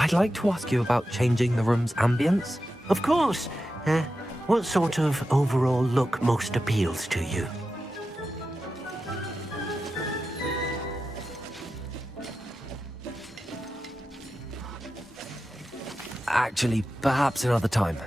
I'd like to ask you about changing the room's ambience. Of course. What sort of overall look most appeals to you? Actually, perhaps another time.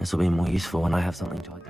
This will be more useful when I have something to identify.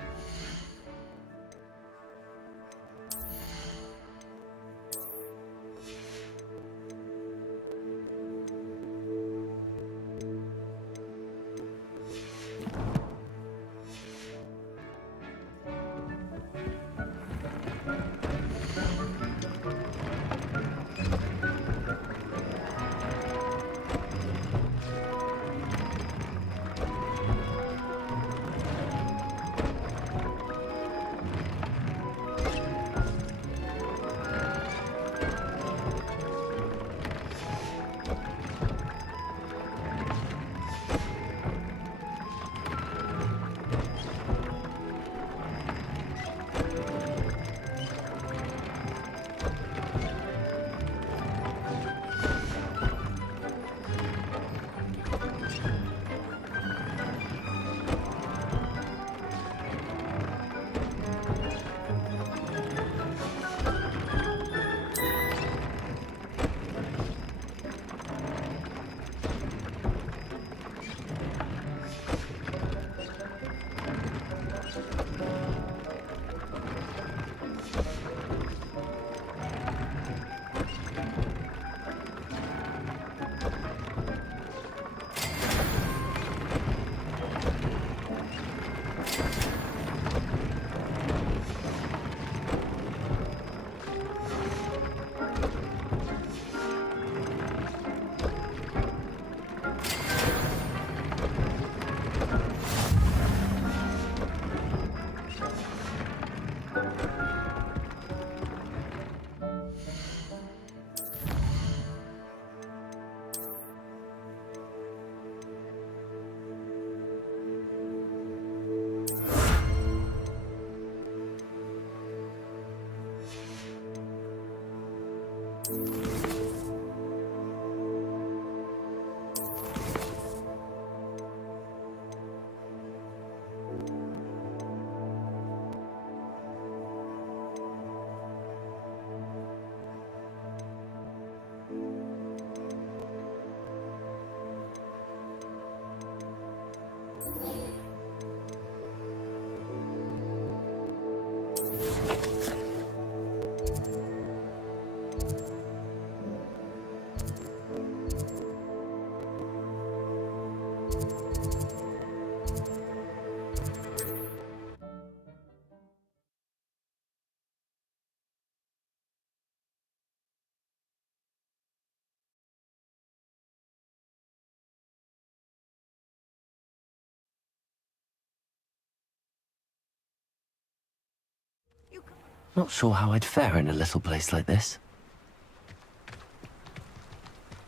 Not sure how I'd fare in a little place like this.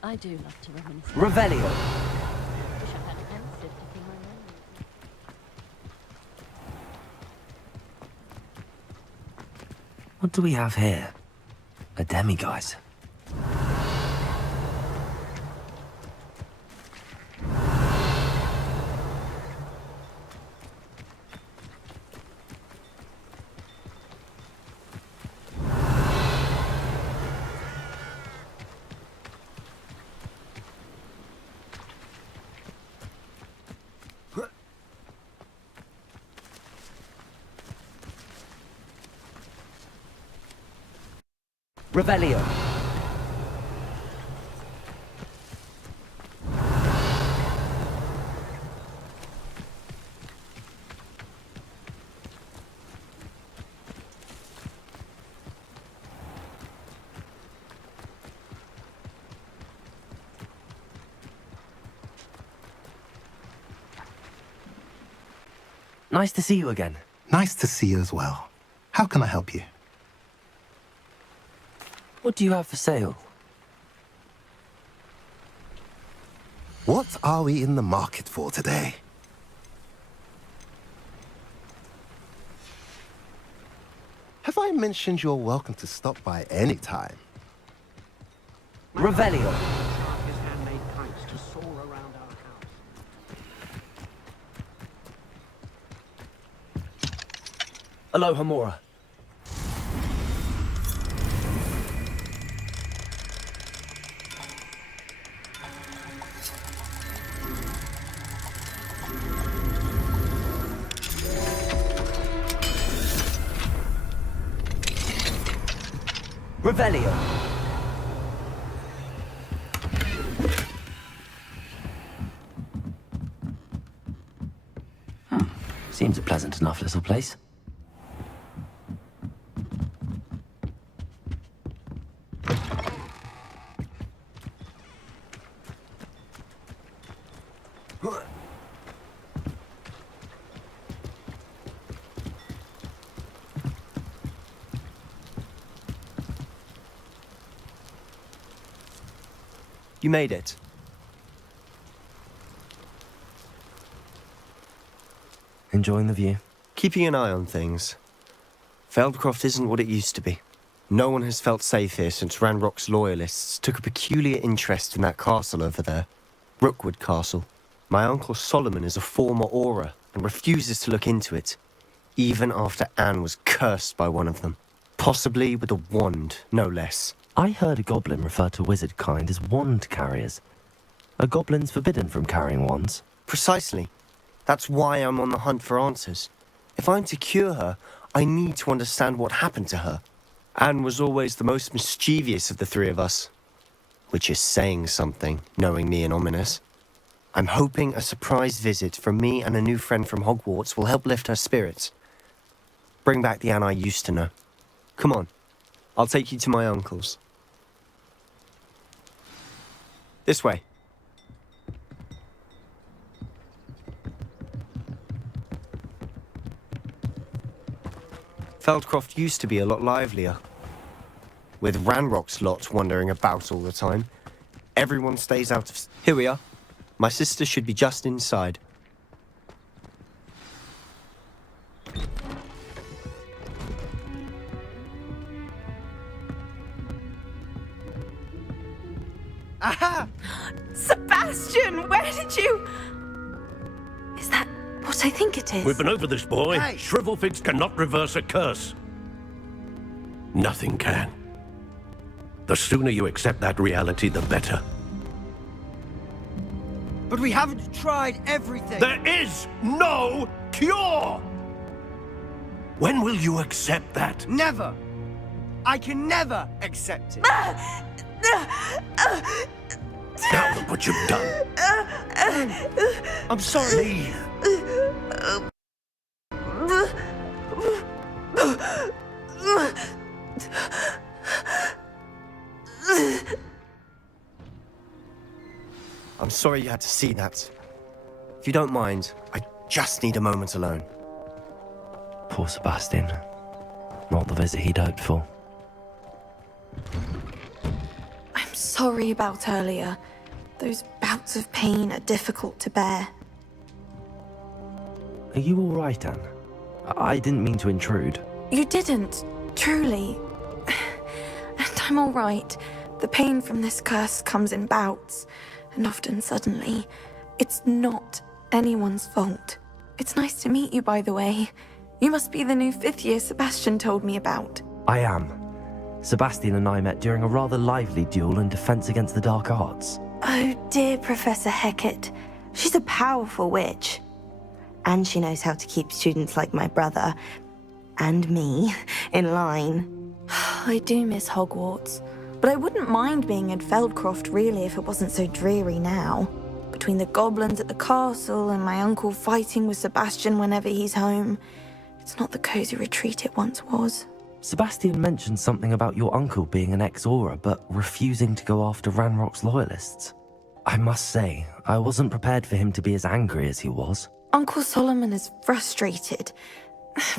I do love to reminisce. Revelio. Wish I had a pensive to fill my memories. What do we have here? A demiguise. Revelio. Nice to see you again. Nice to see you as well. How can I help you? What do you have for sale? What are we in the market for today? Have I mentioned you're welcome to stop by any time? Revelio. His handmade kites to soar around our house. Aloha Mora. Revelio. Seems a pleasant enough little place. You made it. Enjoying the view? Keeping an eye on things. Feldcroft isn't what it used to be. No one has felt safe here since Ranrock's loyalists took a peculiar interest in that castle over there. Rookwood Castle. My uncle Solomon is a former Auror and refuses to look into it, even after Anne was cursed by one of them. Possibly with a wand, no less. I heard a goblin refer to wizard kind as wand carriers. Are goblins forbidden from carrying wands? Precisely. That's why I'm on the hunt for answers. If I'm to cure her, I need to understand what happened to her. Anne was always the most mischievous of the three of us. Which is saying something, knowing me and Ominous. I'm hoping a surprise visit from me and a new friend from Hogwarts will help lift her spirits. Bring back the Anne I used to know. Come on, I'll take you to my uncle's. This way. Feldcroft used to be a lot livelier. With Ranrock's lot wandering about all the time, everyone stays out of... Here we are. My sister should be just inside. Aha! Sebastian, where did you... Is that what I think it is? We've been over this, boy. Hey! Shrivelfigs cannot reverse a curse. Nothing can. The sooner you accept that reality, the better. But we haven't tried everything. There is no cure! When will you accept that? Never. I can never accept it. Now look what you've done. I'm sorry. Leave. I'm sorry you had to see that. If you don't mind, I just need a moment alone. Poor Sebastian. Not the visit he'd hoped for. I'm sorry about earlier. Those bouts of pain are difficult to bear. Are you all right, Anne? I didn't mean to intrude. You didn't, truly. And I'm all right. The pain from this curse comes in bouts, and often suddenly. It's not anyone's fault. It's nice to meet you, by the way. You must be the new 5th year Sebastian told me about. I am. Sebastian and I met during a rather lively duel in Defense Against the Dark Arts. Oh, dear Professor Hecat. She's a powerful witch. And she knows how to keep students like my brother, and me, in line. I do miss Hogwarts, but I wouldn't mind being in Feldcroft really if it wasn't so dreary now. Between the goblins at the castle and my uncle fighting with Sebastian whenever he's home, it's not the cozy retreat it once was. Sebastian mentioned something about your uncle being an ex-Auror, but refusing to go after Ranrock's loyalists. I must say, I wasn't prepared for him to be as angry as he was. Uncle Solomon is frustrated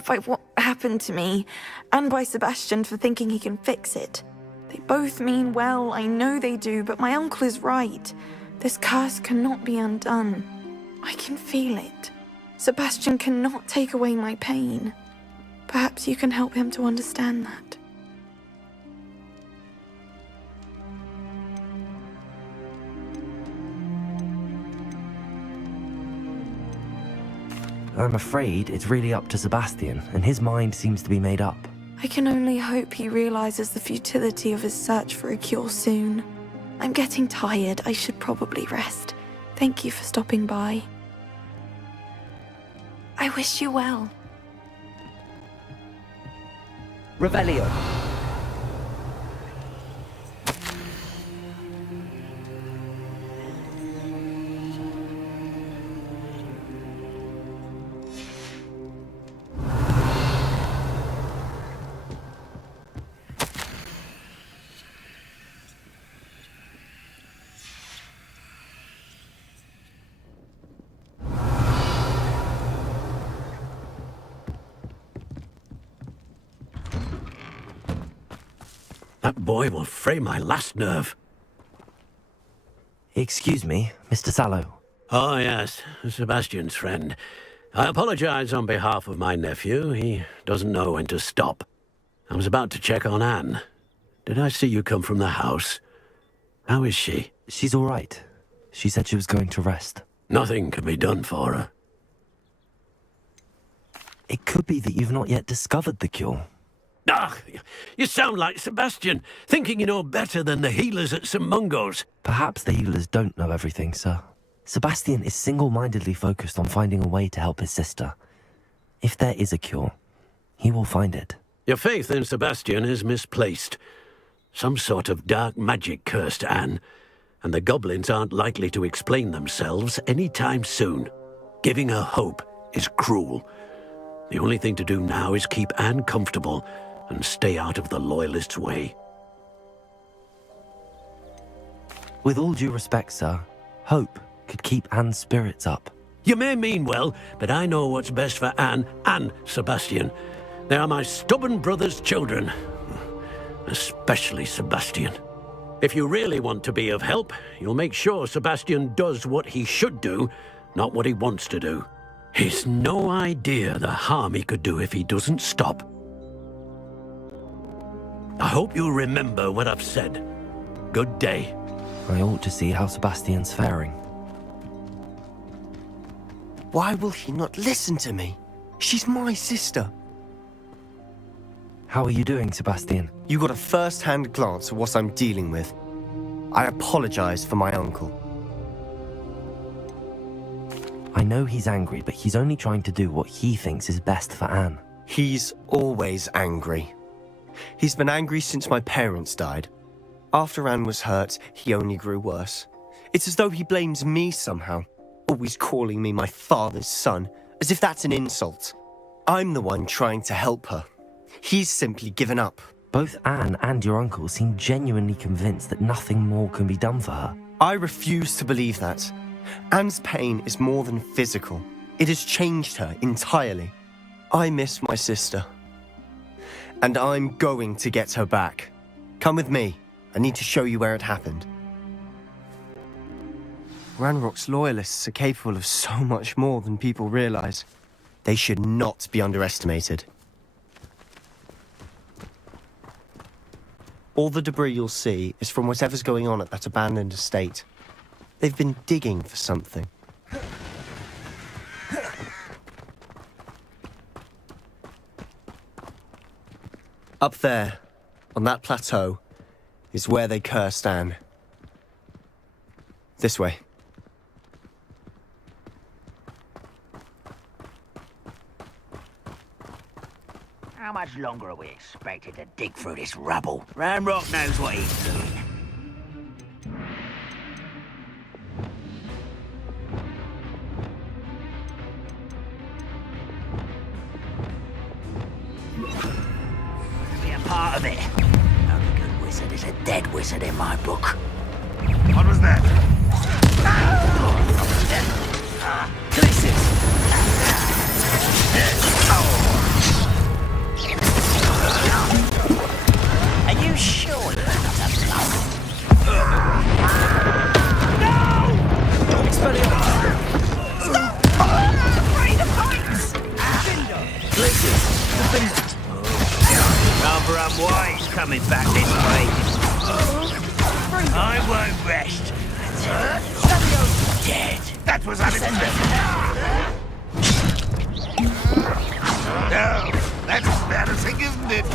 by what happened to me, and by Sebastian for thinking he can fix it. They both mean well, I know they do, but my uncle is right. This curse cannot be undone. I can feel it. Sebastian cannot take away my pain. Perhaps you can help him to understand that. I'm afraid it's really up to Sebastian, and his mind seems to be made up. I can only hope he realizes the futility of his search for a cure soon. I'm getting tired. I should probably rest. Thank you for stopping by. I wish you well. Revelio. That boy will fray my last nerve. Excuse me, Mr. Sallow. Oh, yes, Sebastian's friend. I apologize on behalf of my nephew. He doesn't know when to stop. I was about to check on Anne. Did I see you come from the house? How is she? She's all right. She said she was going to rest. Nothing can be done for her. It could be that you've not yet discovered the cure. Ah, you sound like Sebastian, thinking you know better than the healers at St. Mungo's. Perhaps the healers don't know everything, sir. Sebastian is single-mindedly focused on finding a way to help his sister. If there is a cure, he will find it. Your faith in Sebastian is misplaced. Some sort of dark magic cursed Anne, and the goblins aren't likely to explain themselves anytime soon. Giving her hope is cruel. The only thing to do now is keep Anne comfortable and stay out of the Loyalists' way. With all due respect, sir, hope could keep Anne's spirits up. You may mean well, but I know what's best for Anne and Sebastian. They are my stubborn brother's children. Especially Sebastian. If you really want to be of help, you'll make sure Sebastian does what he should do, not what he wants to do. He's no idea the harm he could do if he doesn't stop. I hope you'll remember what I've said. Good day. I ought to see how Sebastian's faring. Why will he not listen to me? She's my sister. How are you doing, Sebastian? You got a first-hand glance at what I'm dealing with. I apologize for my uncle. I know he's angry, but he's only trying to do what he thinks is best for Anne. He's always angry. He's been angry since my parents died. After Anne was hurt, he only grew worse. It's as though he blames me somehow, always calling me my father's son, as if that's an insult. I'm the one trying to help her. He's simply given up. Both Anne and your uncle seem genuinely convinced that nothing more can be done for her. I refuse to believe that. Anne's pain is more than physical. It has changed her entirely. I miss my sister. And I'm going to get her back. Come with me. I need to show you where it happened. Ranrock's loyalists are capable of so much more than people realize. They should not be underestimated. All the debris you'll see is from whatever's going on at that abandoned estate. They've been digging for something. Up there, on that plateau, is where they cursed Anne. This way. How much longer are we expected to dig through this rubble? Ranrock knows what he's doing. Be a part of it. Only good wizard is a dead wizard in my book. What was that? Are you sure you're not a bluff? No! Expelliarmus! Stop! I'm afraid of heights! Rather unwise coming back this way. I won't rest until you're dead. That was unexpected. No, that's embarrassing, isn't it?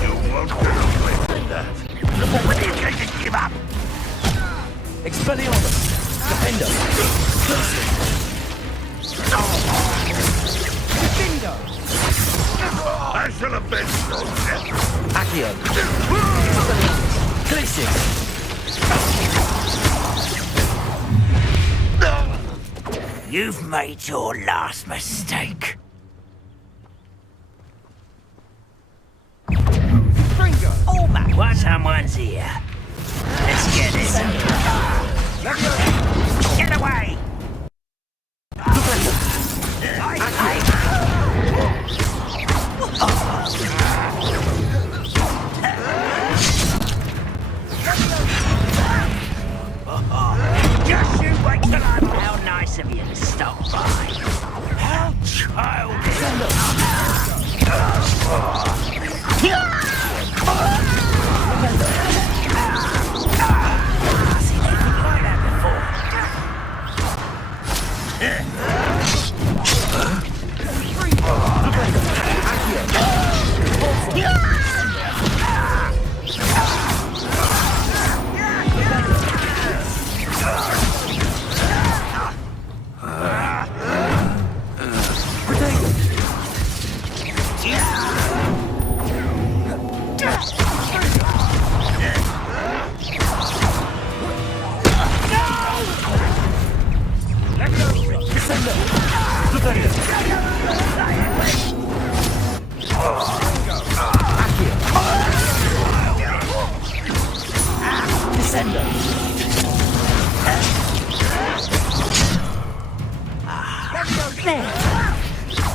You won't get away with that. When are you going to give up? Expelliarmus! Defender! I shall avenge your death. Accio! Glacius! You've made your last mistake. Oh man, what someone's here. Let's get this over. Get away! Just you wait till I'm how nice of you to stop by. How childish. See, they've been like that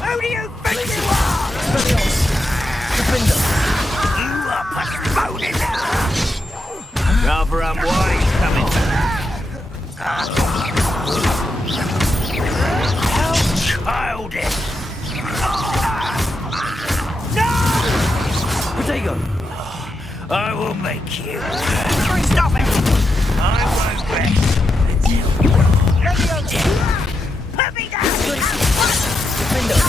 Who do you think you are? You are postponing it. Rather unwise coming back. How childish. No! Protego! I will make you. Stop it! I won't rest until dead. Put me down! Defender!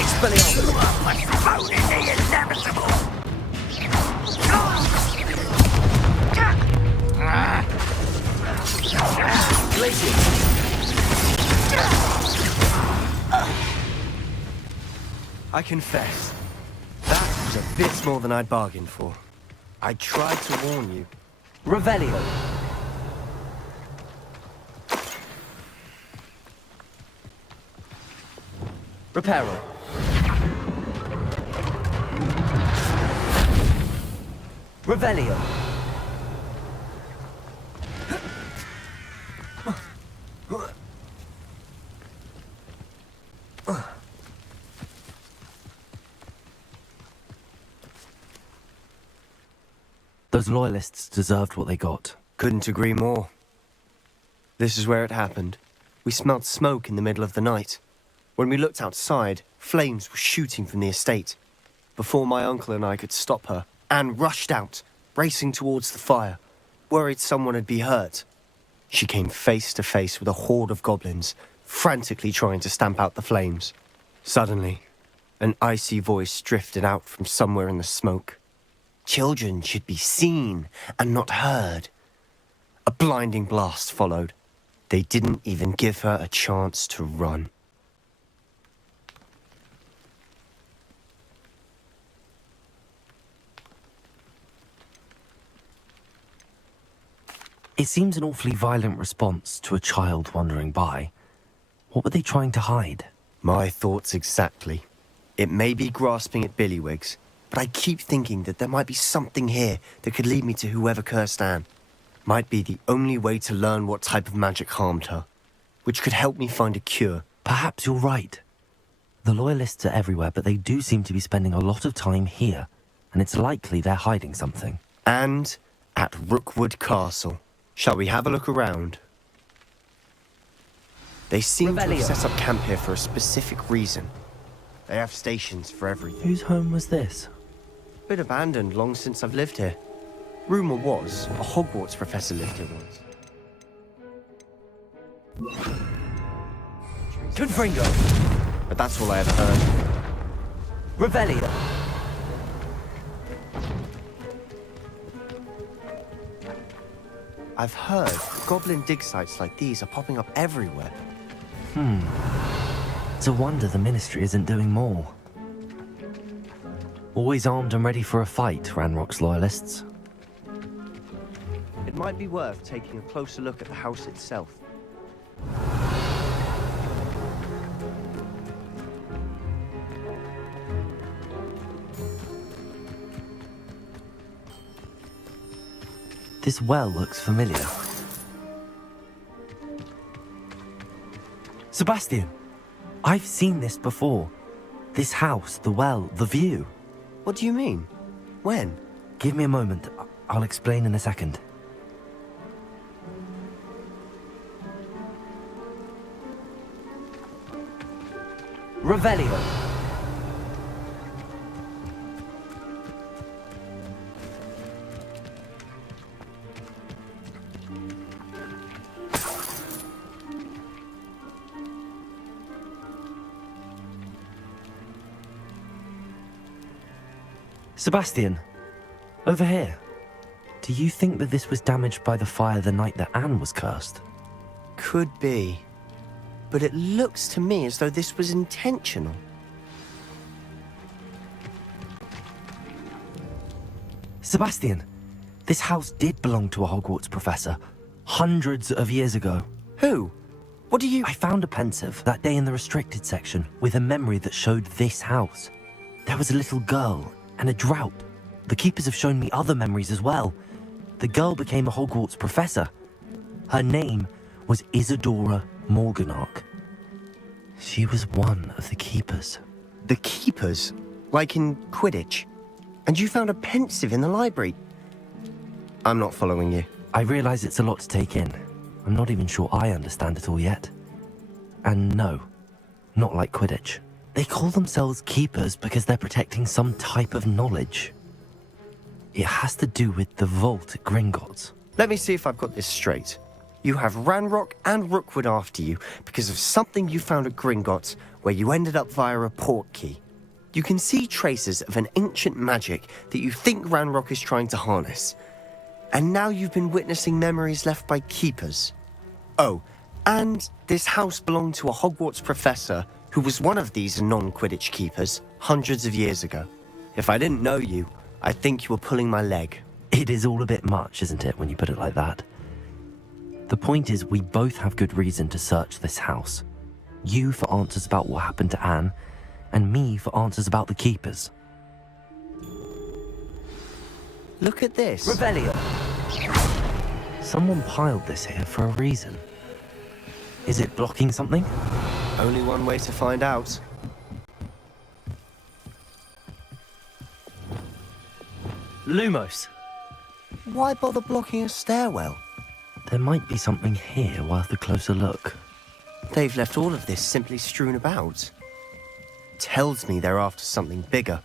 Expelliarmus! You are postponing the inevitable. Glacius! I confess, that was a bit more than I'd bargained for. I tried to warn you. Revelio! Reparo! 'Tis Revelio. Those loyalists deserved what they got. Couldn't agree more. This is where it happened. We smelled smoke in the middle of the night. When we looked outside, flames were shooting from the estate. Before my uncle and I could stop her, Anne rushed out, racing towards the fire, worried someone had been hurt. She came face to face with a horde of goblins, frantically trying to stamp out the flames. Suddenly, an icy voice drifted out from somewhere in the smoke. Children should be seen and not heard. A blinding blast followed. They didn't even give her a chance to run. It seems an awfully violent response to a child wandering by. What were they trying to hide? My thoughts exactly. It may be grasping at Billywigs, but I keep thinking that there might be something here that could lead me to whoever cursed Anne. Might be the only way to learn what type of magic harmed her, which could help me find a cure. Perhaps you're right. The loyalists are everywhere, but they do seem to be spending a lot of time here, and it's likely they're hiding something. And at Rookwood Castle. Shall we have a look around? They seem to have set up camp here for a specific reason. They have stations for everything. Whose home was this? Been abandoned long since I've lived here. Rumour was, a Hogwarts professor lived here once. Confringo. But that's all I ever heard. Revelio. I've heard goblin dig sites like these are popping up everywhere. It's a wonder the Ministry isn't doing more. Always armed and ready for a fight, Ranrock's loyalists. It might be worth taking a closer look at the house itself. This well looks familiar. Sebastian! I've seen this before. This house, the well, the view. What do you mean? When? Give me a moment. I'll explain in a second. Revelio. Sebastian, over here. Do you think that this was damaged by the fire the night that Anne was cursed? Could be. But it looks to me as though this was intentional. Sebastian, this house did belong to a Hogwarts professor, hundreds of years ago. Who? What do you... I found a pensive that day in the restricted section with a memory that showed this house. There was a little girl and a drought. The keepers have shown me other memories as well. The girl became a Hogwarts professor. Her name was Isadora Morganark. She was one of the keepers. The keepers? Like in Quidditch? And you found a pensive in the library? I'm not following you. I realize it's a lot to take in. I'm not even sure I understand it all yet. And no, not like Quidditch. They call themselves keepers because they're protecting some type of knowledge. It has to do with the vault at Gringotts. Let me see if I've got this straight. You have Ranrock and Rookwood after you because of something you found at Gringotts where you ended up via a port key. You can see traces of an ancient magic that you think Ranrock is trying to harness. And now you've been witnessing memories left by keepers. Oh, and this house belonged to a Hogwarts professor who was one of these non-Quidditch keepers hundreds of years ago. If I didn't know you, I'd think you were pulling my leg. It is all a bit much, isn't it, when you put it like that? The point is, we both have good reason to search this house. You for answers about what happened to Anne, and me for answers about the keepers. Look at this. Revelio. Someone piled this here for a reason. Is it blocking something? Only one way to find out. Lumos. Why bother blocking a stairwell? There might be something here worth a closer look. They've left all of this simply strewn about. Tells me they're after something bigger.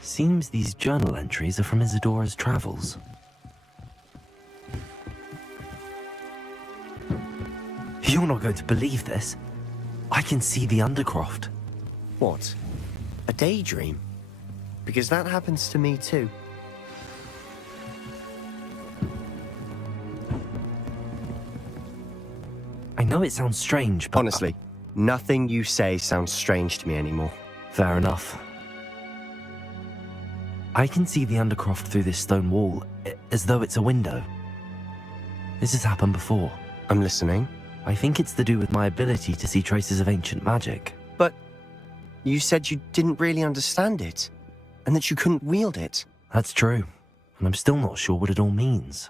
Seems these journal entries are from Isadora's travels. You're not going to believe this. I can see the Undercroft. What? A daydream? Because that happens to me too. I know it sounds strange, but... Honestly, nothing you say sounds strange to me anymore. Fair enough. I can see the Undercroft through this stone wall, as though it's a window. This has happened before. I'm listening. I think it's to do with my ability to see traces of ancient magic. But you said you didn't really understand it, and that you couldn't wield it. That's true, and I'm still not sure what it all means.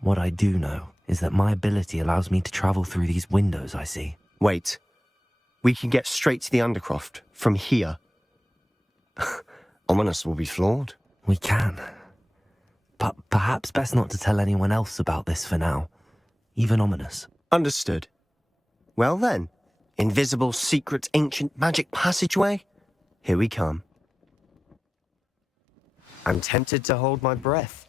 What I do know is that my ability allows me to travel through these windows I see. Wait. We can get straight to the Undercroft from here. Ominous will be floored. We can. But perhaps best not to tell anyone else about this for now. Even Ominous. Understood. Well then, invisible, secret, ancient magic passageway? Here we come. I'm tempted to hold my breath.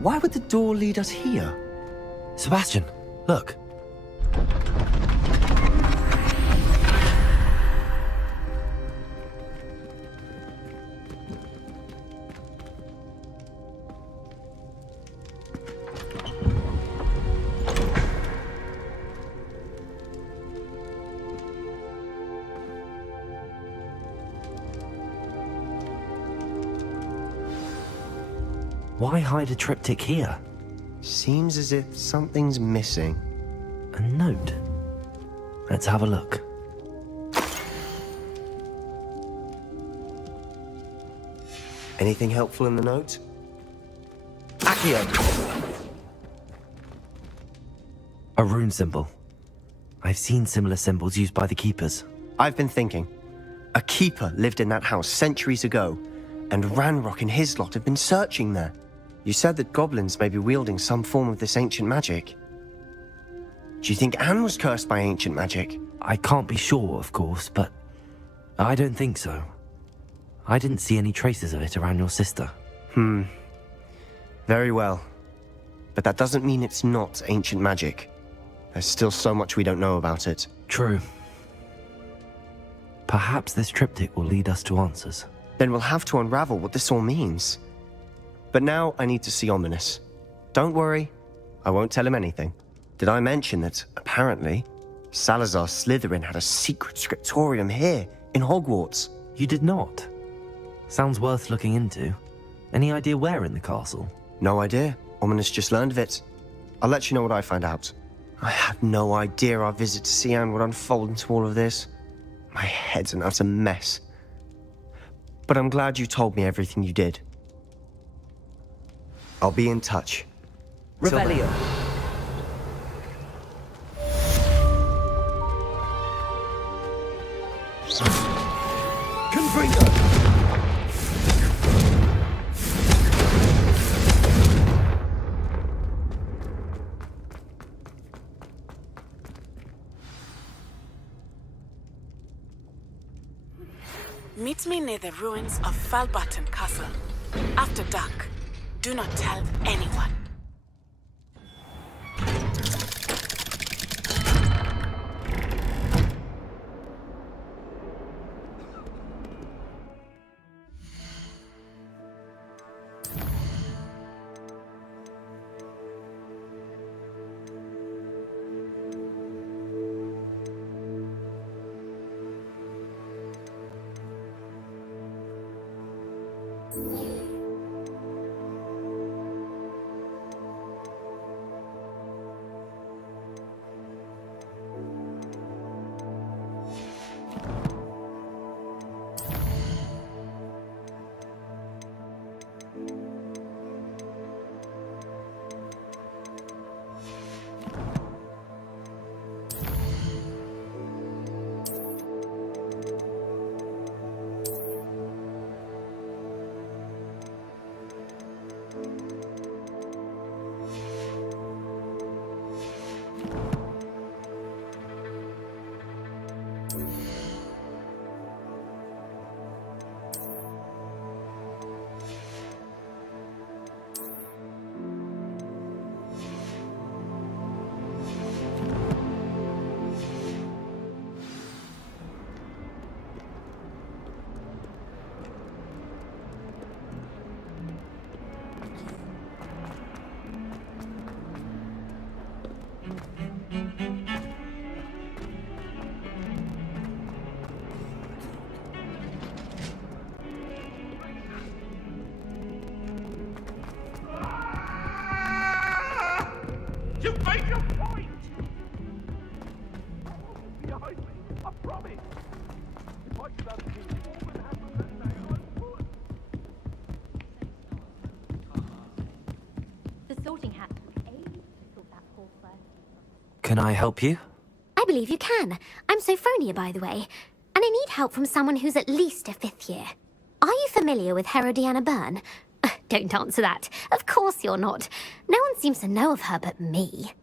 Why would the door lead us here? Sebastian, look. Why hide a triptych here? Seems as if something's missing. A note. Let's have a look. Anything helpful in the note? Accio! A rune symbol. I've seen similar symbols used by the keepers. I've been thinking. A keeper lived in that house centuries ago, and Ranrock and his lot have been searching there. You said that goblins may be wielding some form of this ancient magic. Do you think Anne was cursed by ancient magic? I can't be sure, of course, but I don't think so. I didn't see any traces of it around your sister. Very well. But that doesn't mean it's not ancient magic. There's still so much we don't know about it. True. Perhaps this triptych will lead us to answers. Then we'll have to unravel what this all means. But now I need to see Ominous. Don't worry, I won't tell him anything. Did I mention that, apparently, Salazar Slytherin had a secret scriptorium here, in Hogwarts? You did not. Sounds worth looking into. Any idea where in the castle? No idea. Ominous just learned of it. I'll let you know what I find out. I had no idea our visit to Sian would unfold into all of this. My head's an utter mess. But I'm glad you told me everything you did. I'll be in touch. Revelio. Confringo! Meet me near the ruins of Falbutton Castle. After dark. Do not tell anyone. You make your point! Behind me, I promise! If I could have seen all that happened that day, I would! The sorting hat took ages to sort that poor person. Can I help you? I believe you can. I'm Sophronia, by the way, and I need help from someone who's at least a 5th year. Are you familiar with Herodiana Byrne? Don't answer that. Of course you're not. No one seems to know of her but me.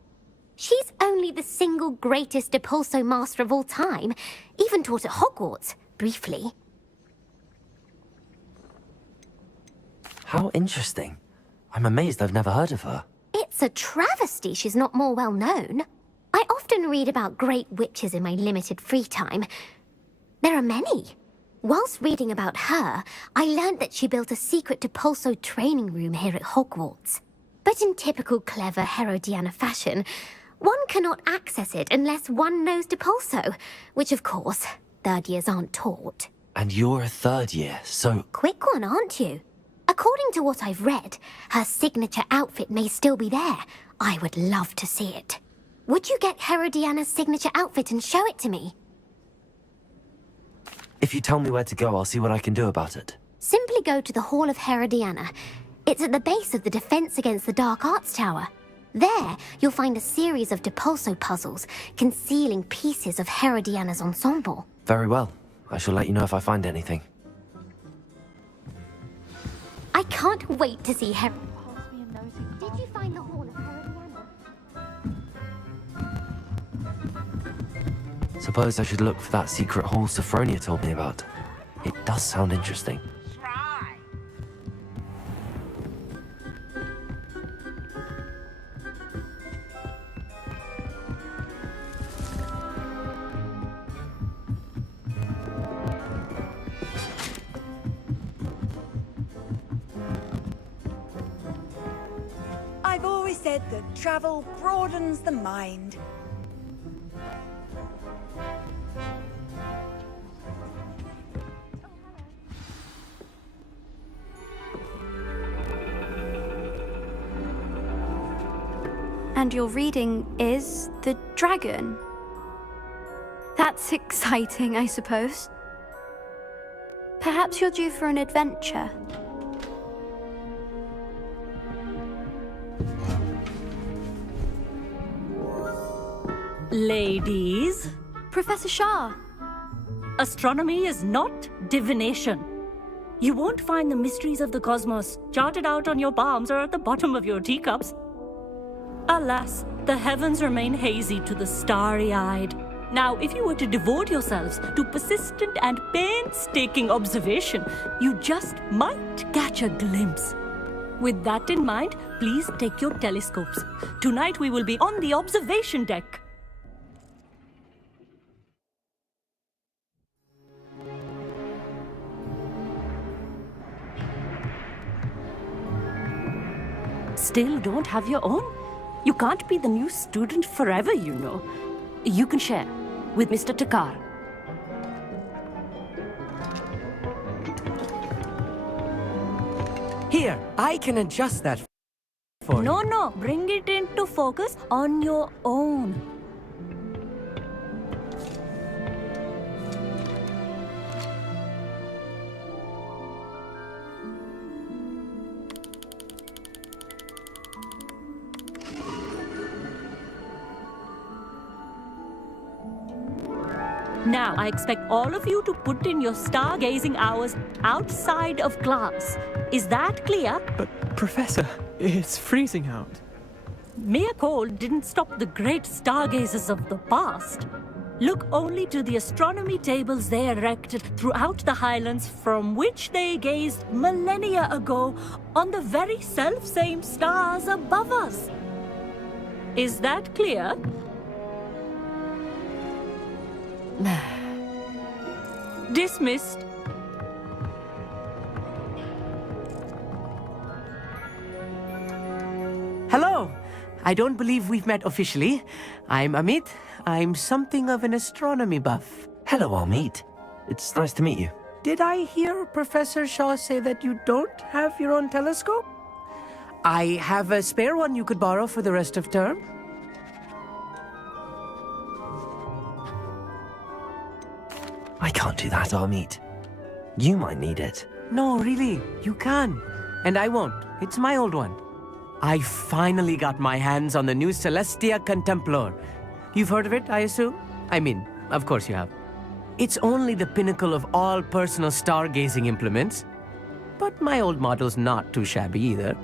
She's only the single greatest Depulso master of all time, even taught at Hogwarts, briefly. How interesting. I'm amazed I've never heard of her. It's a travesty she's not more well known. I often read about great witches in my limited free time. There are many. Whilst reading about her, I learned that she built a secret Depulso training room here at Hogwarts. But in typical clever Herodiana fashion, one cannot access it unless one knows Depulso, which of course, 3rd years aren't taught. And you're a 3rd year, so... Quick one, aren't you? According to what I've read, her signature outfit may still be there. I would love to see it. Would you get Herodiana's signature outfit and show it to me? If you tell me where to go, I'll see what I can do about it. Simply go to the Hall of Herodiana. It's at the base of the Defense Against the Dark Arts Tower. There, you'll find a series of Depulso puzzles concealing pieces of Herodiana's ensemble. Very well. I shall let you know if I find anything. I can't wait to see Her... Did you find the Hall of Herodiana? Suppose I should look for that secret hall Sophronia told me about. It does sound interesting. I've always said that travel broadens the mind. And your reading is The Dragon. That's exciting, I suppose. Perhaps you're due for an adventure. Ladies, Professor Shah. astronomy is not divination. You won't find the mysteries of the cosmos charted out on your palms or at the bottom of your teacups. Alas, the heavens remain hazy to the starry-eyed. Now, if you were to devote yourselves to persistent and painstaking observation, you just might catch a glimpse. With that in mind, please take your telescopes. Tonight we will be on the observation deck. Still don't have your own? You can't be the new student forever, you know. You can share with Mr. Takar. Here, I can adjust that for you. No, bring it into focus on your own. Now, I expect all of you to put in your stargazing hours outside of class. Is that clear? But, Professor, it's freezing out. Mere cold didn't stop the great stargazers of the past. Look only to the astronomy tables they erected throughout the highlands from which they gazed millennia ago on the very self-same stars above us. Is that clear? Dismissed. Hello! I don't believe we've met officially. I'm Amit. I'm something of an astronomy buff. Hello, Amit. It's nice to meet you. Did I hear Professor Shaw say that you don't have your own telescope? I have a spare one you could borrow for the rest of term. I can't do that, Amit. You might need it. No, really, you can. And I won't. It's my old one. I finally got my hands on the new Celestia Contemplar. You've heard of it, I assume? I mean, of course you have. It's only the pinnacle of all personal stargazing implements. But my old model's not too shabby either.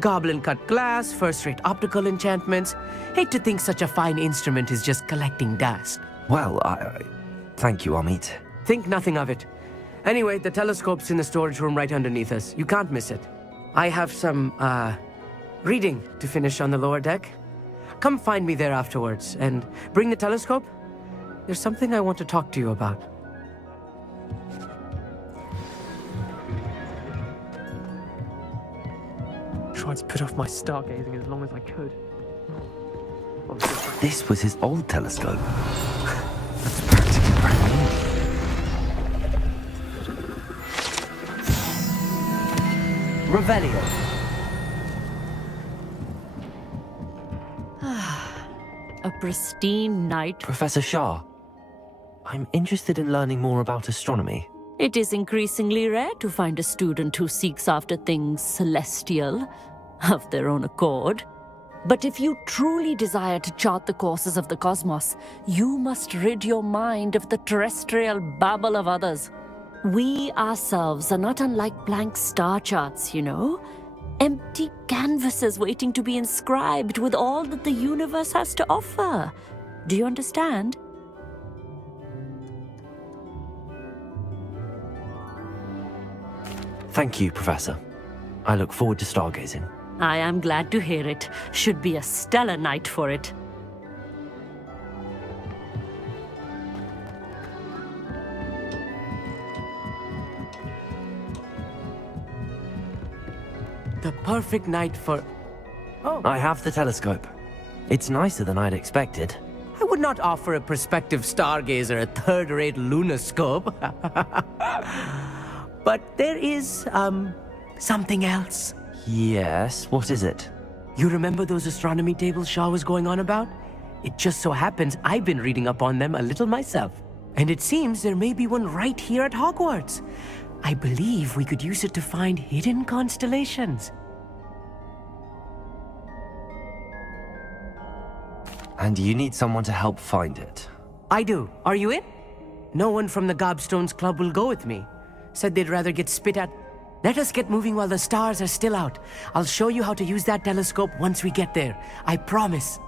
Goblin-cut glass, first-rate optical enchantments. Hate to think such a fine instrument is just collecting dust. Well, thank you, Amit. Think nothing of it. Anyway, the telescope's in the storage room right underneath us. You can't miss it. I have some, reading to finish on the lower deck. Come find me there afterwards, and bring the telescope. There's something I want to talk to you about. Tried to put off my stargazing as long as I could. This was his old telescope. That's practically brand new. Revelio. A pristine night. Professor Shah, I'm interested in learning more about astronomy. It is increasingly rare to find a student who seeks after things celestial of their own accord. But if you truly desire to chart the courses of the cosmos, you must rid your mind of the terrestrial babble of others. We ourselves are not unlike blank star charts, you know. Empty canvases waiting to be inscribed with all that the universe has to offer. Do you understand? Thank you, Professor. I look forward to stargazing. I am glad to hear it. Should be a stellar night for it. The perfect night for... Oh. I have the telescope. It's nicer than I'd expected. I would not offer a prospective stargazer a third-rate lunoscope. But there is, something else. Yes, what is it? You remember those astronomy tables Shaw was going on about? It just so happens I've been reading up on them a little myself. And it seems there may be one right here at Hogwarts. I believe we could use it to find hidden constellations. And you need someone to help find it. I do. Are you in? No one from the Gobstones Club will go with me. Said they'd rather get spit at. Let us get moving while the stars are still out. I'll show you how to use that telescope once we get there. I promise.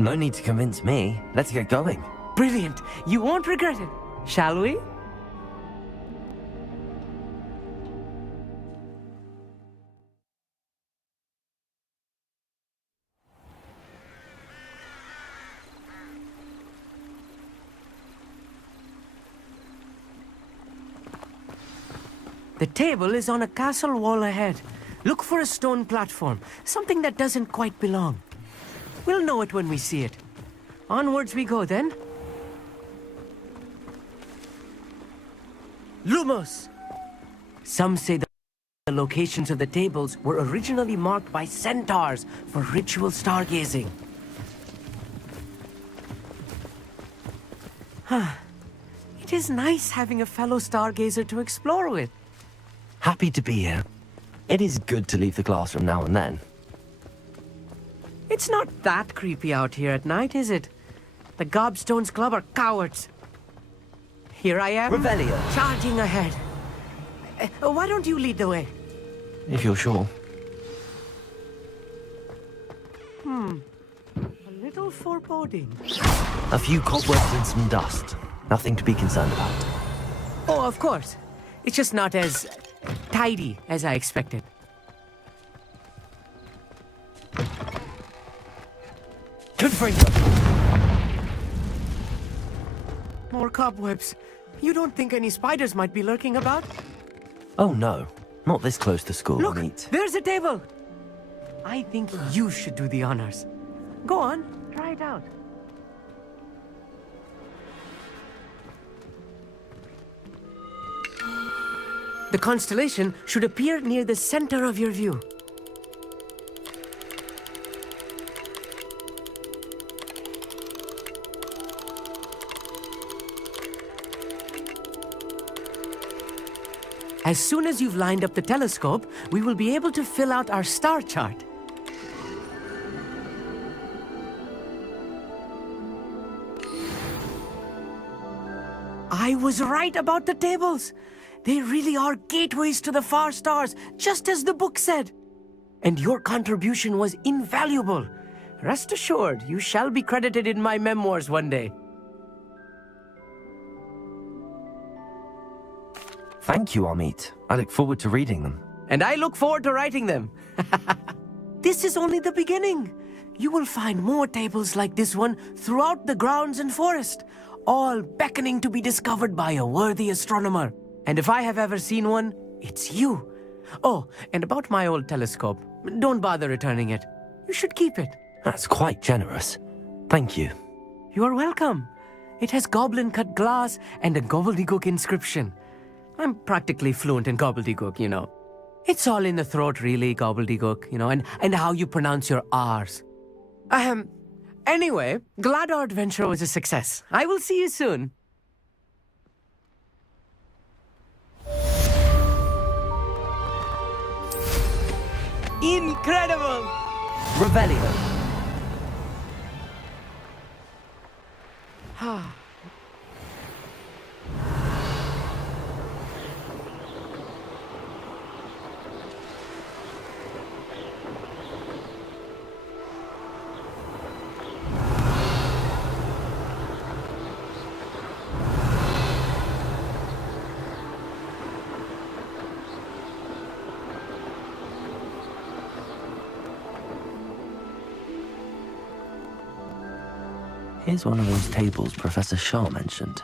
No need to convince me. Let's get going. Brilliant. You won't regret it. Shall we? The table is on a castle wall ahead. Look for a stone platform, something that doesn't quite belong. We'll know it when we see it. Onwards we go then. Lumos! Some say the locations of the tables were originally marked by centaurs for ritual stargazing. It is nice having a fellow stargazer to explore with. Happy to be here. It is good to leave the classroom now and then. It's not that creepy out here at night, is it? The Gobstones Club are cowards. Here I am, Revelio. Charging ahead. Why don't you lead the way? If you're sure. A little foreboding. A few cobwebs and some dust. Nothing to be concerned about. Oh, of course. It's just not as tidy as I expected. Good framework. More cobwebs. You don't think any spiders might be lurking about? Oh no, not this close to school. Look, Neat. there's a table. I think you should do the honors. Go on, try it out. The constellation should appear near the center of your view. As soon as you've lined up the telescope, we will be able to fill out our star chart. I was right about the tables. They really are gateways to the far stars, just as the book said. And your contribution was invaluable. Rest assured, you shall be credited in my memoirs one day. Thank you, Amit. I look forward to reading them. And I look forward to writing them. This is only the beginning. You will find more tables like this one throughout the grounds and forest, all beckoning to be discovered by a worthy astronomer. And if I have ever seen one, it's you. Oh, and about my old telescope, don't bother returning it. You should keep it. That's quite generous. Thank you. You are welcome. It has goblin-cut glass and a gobbledygook inscription. I'm practically fluent in gobbledygook, you know. It's all in the throat, really, gobbledygook, you know, and how you pronounce your R's. Anyway, glad our adventure was a success. I will see you soon. Incredible! Revelio. Here's one of those tables Professor Shah mentioned.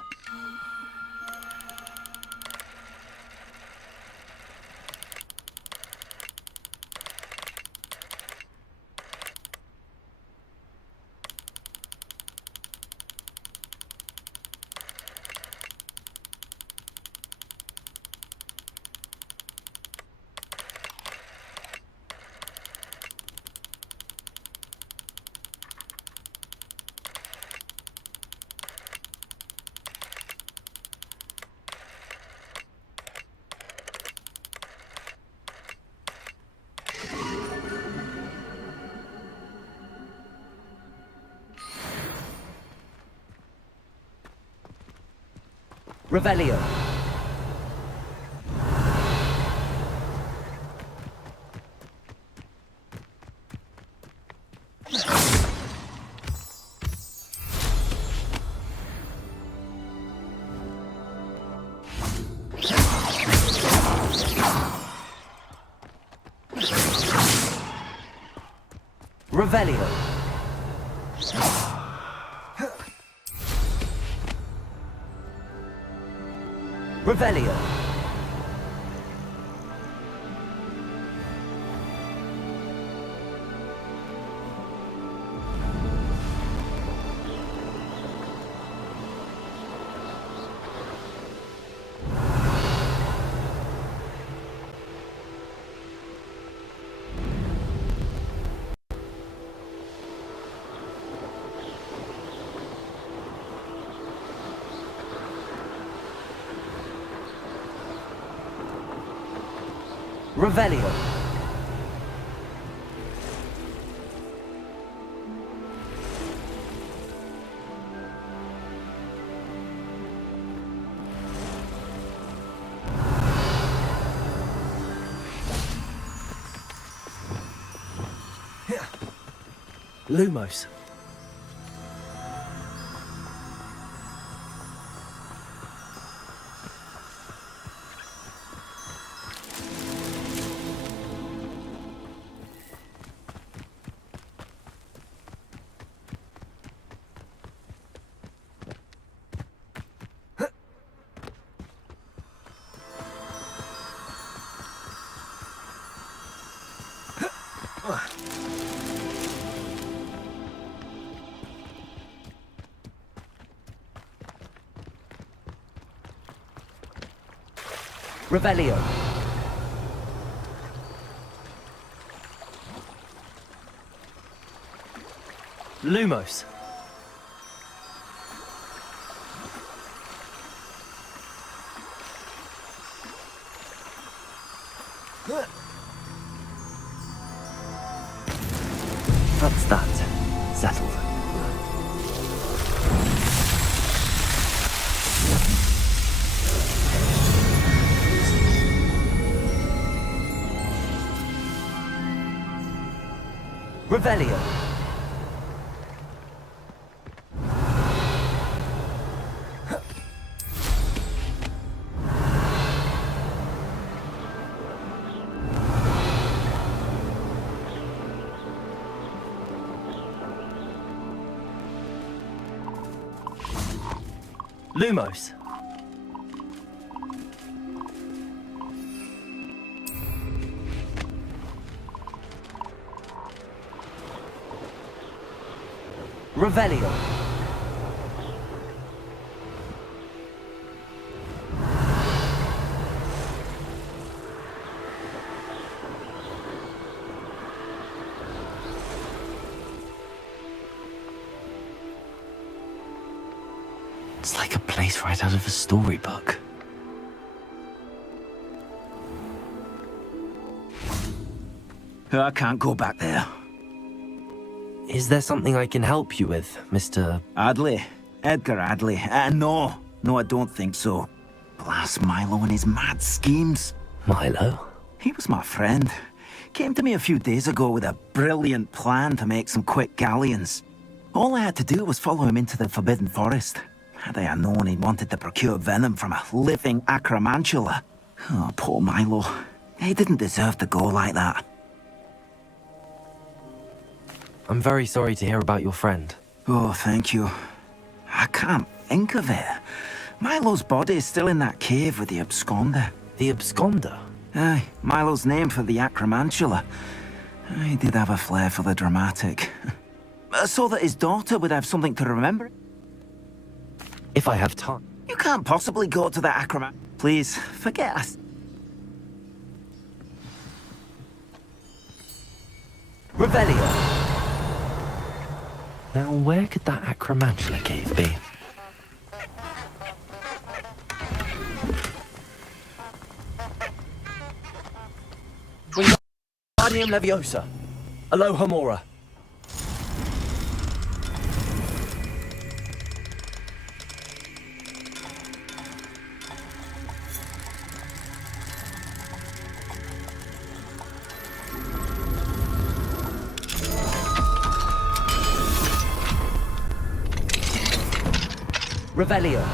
Revelio. Revelio. Revelio. Revelio. Lumos. Revelio. Lumos. That's that. Settled. Revelio. Lumos. Revelio. It's like a place right out of a storybook. I can't go back there. Is there something I can help you with, Mr. Adley? Edgar Adley? No, I don't think so. Blast Milo and his mad schemes. Milo? He was my friend. Came to me a few days ago with a brilliant plan to make some quick galleons. All I had to do was follow him into the Forbidden Forest. Had I known he wanted to procure venom from a living acromantula. Oh, poor Milo. He didn't deserve to go like that. I'm very sorry to hear about your friend. Oh, thank you. I can't think of it. Milo's body is still in that cave with the absconder. The absconder? Aye, Milo's name for the acromantula. He did have a flair for the dramatic. So that his daughter would have something to remember. If I have time. You can't possibly go to the acromant. Please, forget us. Revelio. Now, where could that acromantula cave be? Wingardium Leviosa. Aloha Mora. Revelio.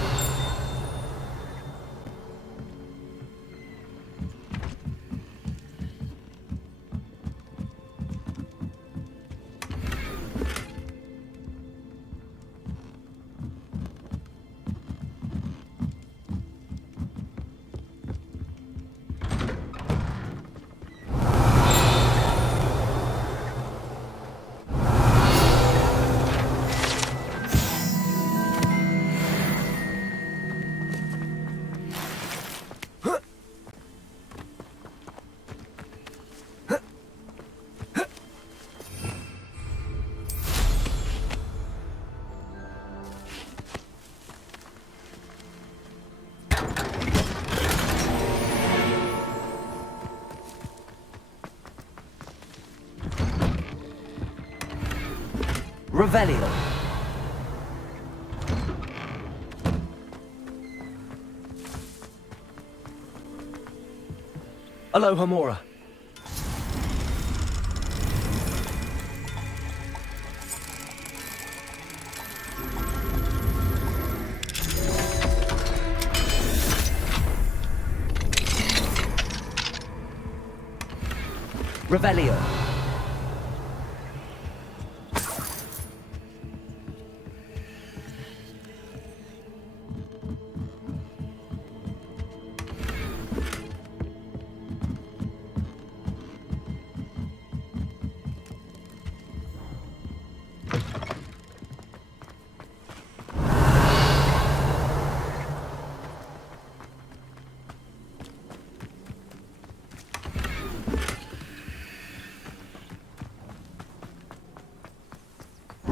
Revelio. Aloha Mora. Revelio.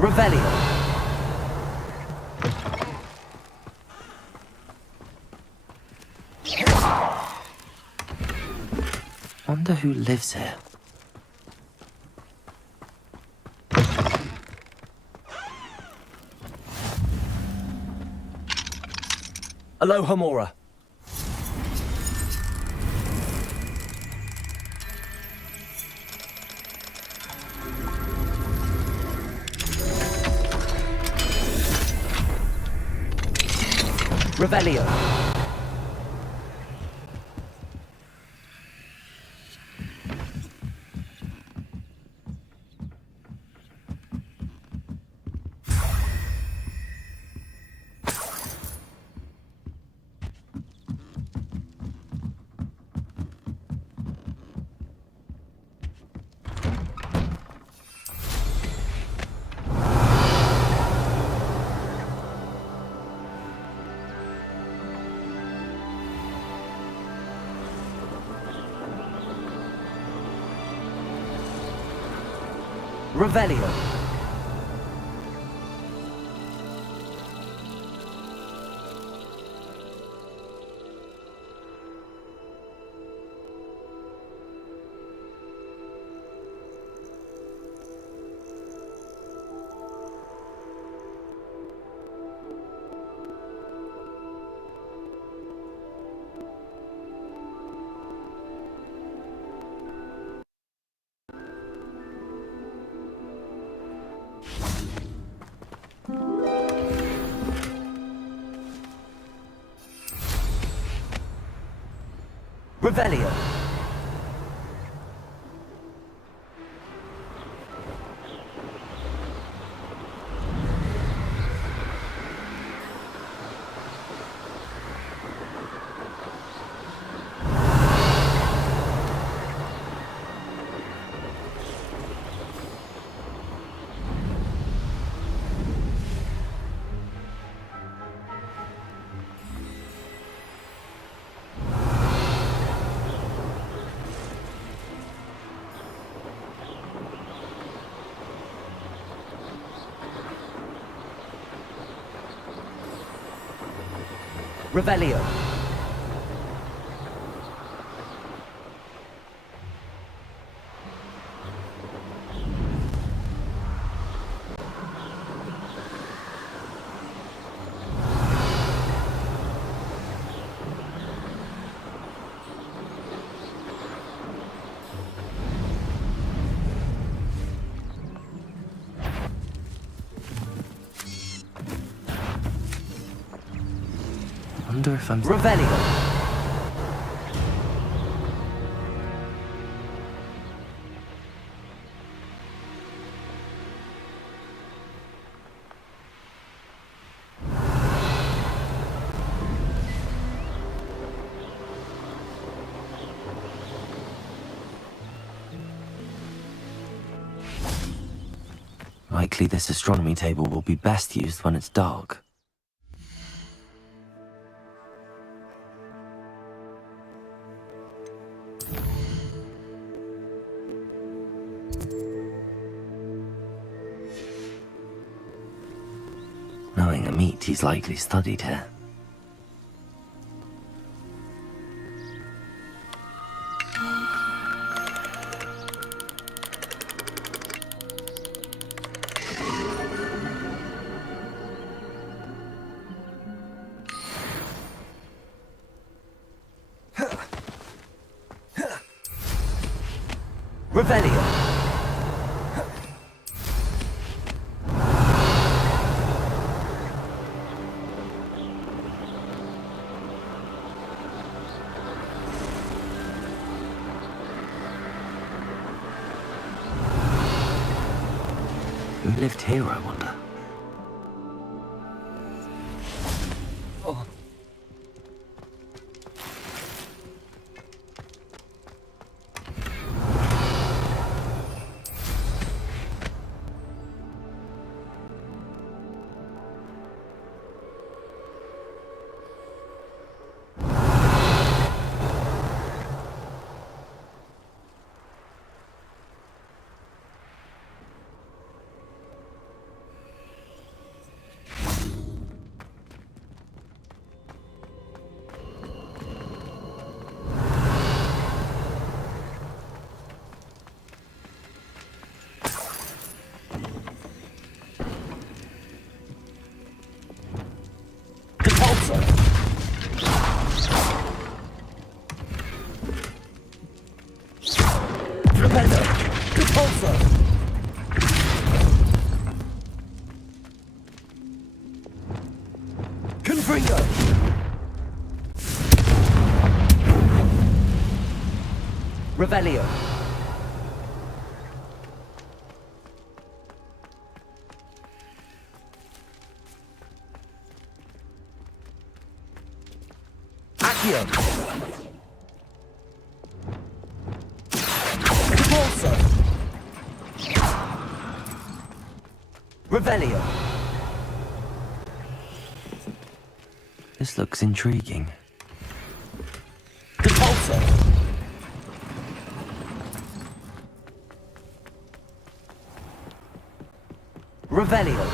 Revelio. Wonder who lives here. Aloha Mora. Revelio. Revelio. Revelio. Revelio. Wonder if I'm... Revelio. Likely this astronomy table will be best used when it's dark. Knowing Amit, he's likely studied here. Revelio. Who lived here, I wonder? Revelio. Accio. Repulsor. Revelio. This looks intriguing. Repulsor. Revelio.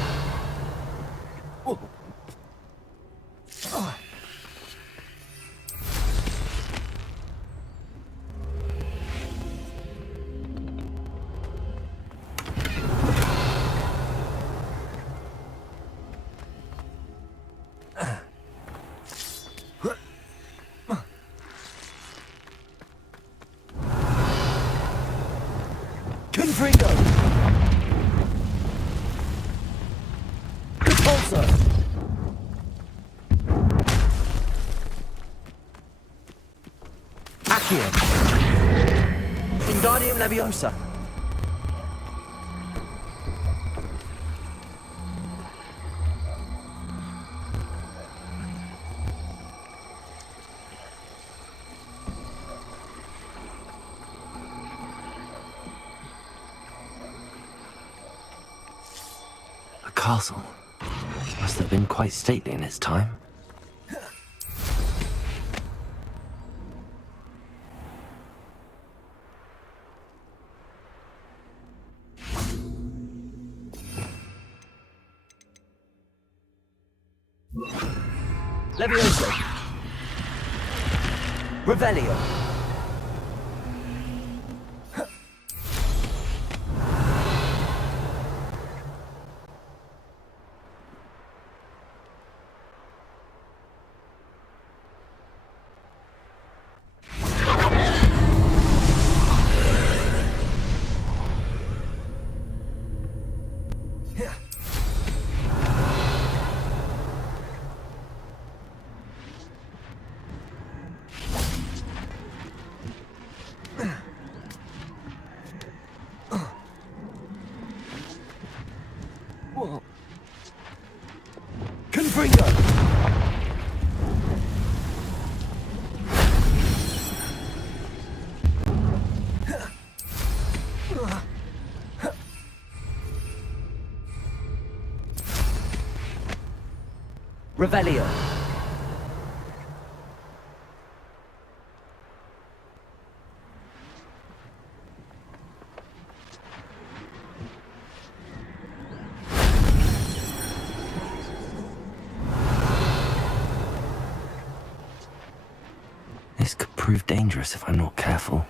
Confringo. Repulsor. Accio. Wingardium Leviosa. A castle. Must have been quite stately in its time. Leviosa. Revelio. Confringo. Revelio. This could prove dangerous if I'm not careful.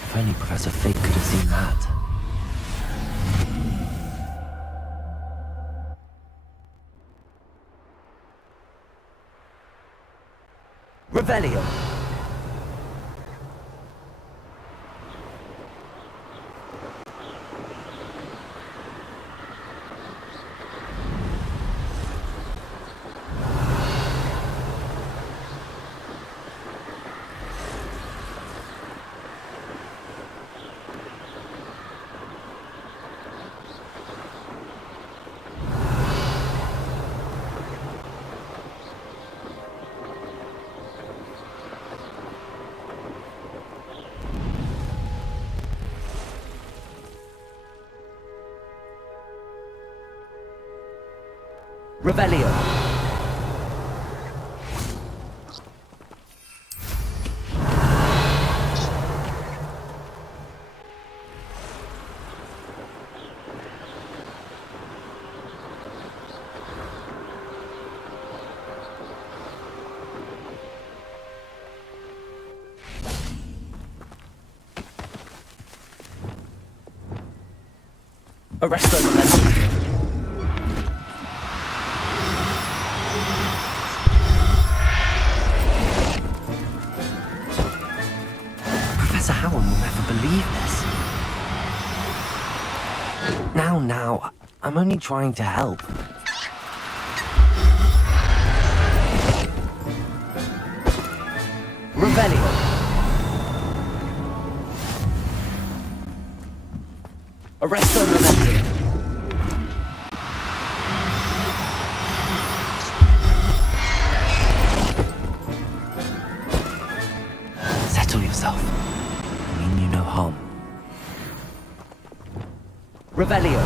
If only Professor Fig could have seen that. Revelio. Arresto momentum. Professor Howard will never believe this. Now, I'm only trying to help. Revelio. Arresto momentum. Settle yourself. I mean you no harm. Revelio.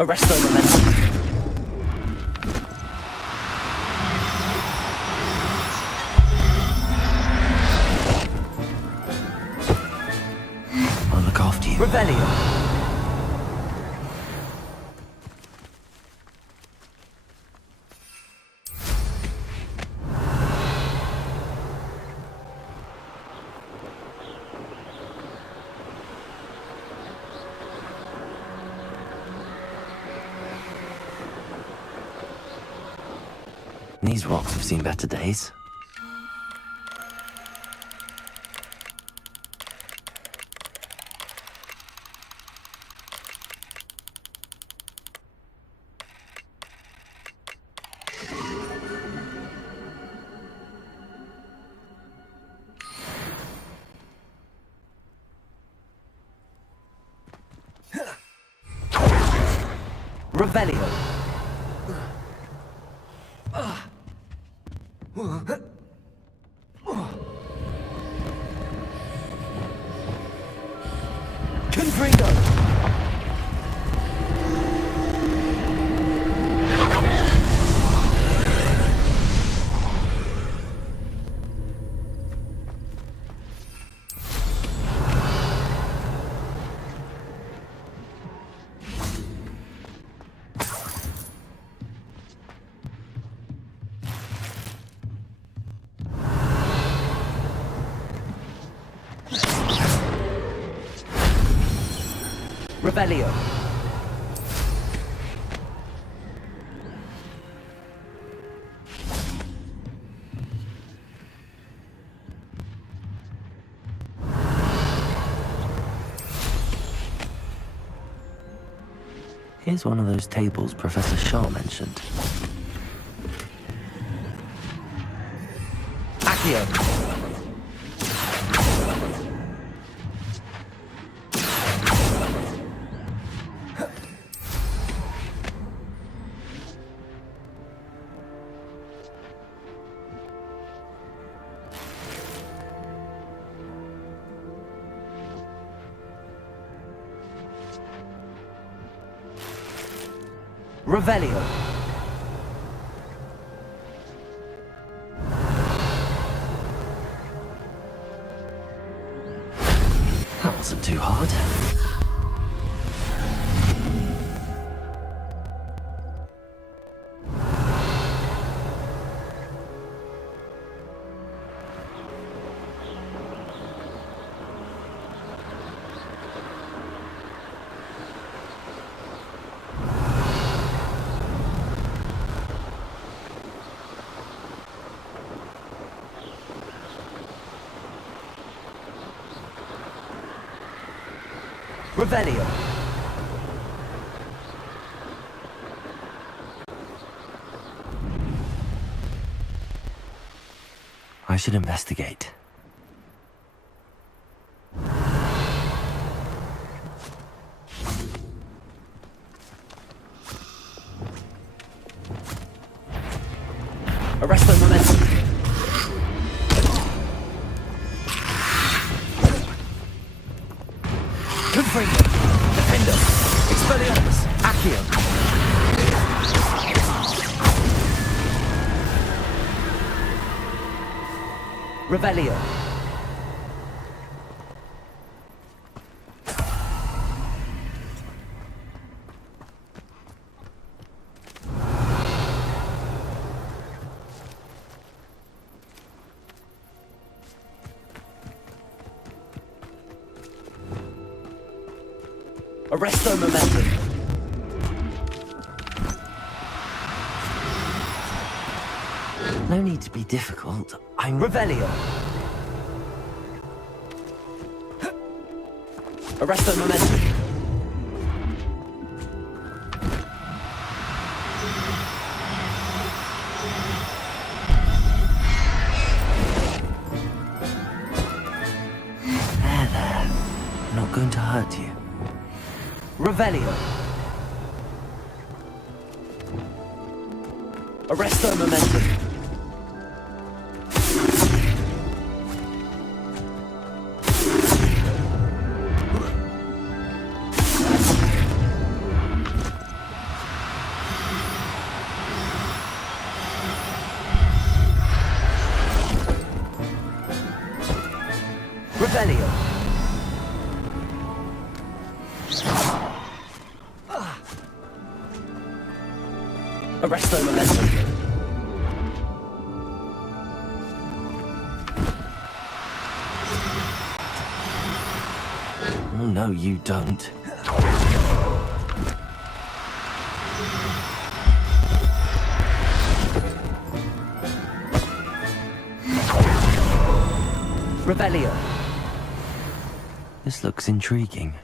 Arresto momentum. I'll look after you. Revelio. These rocks have seen better days. Revelio. Confringo. Revelio. Here's one of those tables Professor Shaw mentioned. Accio. Revelio. That wasn't too hard. Revelio. I should investigate. Arresto momentum. Revelio. Arresto momentum. No need to be difficult. I'm Revelio. Arresto momentum. There. Not going to hurt you. Revelio. Arresto momentum. Revelio. Arresto momentum. Oh, no, you don't. Revelio. This looks intriguing.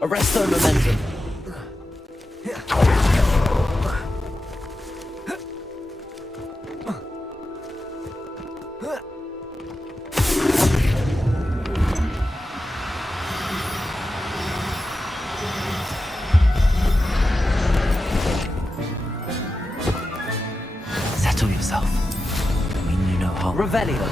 Arresto momentum. Settle yourself. I mean you no harm. Revelio.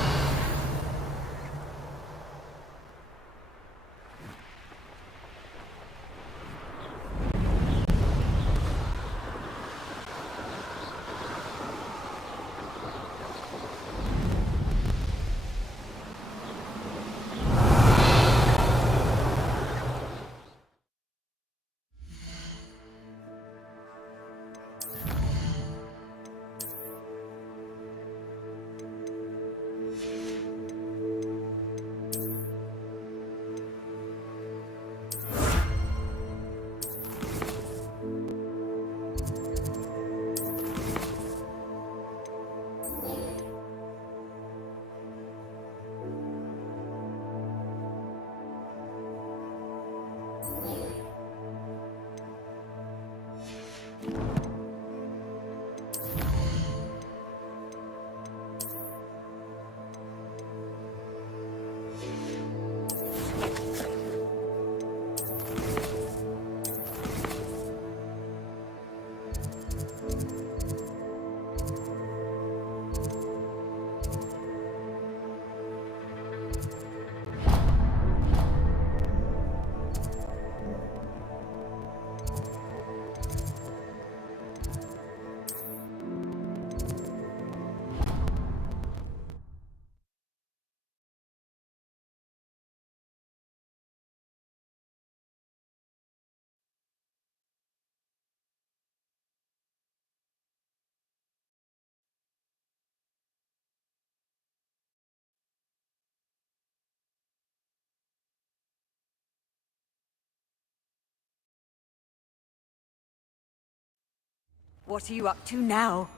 What are you up to now?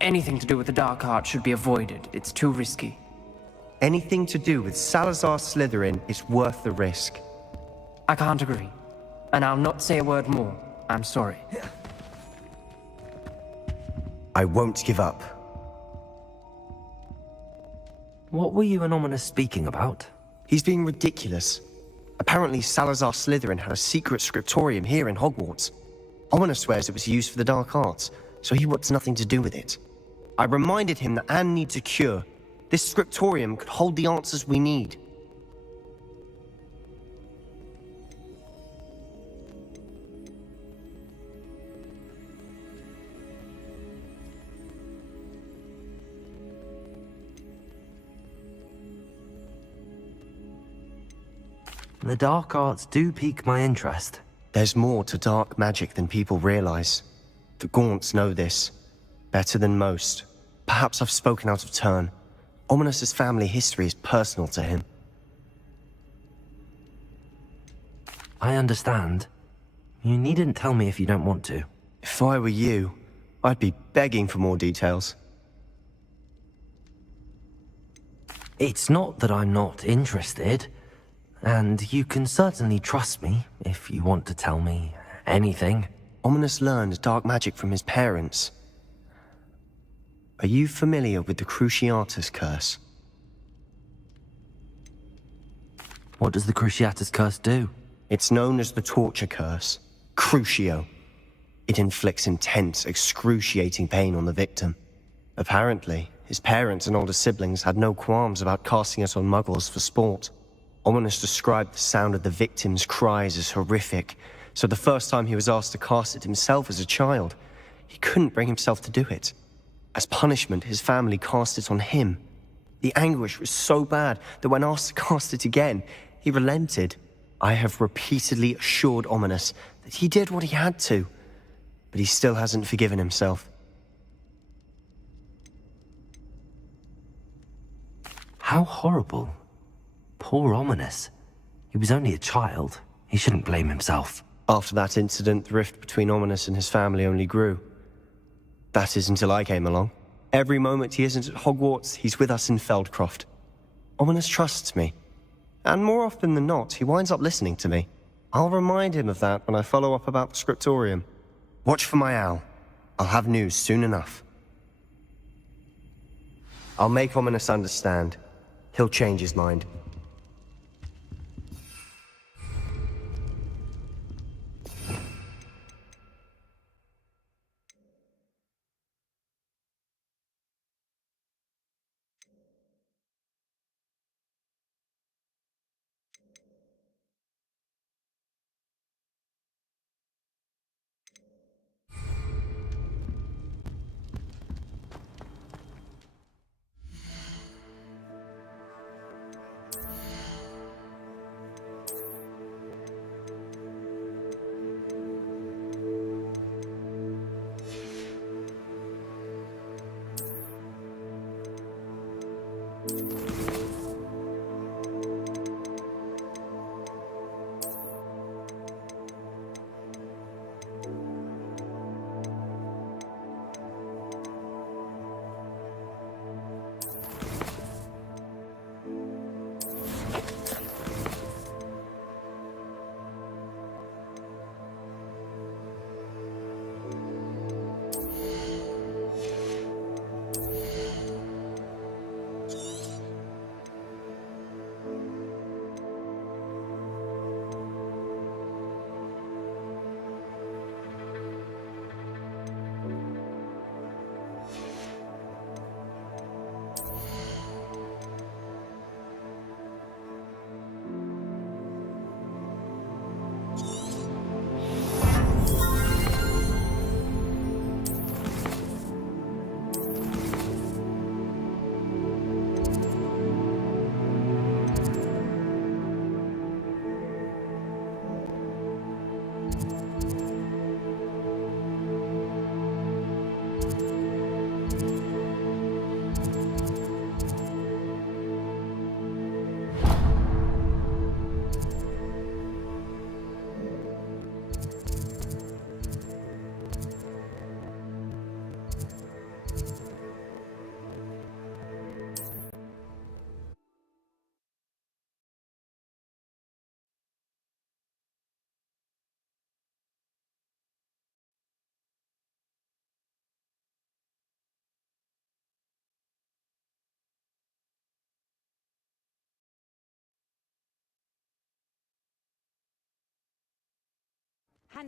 Anything to do with the dark art should be avoided. It's too risky. Anything to do with Salazar Slytherin is worth the risk. I can't agree. And I'll not say a word more. I'm sorry. I won't give up. What were you and Ominous speaking about? He's being ridiculous. Apparently Salazar Slytherin had a secret scriptorium here in Hogwarts. Ominous swears it was used for the dark arts, so he wants nothing to do with it. I reminded him that Anne needs a cure. This scriptorium could hold the answers we need. The dark arts do pique my interest. There's more to dark magic than people realize. The Gaunts know this better than most. Perhaps I've spoken out of turn. Ominous's family history is personal to him. I understand. You needn't tell me if you don't want to. If I were you, I'd be begging for more details. It's not that I'm not interested. And you can certainly trust me if you want to tell me anything. Ominous learned dark magic from his parents. Are you familiar with the Cruciatus Curse? What does the Cruciatus Curse do? It's known as the Torture Curse. Crucio. It inflicts intense, excruciating pain on the victim. Apparently, his parents and older siblings had no qualms about casting it on muggles for sport. Ominous described the sound of the victim's cries as horrific, so the first time he was asked to cast it himself as a child, he couldn't bring himself to do it. As punishment, his family cast it on him. The anguish was so bad that when asked to cast it again, he relented. I have repeatedly assured Ominous that he did what he had to, but he still hasn't forgiven himself. How horrible. Poor Ominous. He was only a child. He shouldn't blame himself. After that incident, the rift between Ominous and his family only grew. That is until I came along. Every moment he isn't at Hogwarts, he's with us in Feldcroft. Ominous trusts me. And more often than not, he winds up listening to me. I'll remind him of that when I follow up about the scriptorium. Watch for my owl. I'll have news soon enough. I'll make Ominous understand. He'll change his mind.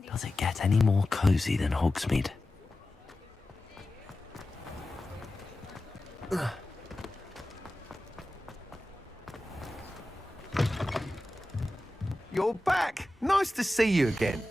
Does it get any more cozy than Hogsmeade? You're back! Nice to see you again.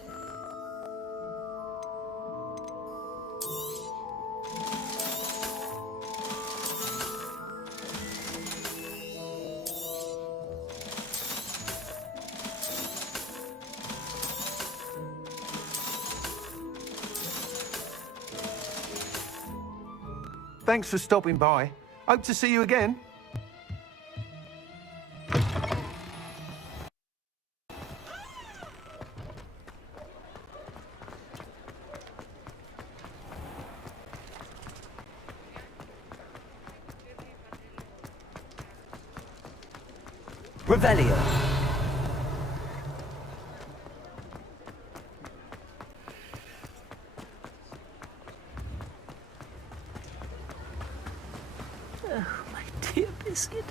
Thanks for stopping by. Hope to see you again. Revelio. Oh, my dear biscuit.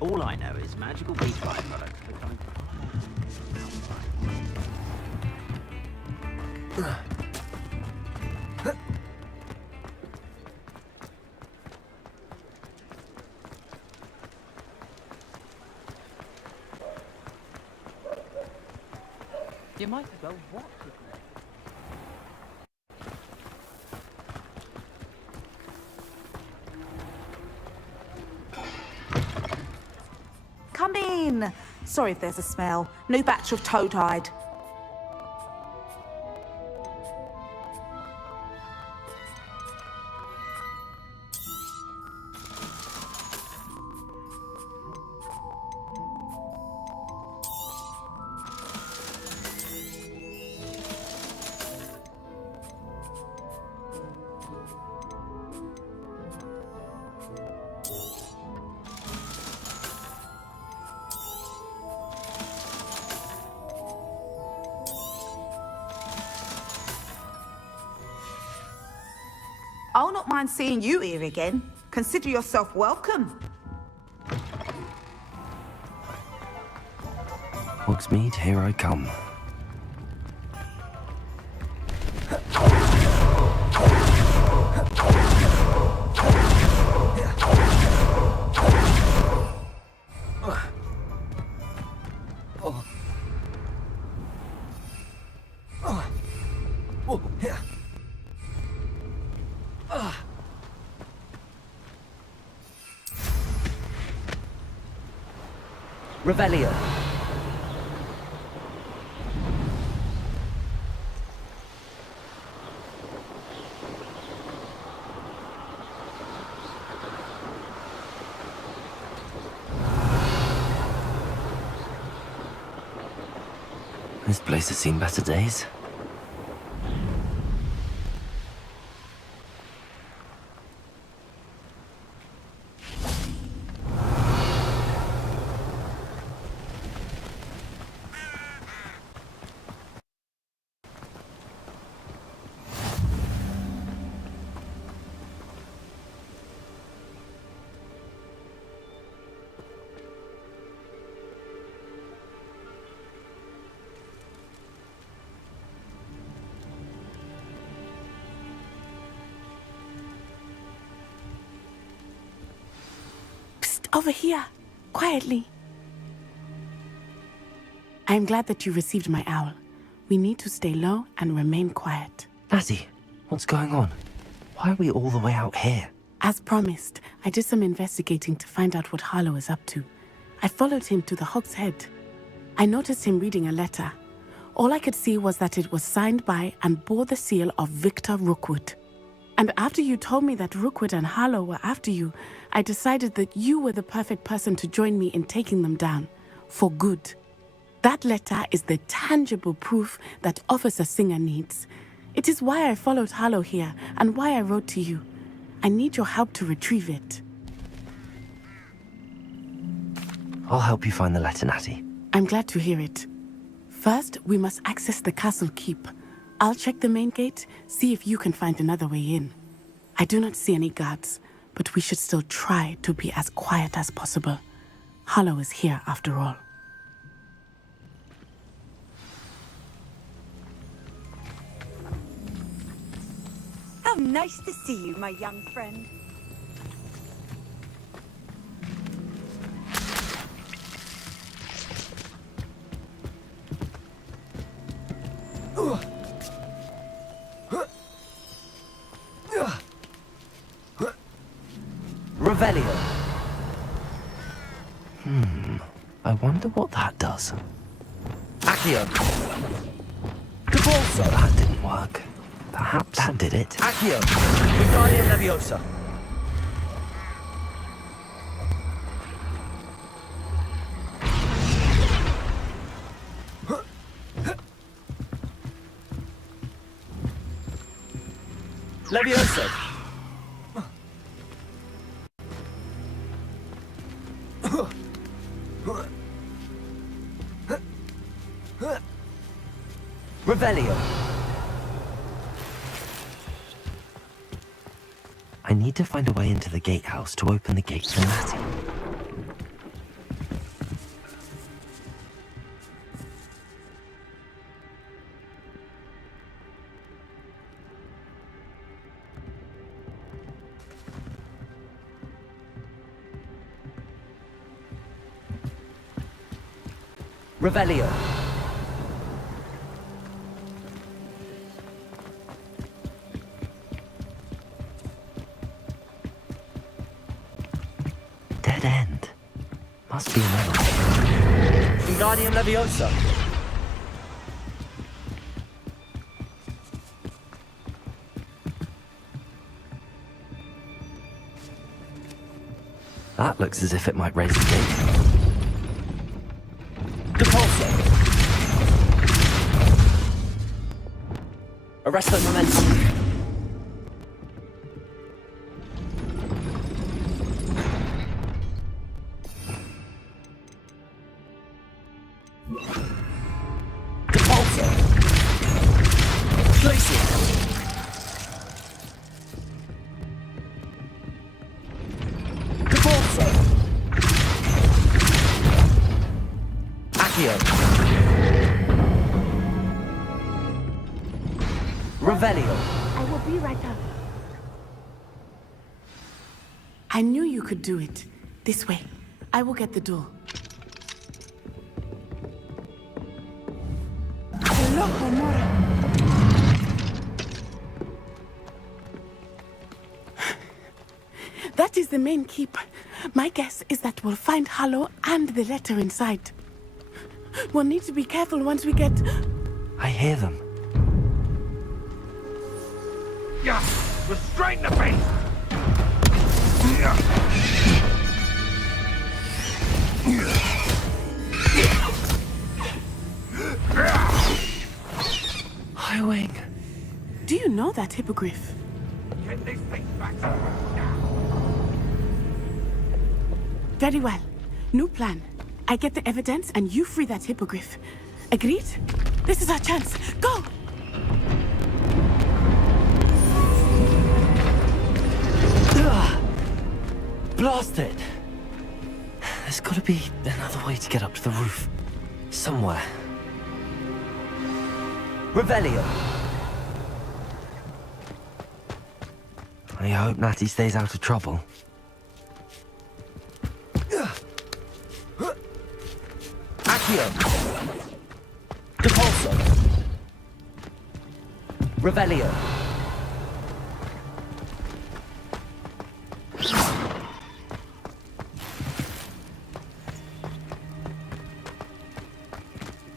All I know is magical beast byproducts becoming. You might as well walk with me. Come in. Sorry if there's a smell. New batch of toad-hide. I'll not mind seeing you here again. Consider yourself welcome. Hogsmeade, here I come. Revelio. This place has seen better days. Over here, quietly. I am glad that you received my owl. We need to stay low and remain quiet. Natty, what's going on? Why are we all the way out here? As promised, I did some investigating to find out what Harlow is up to. I followed him to the Hog's Head. I noticed him reading a letter. All I could see was that it was signed by and bore the seal of Victor Rookwood. And after you told me that Rookwood and Harlow were after you, I decided that you were the perfect person to join me in taking them down. For good. That letter is the tangible proof that Officer Singer needs. It is why I followed Harlow here and why I wrote to you. I need your help to retrieve it. I'll help you find the letter, Natty. I'm glad to hear it. First, we must access the castle keep. I'll check the main gate, see if you can find another way in. I do not see any guards, but we should still try to be as quiet as possible. Harlow is here after all. How nice to see you, my young friend. Revelio. I wonder what that does. Accio. Cabalso. That didn't work. Perhaps that did it. Accio. Wingardium Leviosa. Leviosa. Revelio. I need to find a way into the gatehouse to open the gate for Natty. Revelio. Dead end. Must be another way. Wingardium Leviosa. That looks as if it might raise the gate. Arresto momentum. Depulso. Glacier. Depulso. Accio. Revelio. I will be right up. I knew you could do it. This way. I will get the door. That is the main keep. My guess is that we'll find Harlow and the letter inside. We'll need to be careful once we get... I hear them. Yeah, restrain the beast! Highwing. Do you know that hippogriff? Get these things back. Very well. New plan. I get the evidence and you free that hippogriff. Agreed? This is our chance. Go! Blast it! There's gotta be another way to get up to the roof. Somewhere. Revelio. I hope Natty stays out of trouble. Accio. Revelio.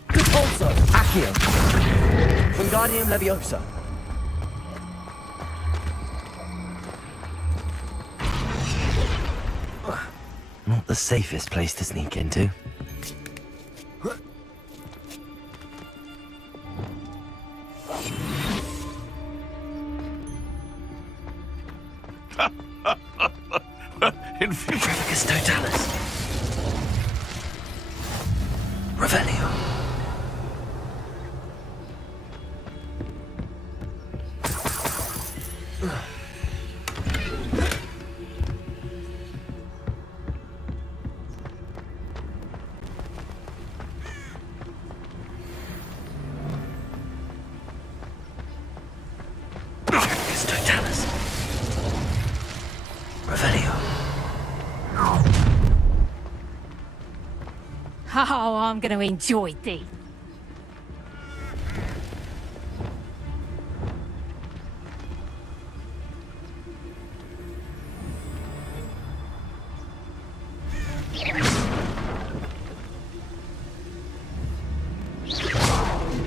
Repulso. Accio. Wingardium Leviosa. Not the safest place to sneak into. Infecus Totalis. Revelio. Infecus Totalis. Revelio. Oh, I'm going to enjoy this.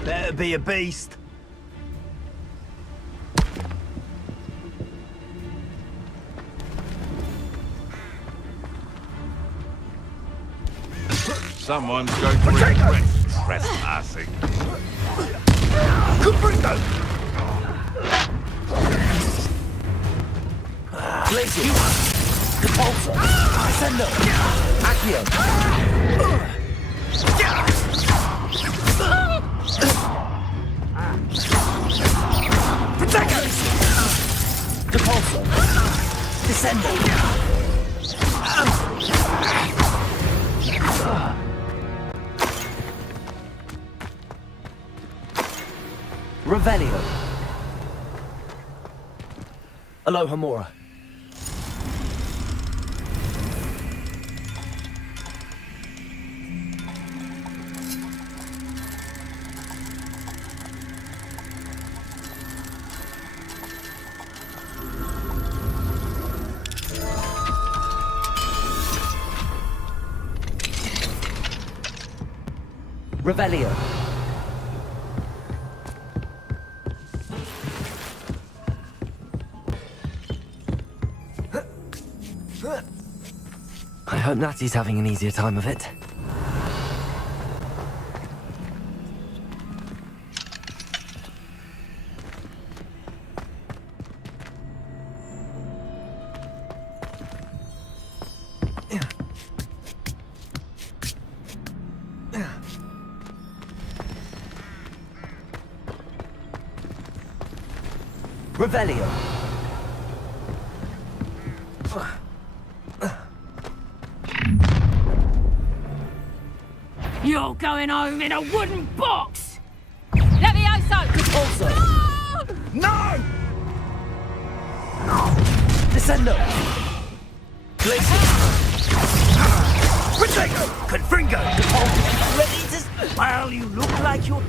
Better be a beast. Someone's going to regret trespassing. Cubrito! Glacier! Depulso! Ascendo! Accio! Protego! Depulso! Descendo! Revelio. Alohomora. Revelio. I hope Natty's having an easier time of it. Revelio. You're going home in a wooden box! Levioso! Repulso! No! Descendo! Glacier! Protego! Confringo! Depulso! Red-Eaters! Well, you look like you're...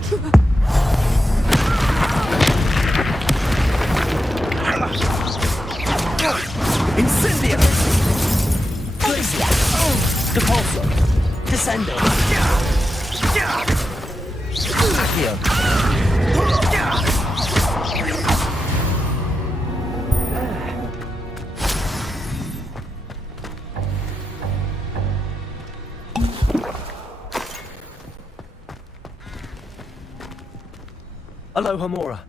Incendio! Glacier! Depulso! Descendo! Accio! Alohomora.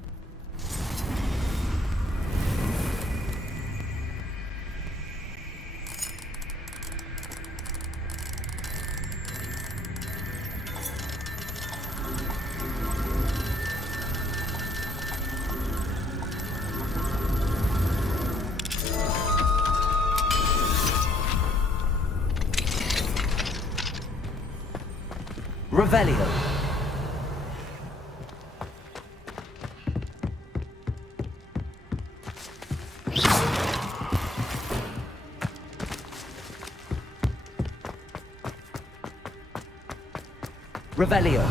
Revelio. Revelio.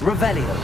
Revelio.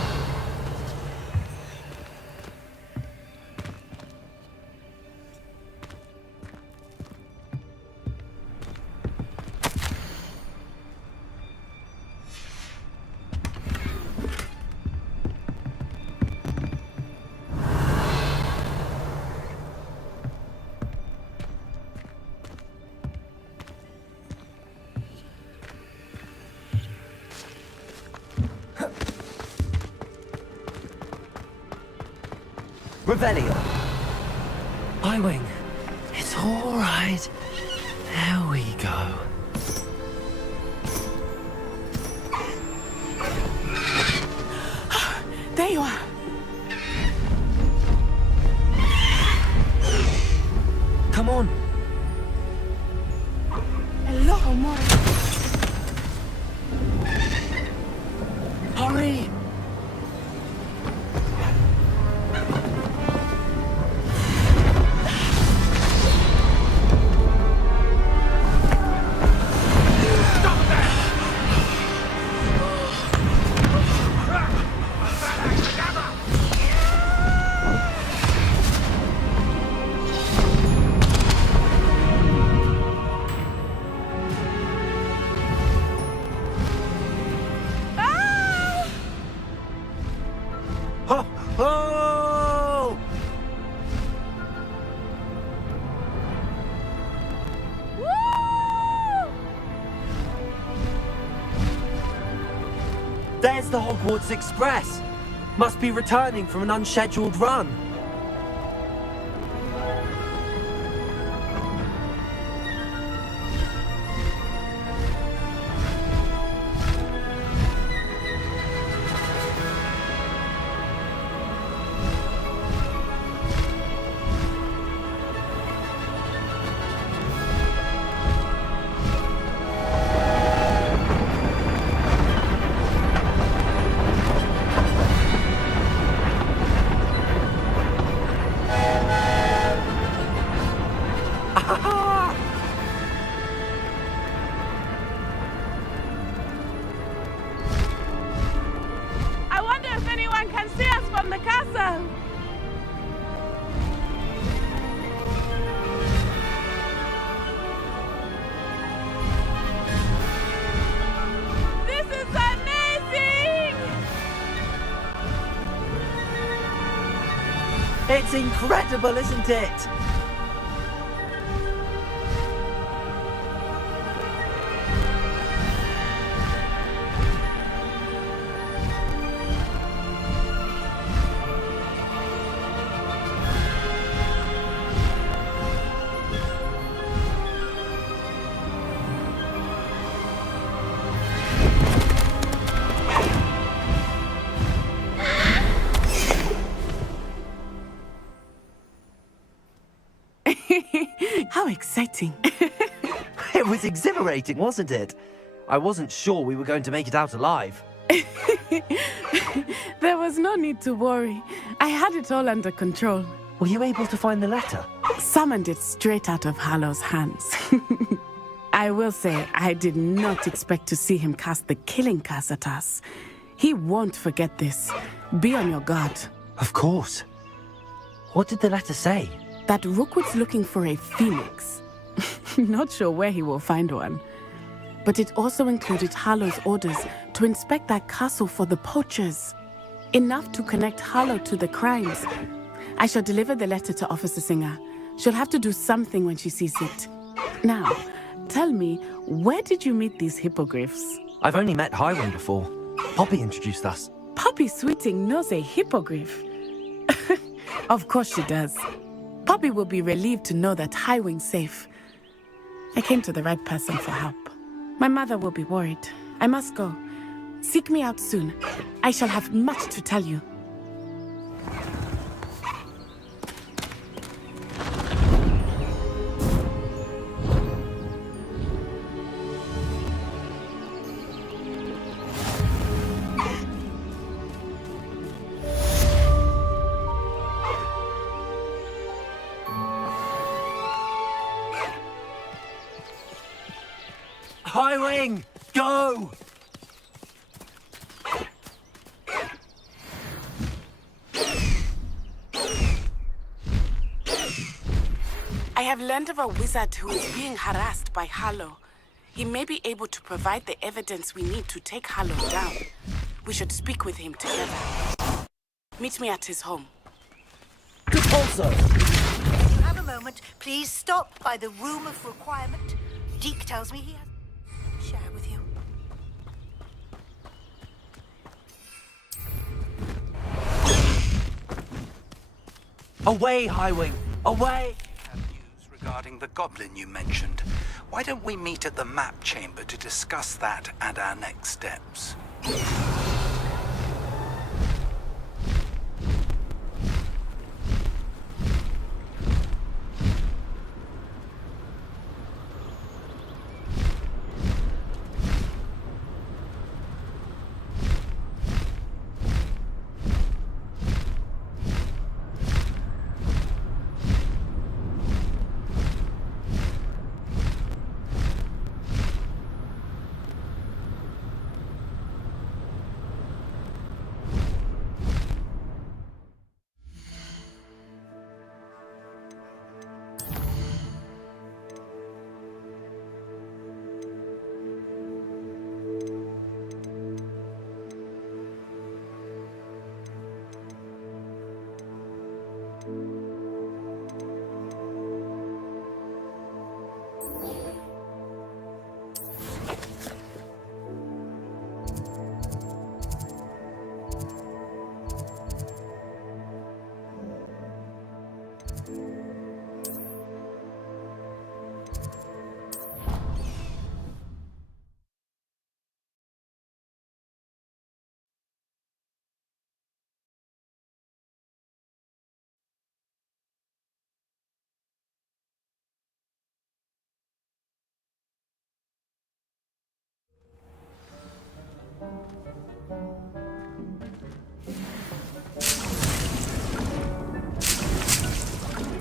Revelio. Highwing. It's all right. There we go. There you are. Come on. Hello, amore. Hurry. Oh! There's the Hogwarts Express. Must be returning from an unscheduled run. I wonder if anyone can see us from the castle. This is amazing! It's incredible, isn't it? How exciting. It was exhilarating, wasn't it? I wasn't sure we were going to make it out alive. There was no need to worry. I had it all under control. Were you able to find the letter? Summoned it straight out of Harlow's hands. I will say, I did not expect to see him cast the killing curse at us. He won't forget this. Be on your guard. Of course. What did the letter say? That Rookwood's looking for a phoenix. Not sure where he will find one. But it also included Harlow's orders to inspect that castle for the poachers. Enough to connect Harlow to the crimes. I shall deliver the letter to Officer Singer. She'll have to do something when she sees it. Now, tell me, where did you meet these hippogriffs? I've only met Highwing before. Poppy introduced us. Poppy Sweeting knows a hippogriff. Of course she does. Poppy will be relieved to know that Highwing's safe. I came to the right person for help. My mother will be worried. I must go. Seek me out soon. I shall have much to tell you. Highwing, go! have learned of a wizard who is being harassed by Harlow. He may be able to provide the evidence we need to take Harlow down. We should speak with him together. Meet me at his home. Also, if you have a moment, please stop by the room of requirement. Deke tells me he has to share with you. Away, Highwing! Away! Regarding the goblin you mentioned, why don't we meet at the map chamber to discuss that and our next steps?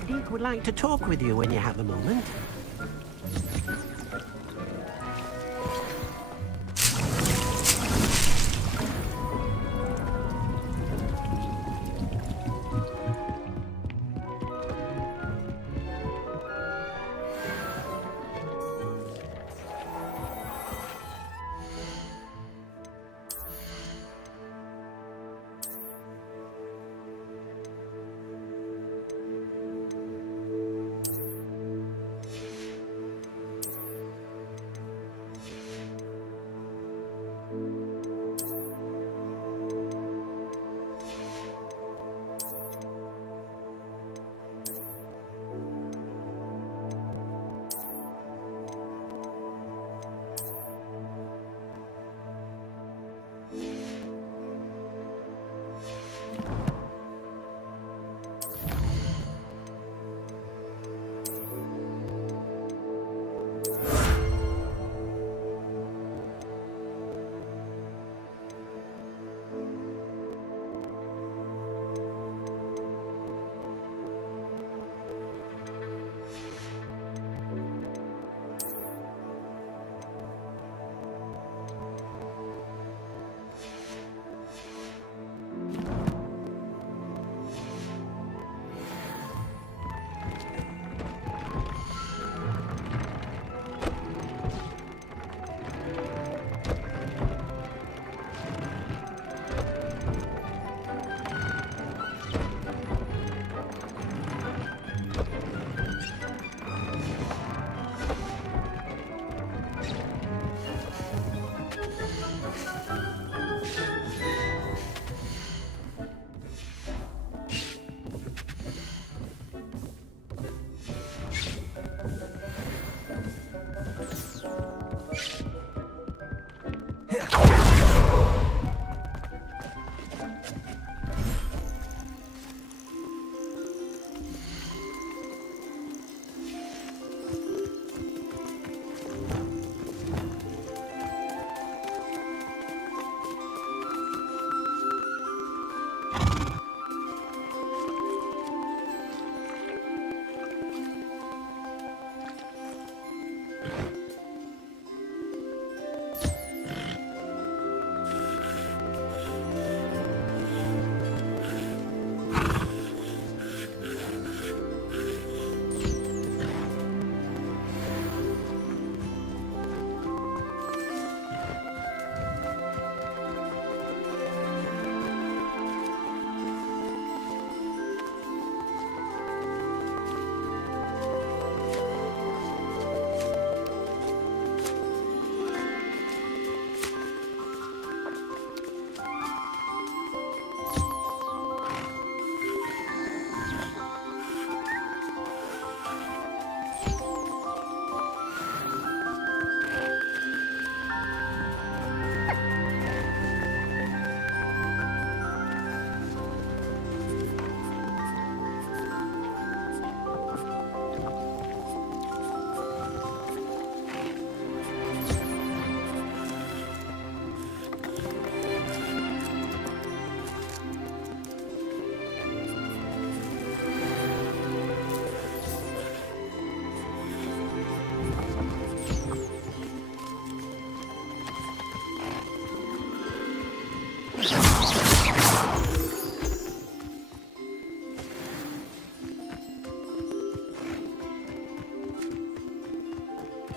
Deke would like to talk with you when you have a moment.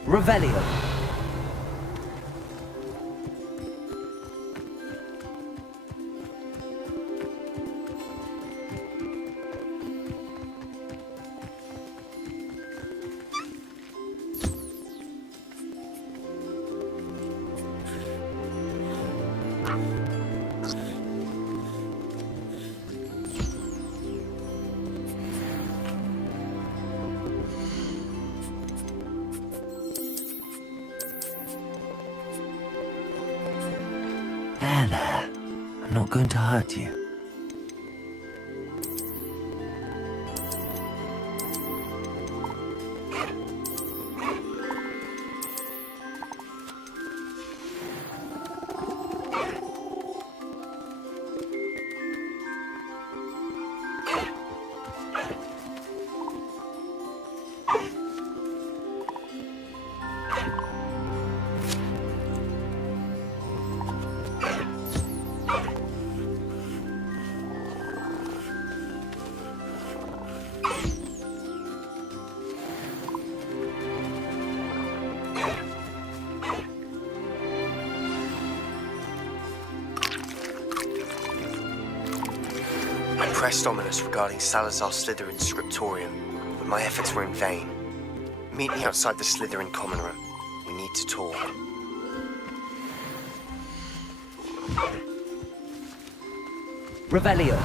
Revelio. There. I'm not going to hurt you. I pressed ominous regarding Salazar Slytherin's scriptorium, but my efforts were in vain. Meet me outside the Slytherin common room. We need to talk. Revelio.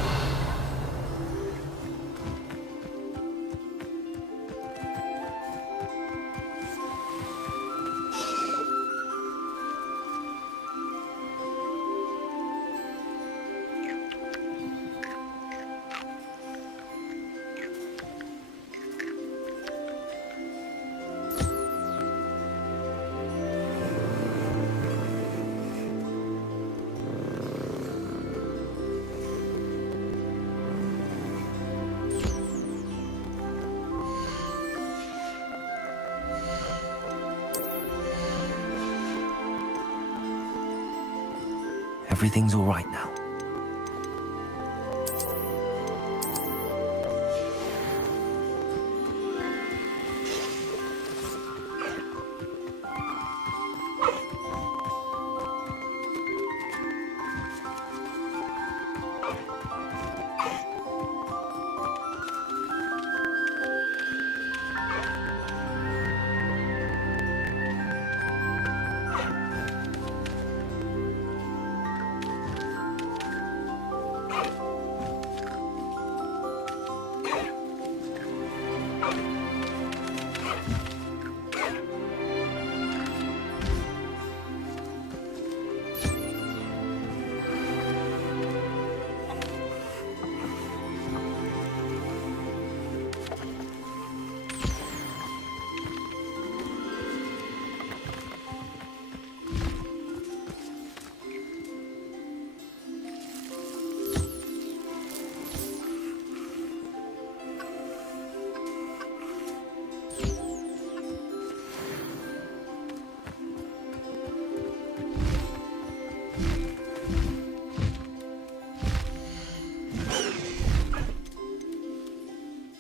Everything's all right now.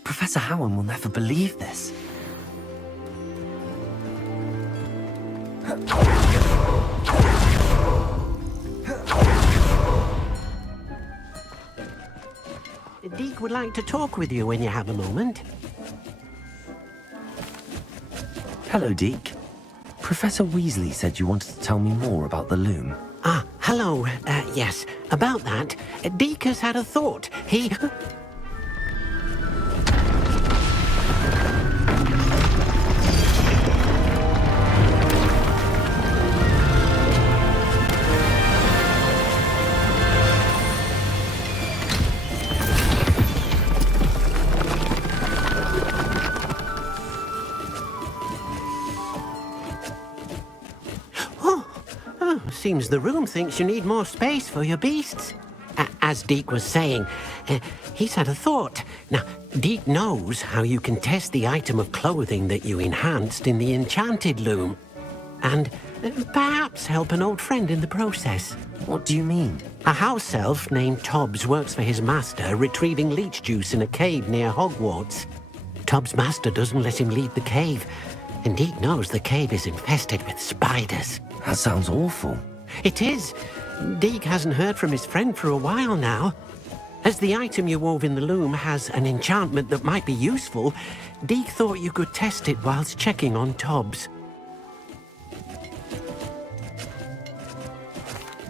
Professor Howard will never believe this. Deke would like to talk with you when you have a moment. Hello, Deke. Professor Weasley said you wanted to tell me more about the loom. Ah, hello. Yes, about that. Deke has had a thought. He... Seems the room thinks you need more space for your beasts. As Deke was saying, he's had a thought. Now, Deke knows how you can test the item of clothing that you enhanced in the enchanted loom. And perhaps help an old friend in the process. What do you mean? A house elf named Tobbs works for his master, retrieving leech juice in a cave near Hogwarts. Tobbs' master doesn't let him leave the cave. And Deke knows the cave is infested with spiders. That sounds awful. It is. Deke hasn't heard from his friend for a while now. As the item you wove in the loom has an enchantment that might be useful, Deke thought you could test it whilst checking on Tobbs.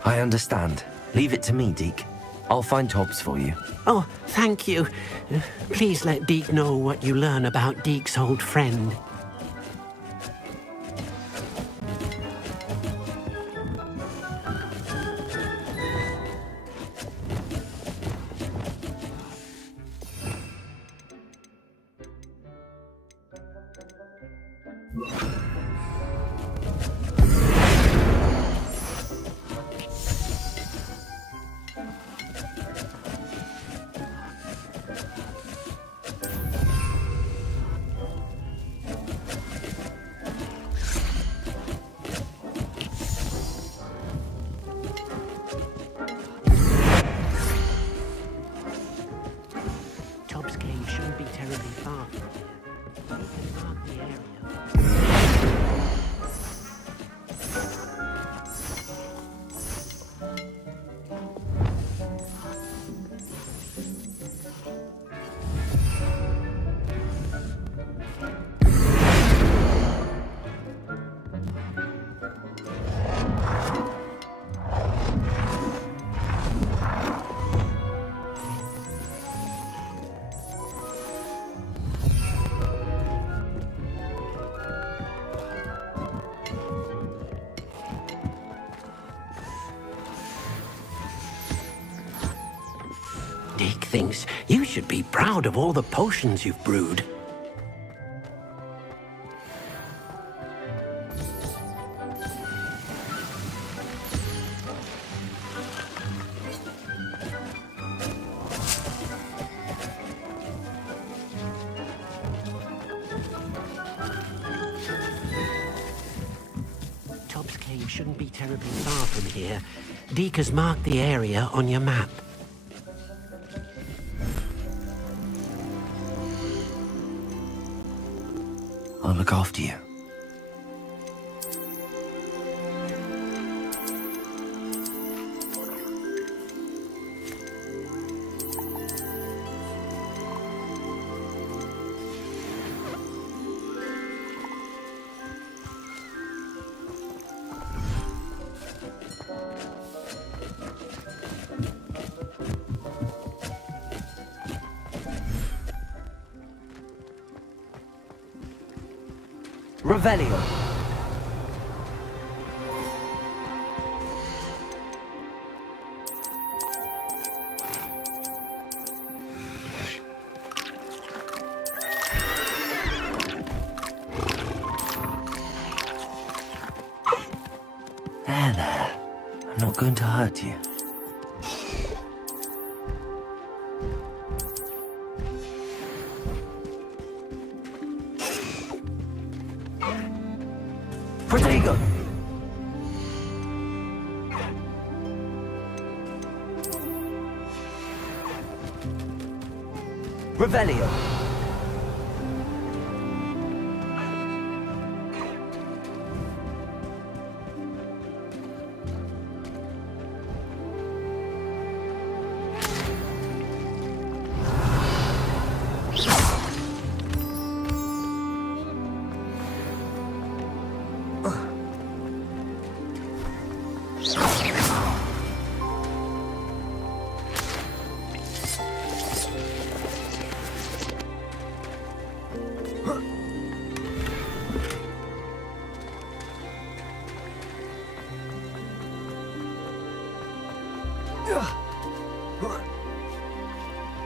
I understand. Leave it to me, Deke. I'll find Tobbs for you. Oh, thank you. Please let Deke know what you learn about Deke's old friend. Tobbs cave shouldn't be terribly far. You can mark the area. Deke thinks you should be proud of all the potions you've brewed. Tobbs Cave shouldn't be terribly far from here. Deke has marked the area on your map. I'll look after you. Revelio. There. I'm not going to hurt you. Protego! Revelio!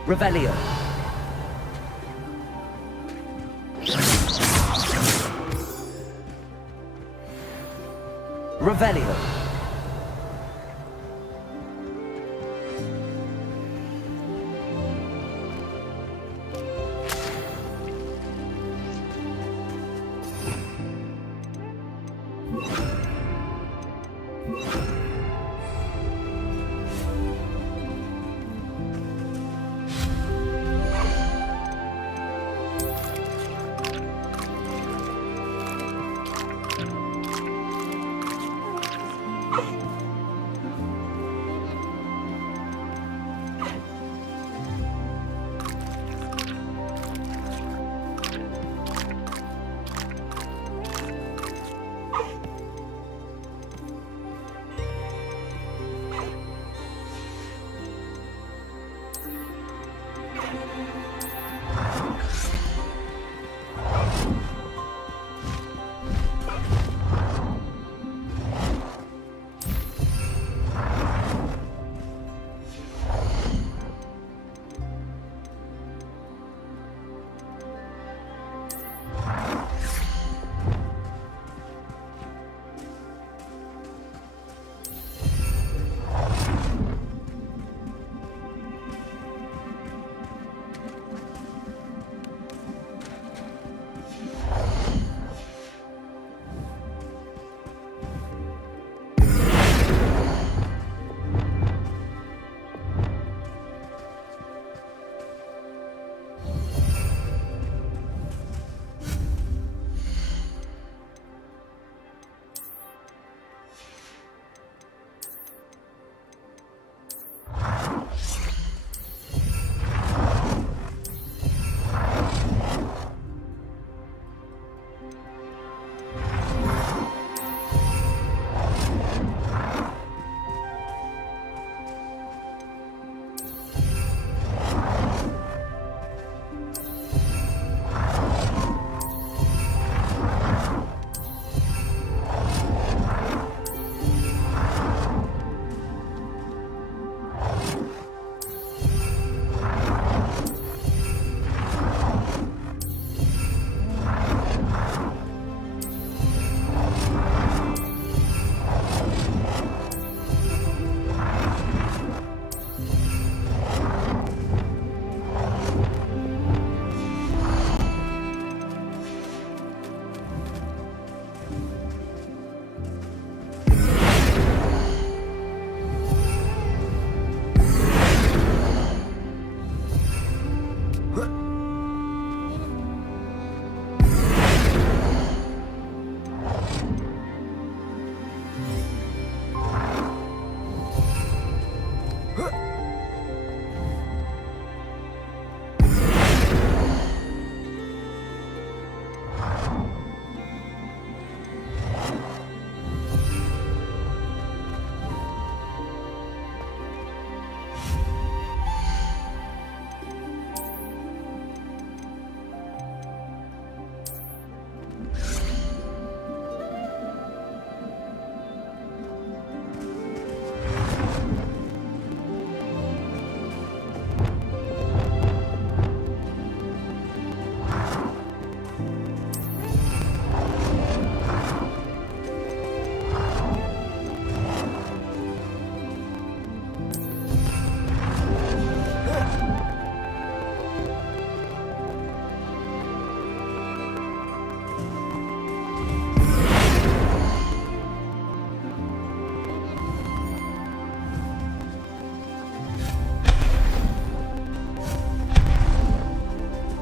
Revelio. Revelio.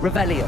Revelio.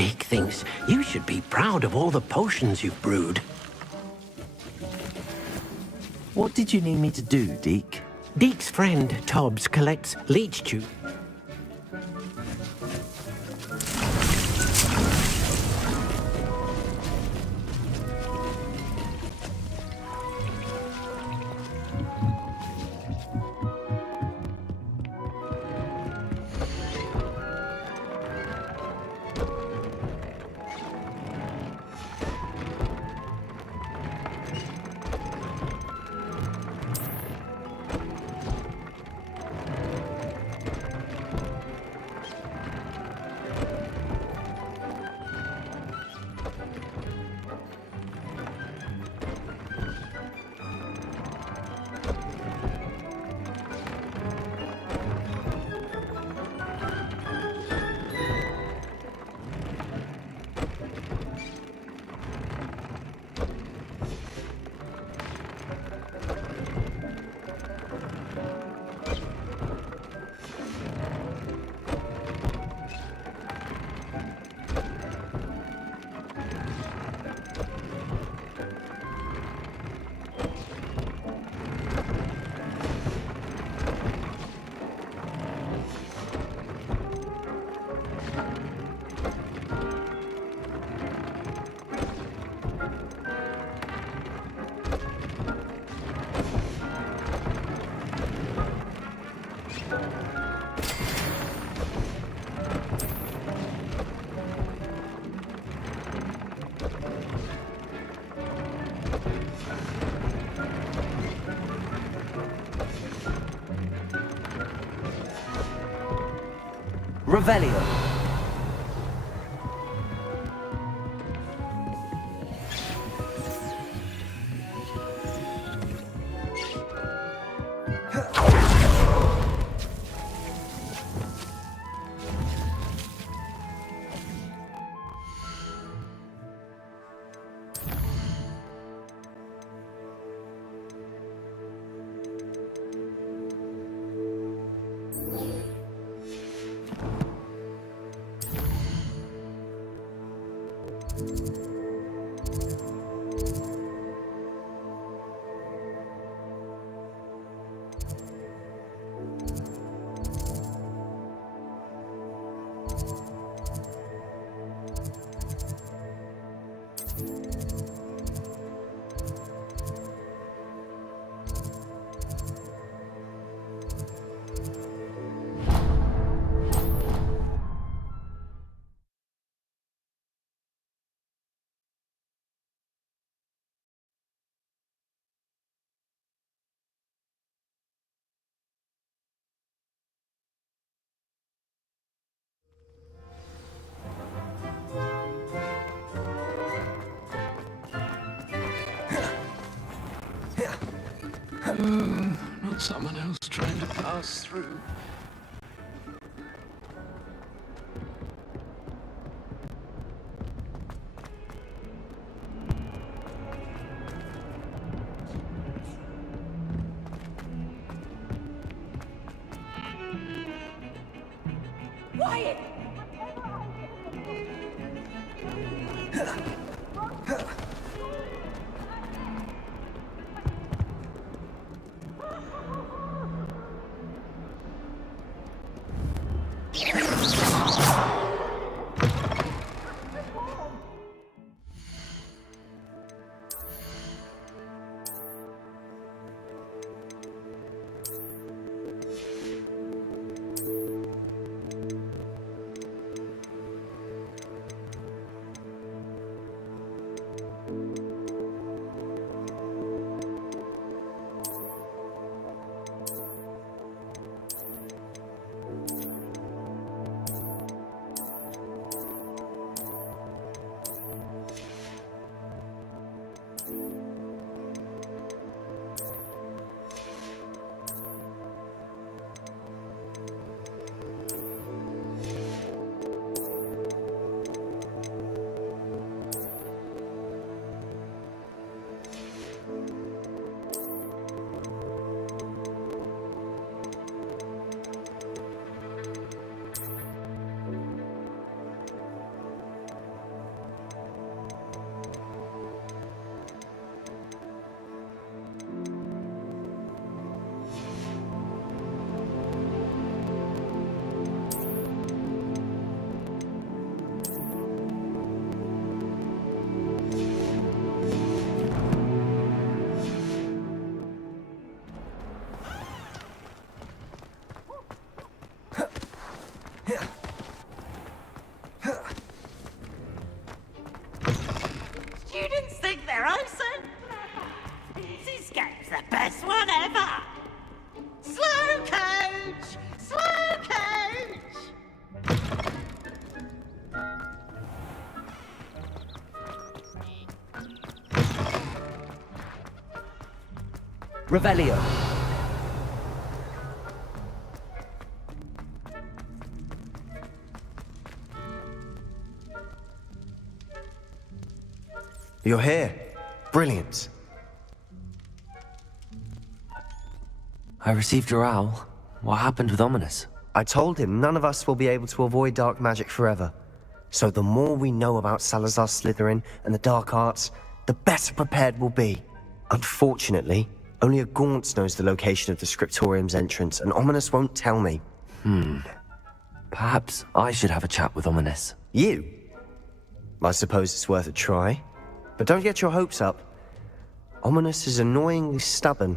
Deke thinks you should be proud of all the potions you've brewed. What did you need me to do, Deke? Deke's friend, Tobbs, collects leech tube. Revelio. Not someone else trying to pass through. Quiet! Students think they're awesome. This game's the best one ever. Slow coach! Slow coach! Revelio. You're here. Brilliant. I received your owl. What happened with Ominous? I told him none of us will be able to avoid dark magic forever. So the more we know about Salazar Slytherin and the dark arts, the better prepared we'll be. Unfortunately, only a Gaunt knows the location of the Scriptorium's entrance, and Ominous won't tell me. Perhaps I should have a chat with Ominous. You? I suppose it's worth a try. But don't get your hopes up. Ominous is annoyingly stubborn.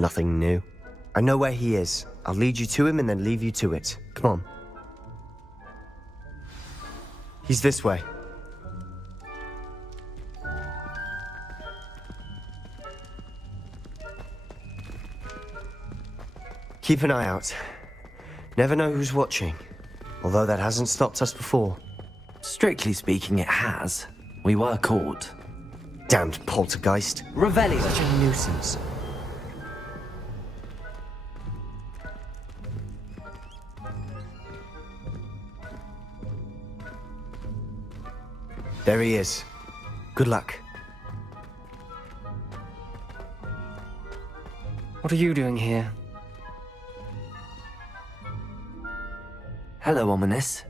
Nothing new. I know where he is. I'll lead you to him and then leave you to it. Come on. He's this way. Keep an eye out. Never know who's watching. Although that hasn't stopped us before. Strictly speaking, it has. We were caught. Damned poltergeist. Revelio. Such a nuisance. There he is. Good luck. What are you doing here? Hello, Ominous.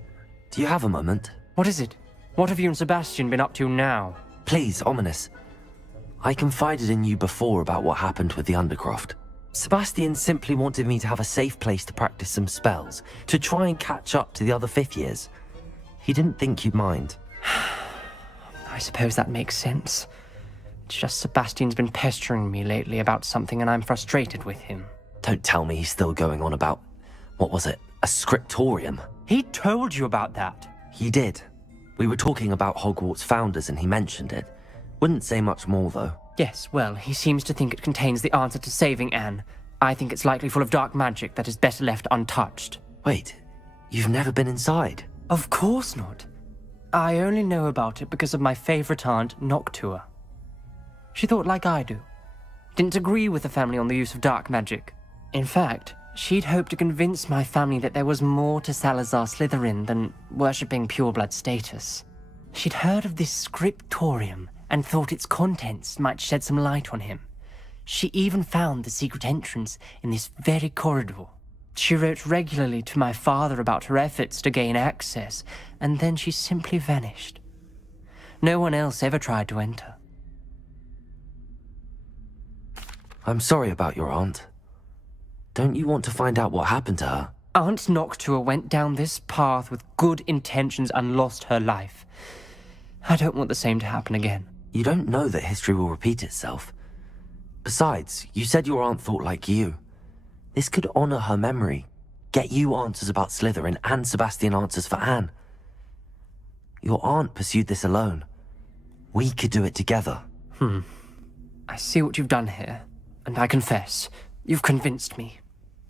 Do you have a moment? What is it? What have you and Sebastian been up to now? Please, Ominous. I confided in you before about what happened with the Undercroft. Sebastian simply wanted me to have a safe place to practice some spells, to try and catch up to the other fifth years. He didn't think you'd mind. I suppose that makes sense. It's just Sebastian's been pestering me lately about something and I'm frustrated with him. Don't tell me he's still going on about, what was it, a scriptorium? He told you about that? He did. We were talking about Hogwarts founders and he mentioned it. Wouldn't say much more though. Yes, well, he seems to think it contains the answer to saving Anne. I think it's likely full of dark magic that is better left untouched. Wait, you've never been inside? Of course not. I only know about it because of my favorite aunt, Noctua. She thought like I do. Didn't agree with the family on the use of dark magic. In fact, she'd hoped to convince my family that there was more to Salazar Slytherin than worshipping pureblood status. She'd heard of this scriptorium and thought its contents might shed some light on him. She even found the secret entrance in this very corridor. She wrote regularly to my father about her efforts to gain access, and then she simply vanished. No one else ever tried to enter. I'm sorry about your aunt. Don't you want to find out what happened to her? Aunt Noctua went down this path with good intentions and lost her life. I don't want the same to happen again. You don't know that history will repeat itself. Besides, you said your aunt thought like you. This could honor her memory, get you answers about Slytherin and Sebastian answers for Anne. Your aunt pursued this alone. We could do it together. I see what you've done here, and I confess, you've convinced me.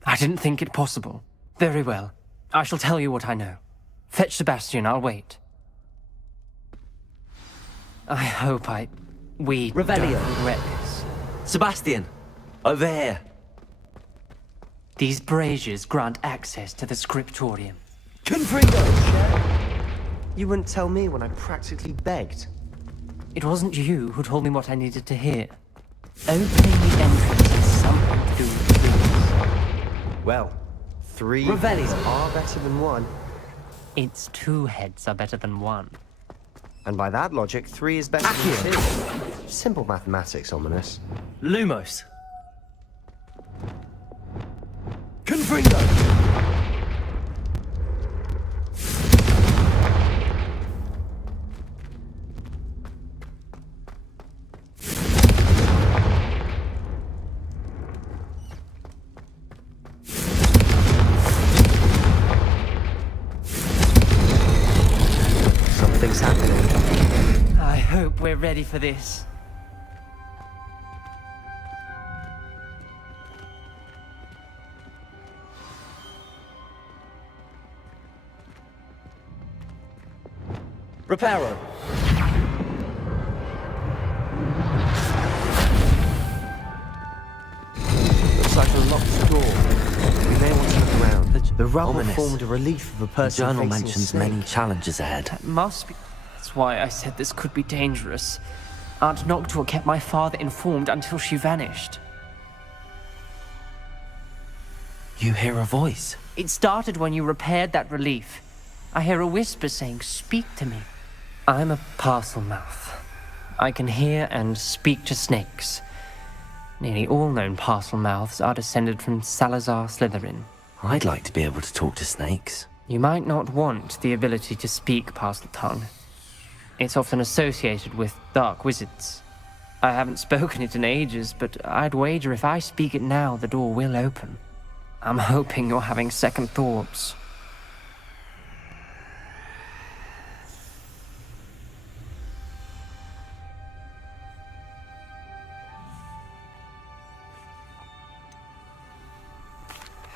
I didn't think it possible. Very well. I shall tell you what I know. Fetch Sebastian, I'll wait. I hope we don't regret this. Sebastian! Over here! These braziers grant access to the scriptorium. Confringo! You wouldn't tell me when I practically begged. It wasn't you who told me what I needed to hear. Opening the entrance has something to do with threes. Well, 3 Revelio. heads are better than 1. Its 2 heads are better than 1. And by that logic, 3 is better than 2. Simple mathematics, Ominous. Lumos! Confringo! Something's happening. I hope we're ready for this. Reparo! Looks like a locked door. We may want to look around. The rubble Ominous. formed a relief of a The person journal facing a mentions snake. many challenges ahead. That must be... That's why I said this could be dangerous. Aunt Noctua kept my father informed until she vanished. You hear a voice. It started when you repaired that relief. I hear a whisper saying, "Speak to me." I'm a parcel mouth. I can hear and speak to snakes. Nearly all known parcel mouths are descended from Salazar Slytherin. I'd like to be able to talk to snakes. You might not want the ability to speak parcel tongue. It's often associated with dark wizards. I haven't spoken it in ages, but I'd wager if I speak it now, the door will open. I'm hoping you're having second thoughts.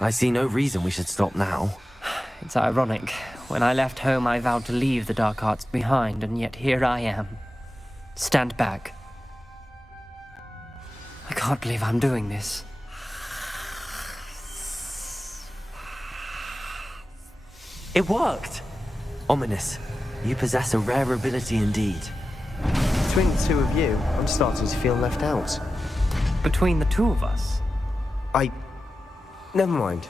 I see no reason we should stop now. It's ironic. When I left home, I vowed to leave the dark arts behind, and yet here I am. Stand back. I can't believe I'm doing this. It worked! Ominous, you possess a rare ability indeed. Between the two of you, I'm starting to feel left out. Between the two of us? Never mind.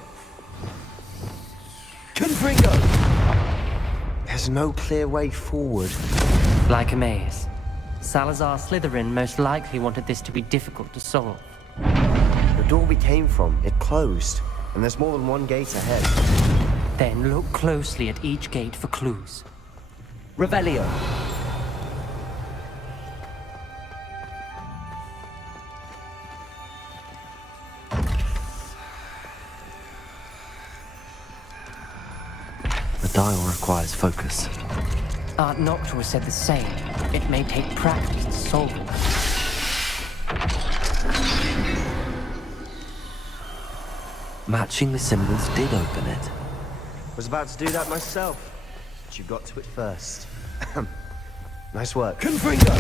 Confringo! There's no clear way forward. Like a maze. Salazar Slytherin most likely wanted this to be difficult to solve. The door we came from, it closed, and there's more than one gate ahead. Then look closely at each gate for clues. Revelio. The dial requires focus. Aunt Noctua said the same. It may take practice to solve it. Matching the symbols did open it. Was about to do that myself, but you got to it first. Nice work. Confringo!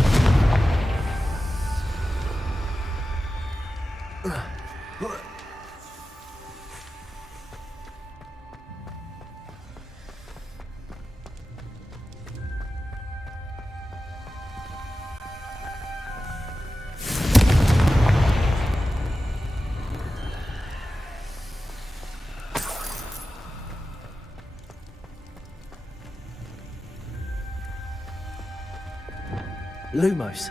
Lumos.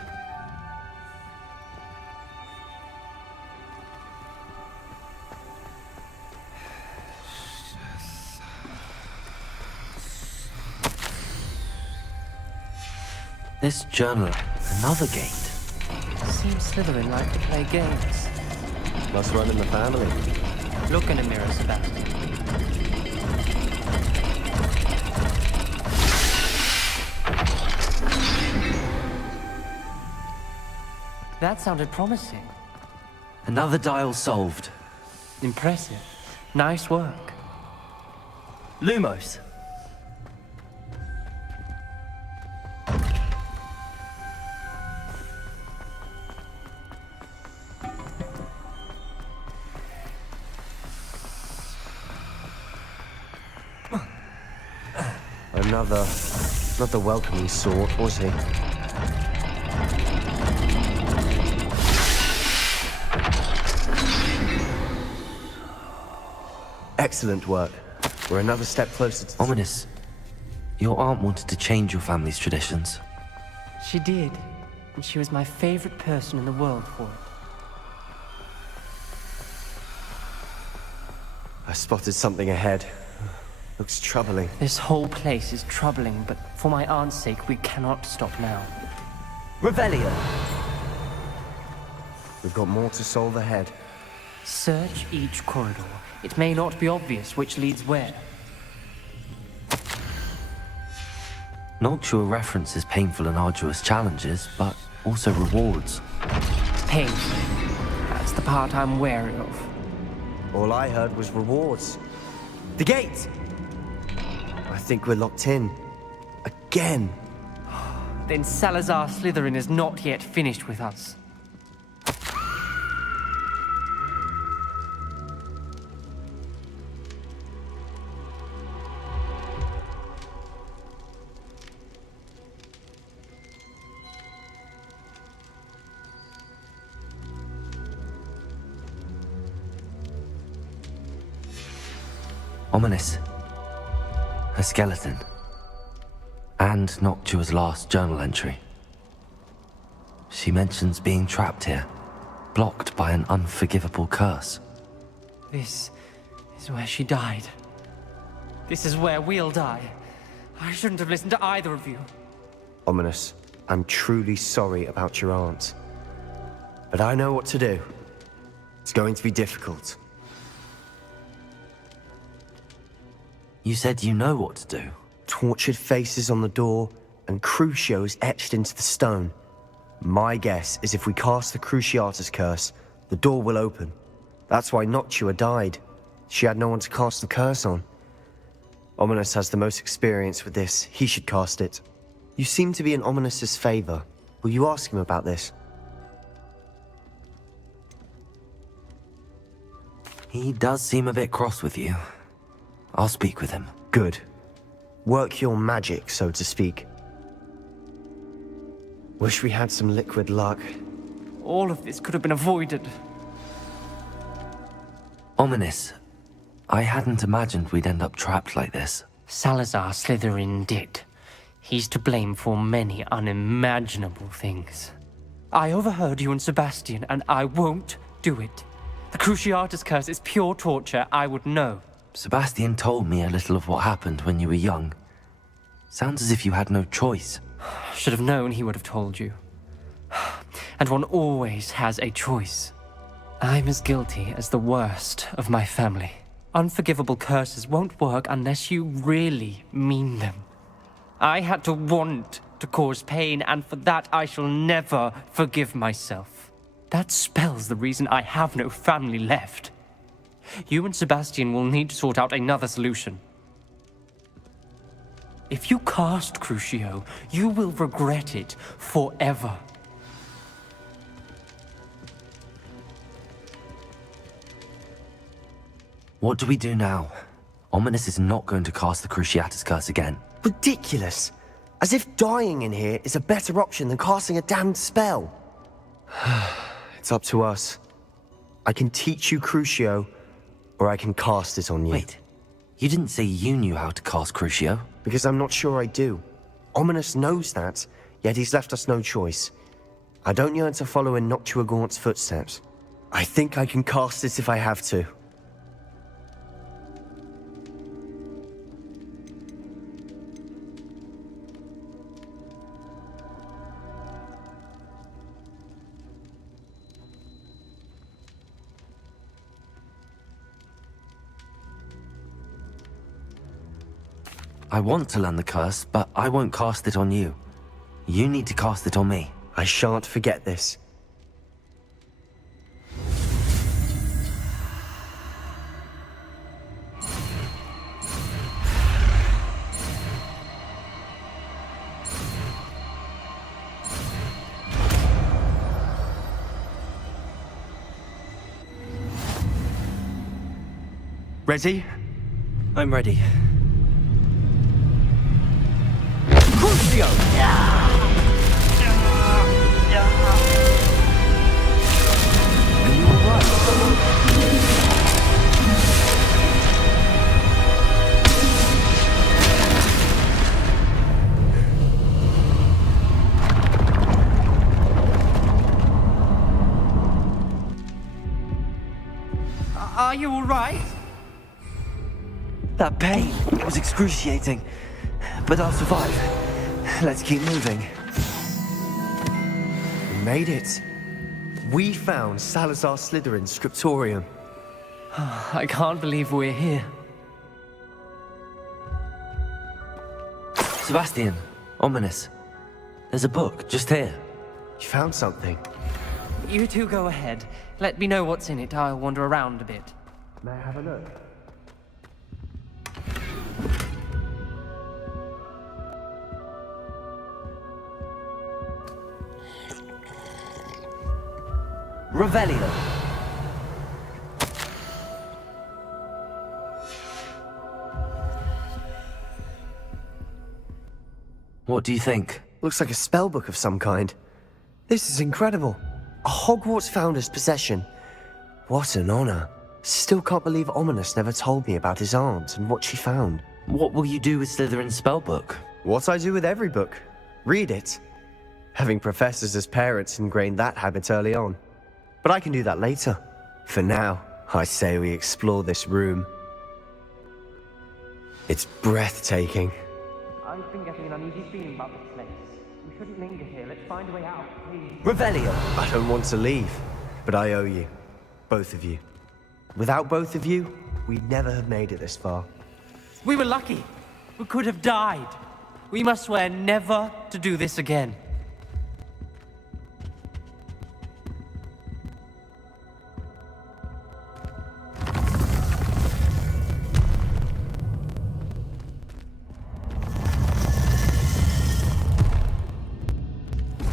This journal, another gate. Seems Slytherin like to play games. Must run in the family. Look in a mirror, Sebastian. That sounded promising. Another dial solved. Impressive. Nice work. Lumos. Not the welcoming sort, was he? Excellent work. We're another step closer to... Ominous. Your aunt wanted to change your family's traditions. She did. And she was my favorite person in the world for it. I spotted something ahead. Looks troubling. This whole place is troubling, but for my aunt's sake, we cannot stop now. Revelio. We've got more to solve ahead. Search each corridor. It may not be obvious which leads where. Noctua references painful and arduous challenges, but also rewards. Painful. That's the part I'm wary of. All I heard was rewards. The gate! I think we're locked in. Again. Then Salazar Slytherin is not yet finished with us. Ominous. A skeleton. And Noctua's last journal entry. She mentions being trapped here, blocked by an unforgivable curse. This is where she died. This is where we'll die. I shouldn't have listened to either of you. Ominous, I'm truly sorry about your aunt. But I know what to do. It's going to be difficult. You said you know what to do. Tortured faces on the door and crucios etched into the stone. My guess is if we cast the Cruciatus curse, the door will open. That's why Noctua died. She had no one to cast the curse on. Ominous has the most experience with this. He should cast it. You seem to be in Ominous's favor. Will you ask him about this? He does seem a bit cross with you. I'll speak with him. Good. Work your magic, so to speak. Wish we had some liquid luck. All of this could have been avoided. Ominous. I hadn't imagined we'd end up trapped like this. Salazar Slytherin did. He's to blame for many unimaginable things. I overheard you and Sebastian, and I won't do it. The Cruciatus curse is pure torture, I would know. Sebastian told me a little of what happened when you were young. Sounds as if you had no choice. Should have known he would have told you. And one always has a choice. I'm as guilty as the worst of my family. Unforgivable curses won't work unless you really mean them. I had to want to cause pain, and for that I shall never forgive myself. That spells the reason I have no family left. You and Sebastian will need to sort out another solution. If you cast Crucio, you will regret it forever. What do we do now? Ominous is not going to cast the Cruciatus curse again. Ridiculous! As if dying in here is a better option than casting a damned spell. It's up to us. I can teach you Crucio, or I can cast it on you. Wait, you didn't say you knew how to cast Crucio? Because I'm not sure I do. Ominous knows that, yet he's left us no choice. I don't yearn to follow in Noctua Gaunt's footsteps. I think I can cast it if I have to. I want to learn the curse, but I won't cast it on you. You need to cast it on me. I shan't forget this. Ready? I'm ready. Crucio! Are you alright? Are you alright? That pain, it was excruciating. But I'll survive. Let's keep moving. We made it. We found Salazar Slytherin's scriptorium. I can't believe we're here. Sebastian, Ominous. There's a book just here. You found something? You two go ahead. Let me know what's in it. I'll wander around a bit. May I have a look? Revelio. What do you think? Looks like a spellbook of some kind. This is incredible. A Hogwarts founder's possession. What an honor. Still can't believe Ominous never told me about his aunt and what she found. What will you do with Slytherin's spellbook? What I do with every book. Read it. Having professors as parents ingrained that habit early on. But I can do that later. For now, I say we explore this room. It's breathtaking. I've been getting an uneasy feeling about this place. We shouldn't linger here. Let's find a way out, please. Revelio. I don't want to leave, but I owe you. Both of you. Without both of you, we'd never have made it this far. We were lucky. We could have died. We must swear never to do this again.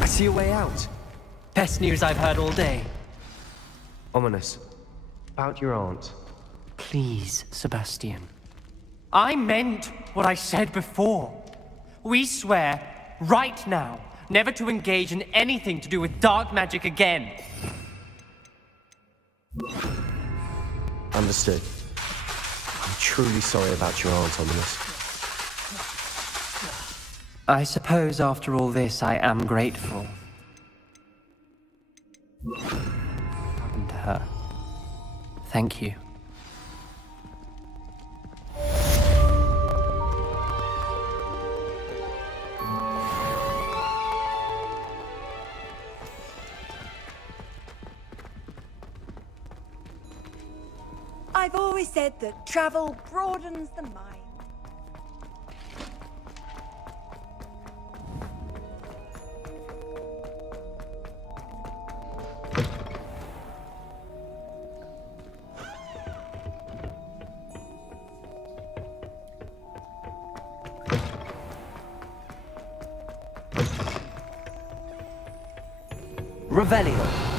I see a way out. Best news I've heard all day. Ominous. About your aunt. Please, Sebastian. I meant what I said before. We swear, right now, never to engage in anything to do with dark magic again. Understood. I'm truly sorry about your aunt, Ominous. I suppose after all this, I am grateful. What happened to her? Thank you. I've always said that travel broadens the mind. Revelio.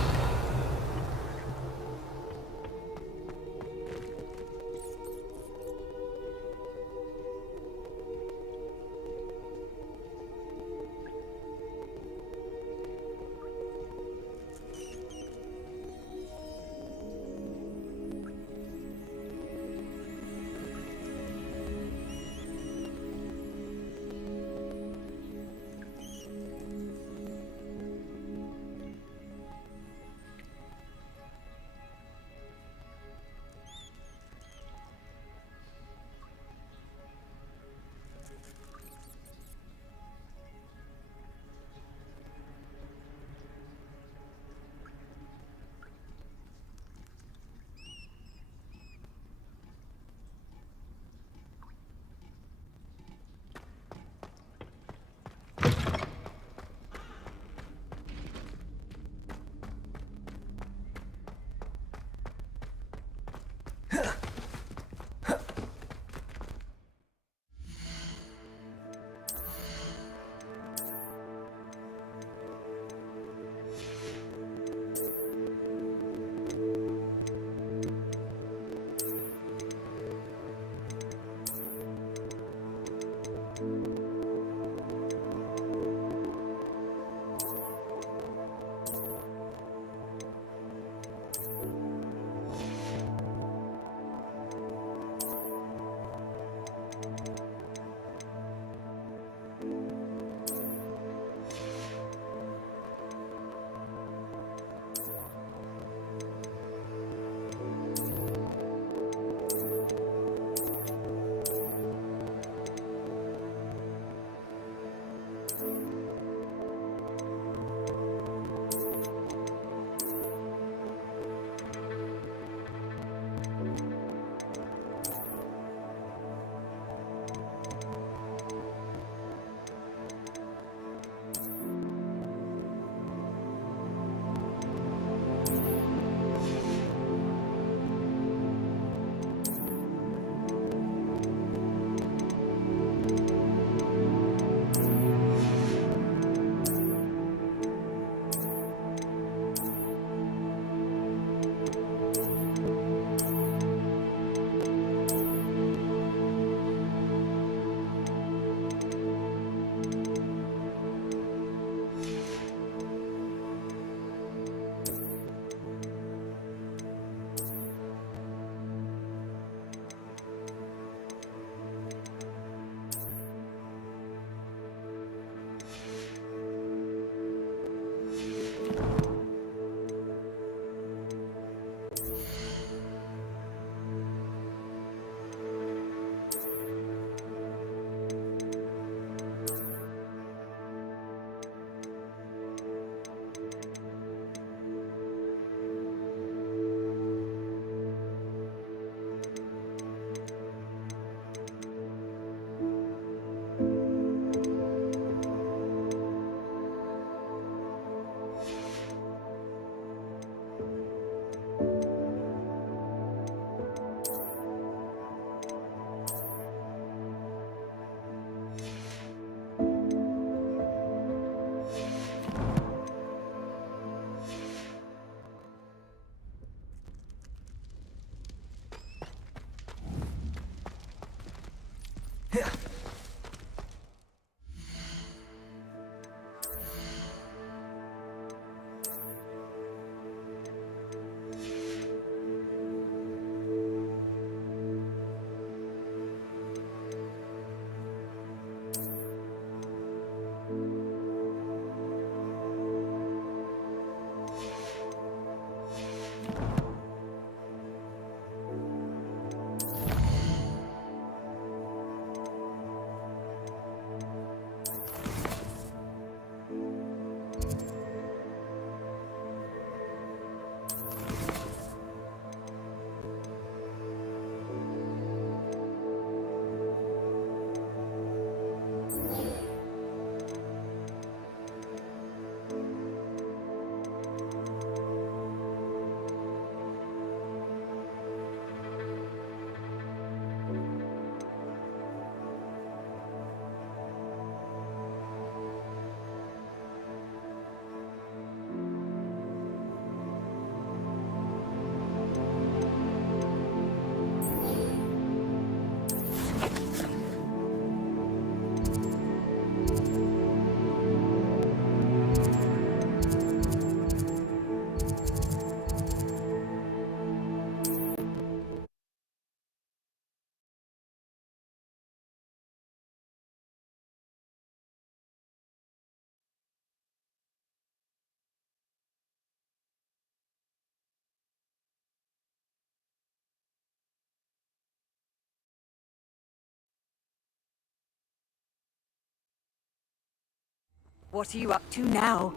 What are you up to now?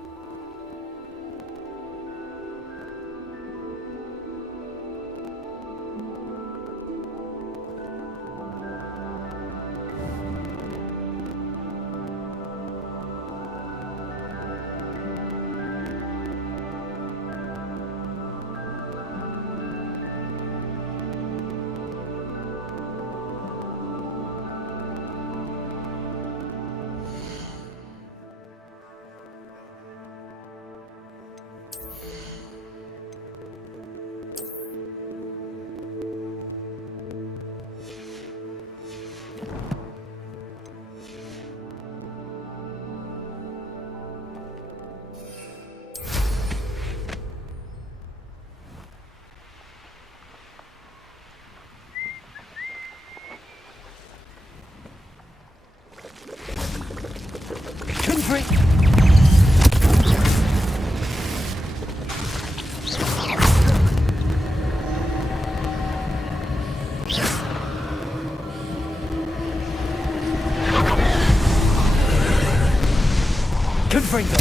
Confringo!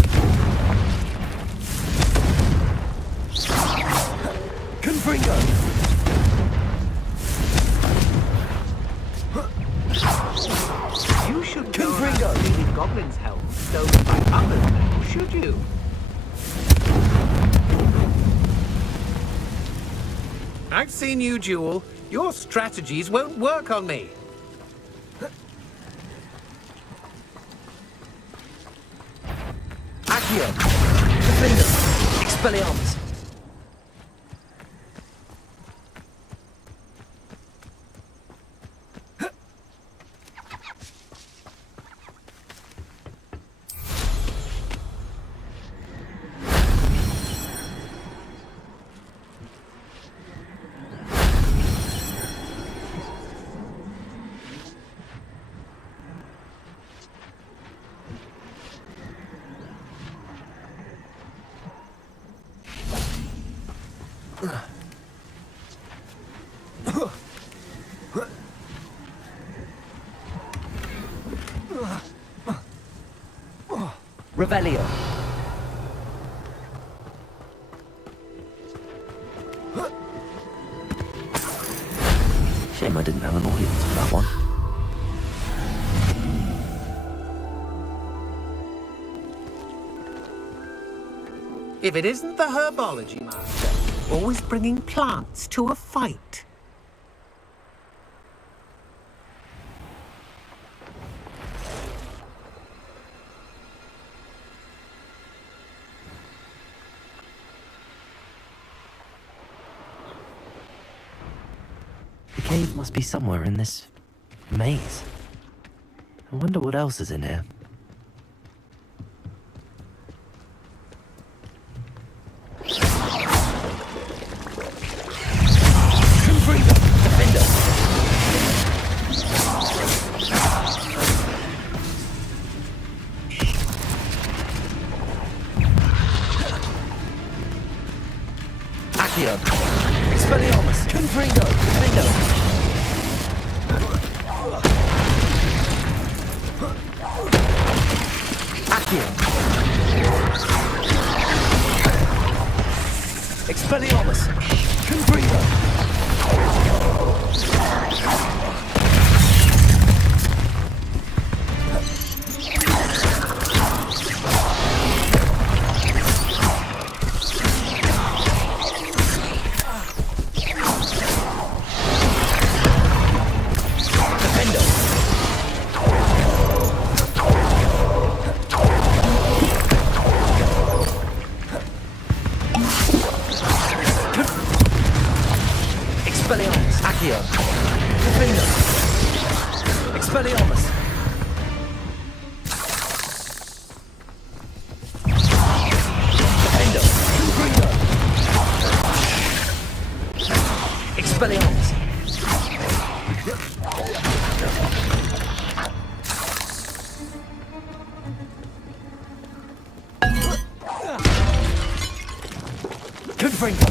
Confringo! You should go around stealing goblins' helms stolen by others now, should you? I've seen you, Jewel. Your strategies won't work on me. Accio! Defender! Expelliarmus! Revelio. Shame I didn't have an audience for that one. If it isn't the herbology master, always bringing plants to a fight. The cave must be somewhere in this maze. I wonder what else is in here. Expelliarmus! Confringo! Defendo! Accio! Expelliarmus! Confringo! Expelliarmus! Accio! Defendo! Expelliarmus! Defendo! Confringo! Expelliarmus! Confringo!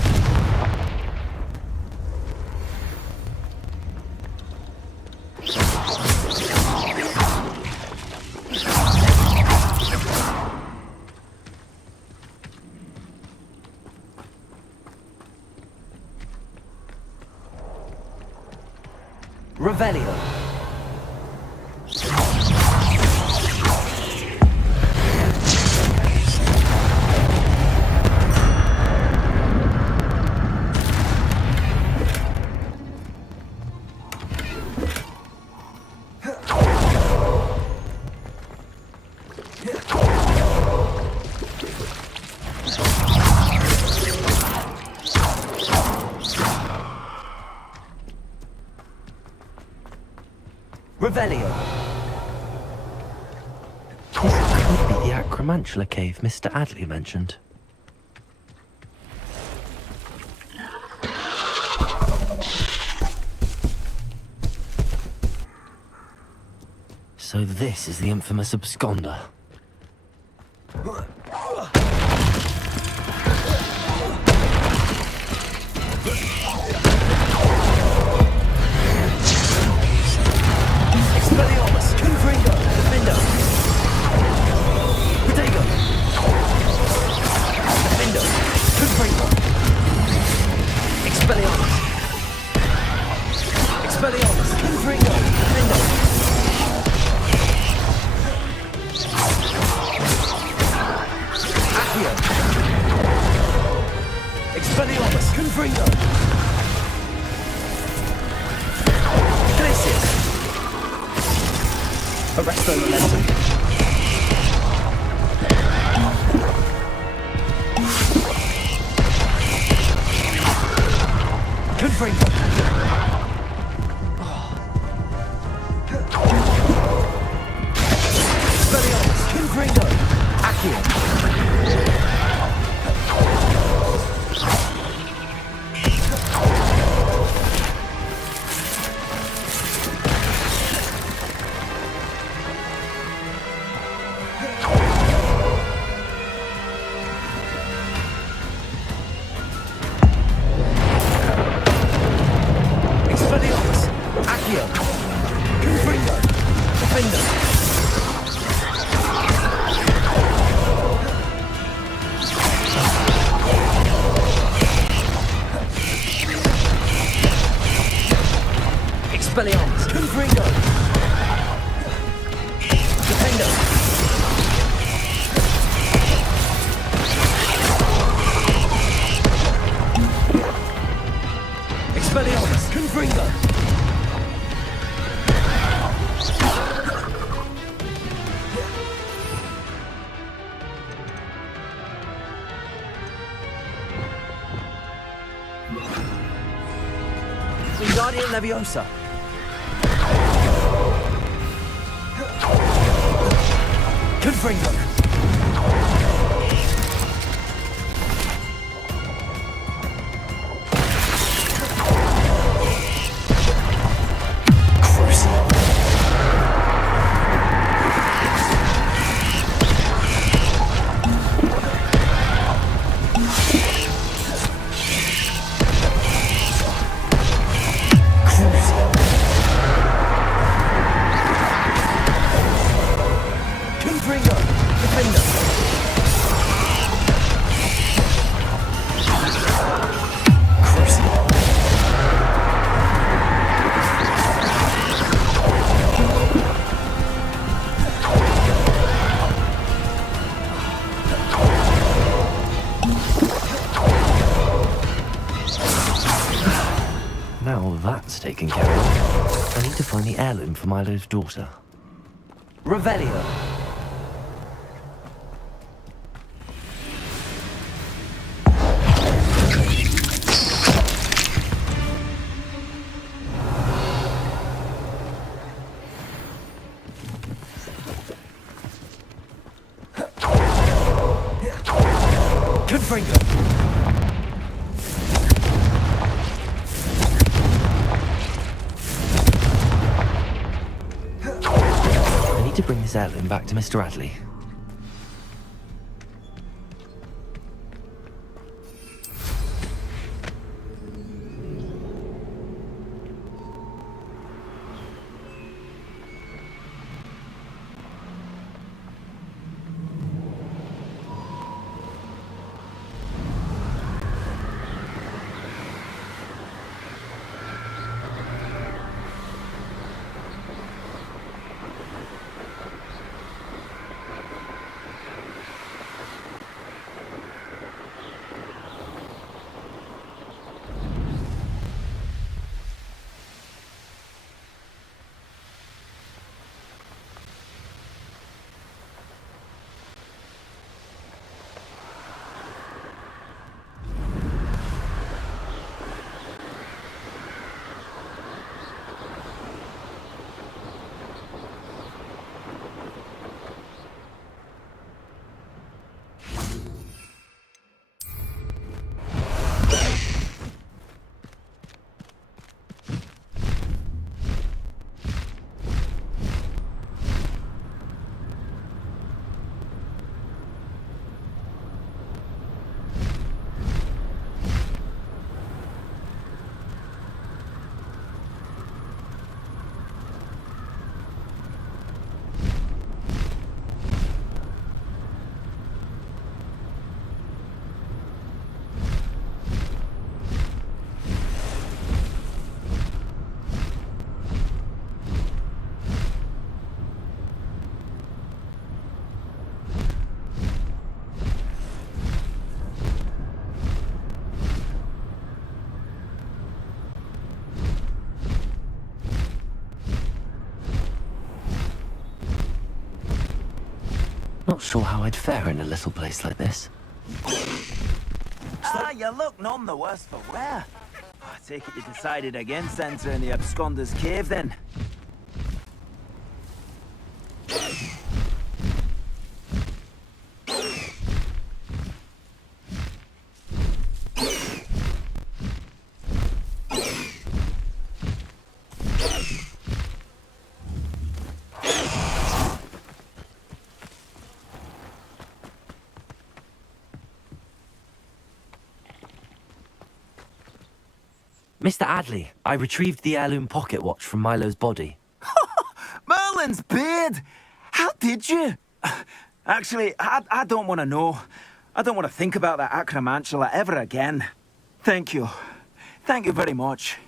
Revelio. Revelio. This could be the Acromantula cave Mr. Adley mentioned. So this is the infamous absconder. Expelliarmus, Confringo, Defender. Protego. Defender, Confringo. Expelliarmus. Expelliarmus, Confringo, Defender. Accio. Expelliarmus, Confringo. Glacius. Arresto momentum. Confringo. Expelliarmus, Confringo. Accio. Expelliarmus, Accio. Confringo. Defender. Expelliarmus, Confringo. Defender. Expelliarmus, Confringo. Wingardium Leviosa. Confringo. Crucible. Confringo. Defender. Crucible. Now that's taken care of. I need to find the heirloom for Milo's daughter. Revelio. Confringo. I need to bring this heirloom back to Mr. Adley. sure how I'd fare in a little place like this. You look none the worse for wear. I take it you decided against entering the absconder's cave then. Mr. Adley, I retrieved the heirloom pocket watch from Milo's body. Merlin's beard! How did you? Actually, I don't want to know. I don't want to think about that acromantula ever again. Thank you. Thank you very much.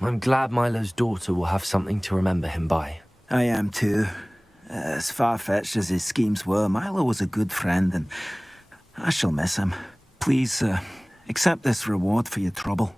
I'm glad Milo's daughter will have something to remember him by. I am too. As far-fetched as his schemes were, Milo was a good friend, and I shall miss him. Please, accept this reward for your trouble.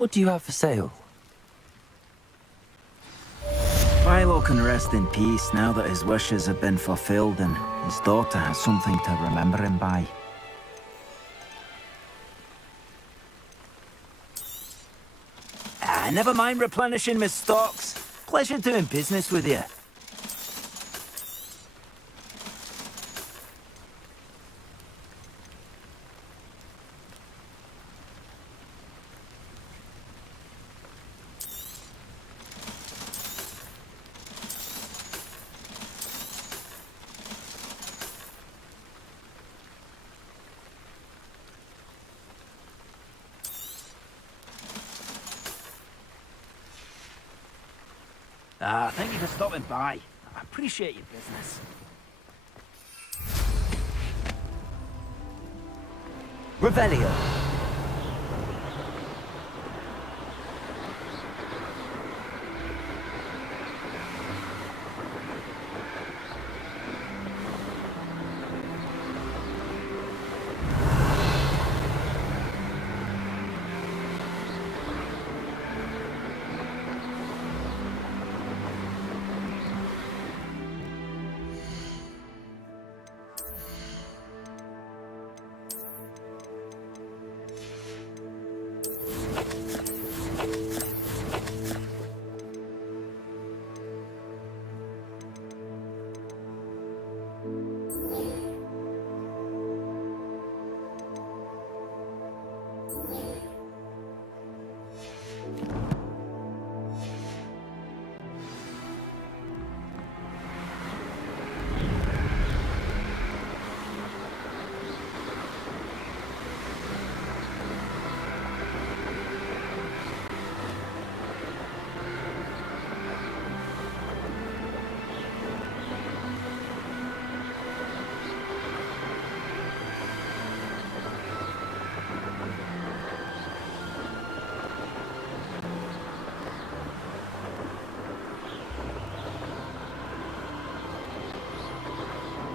What do you have for sale? Philo can rest in peace now that his wishes have been fulfilled and his daughter has something to remember him by. Never mind replenishing my stocks. Pleasure doing business with you. Thank you for stopping by. I appreciate your business. Revelio.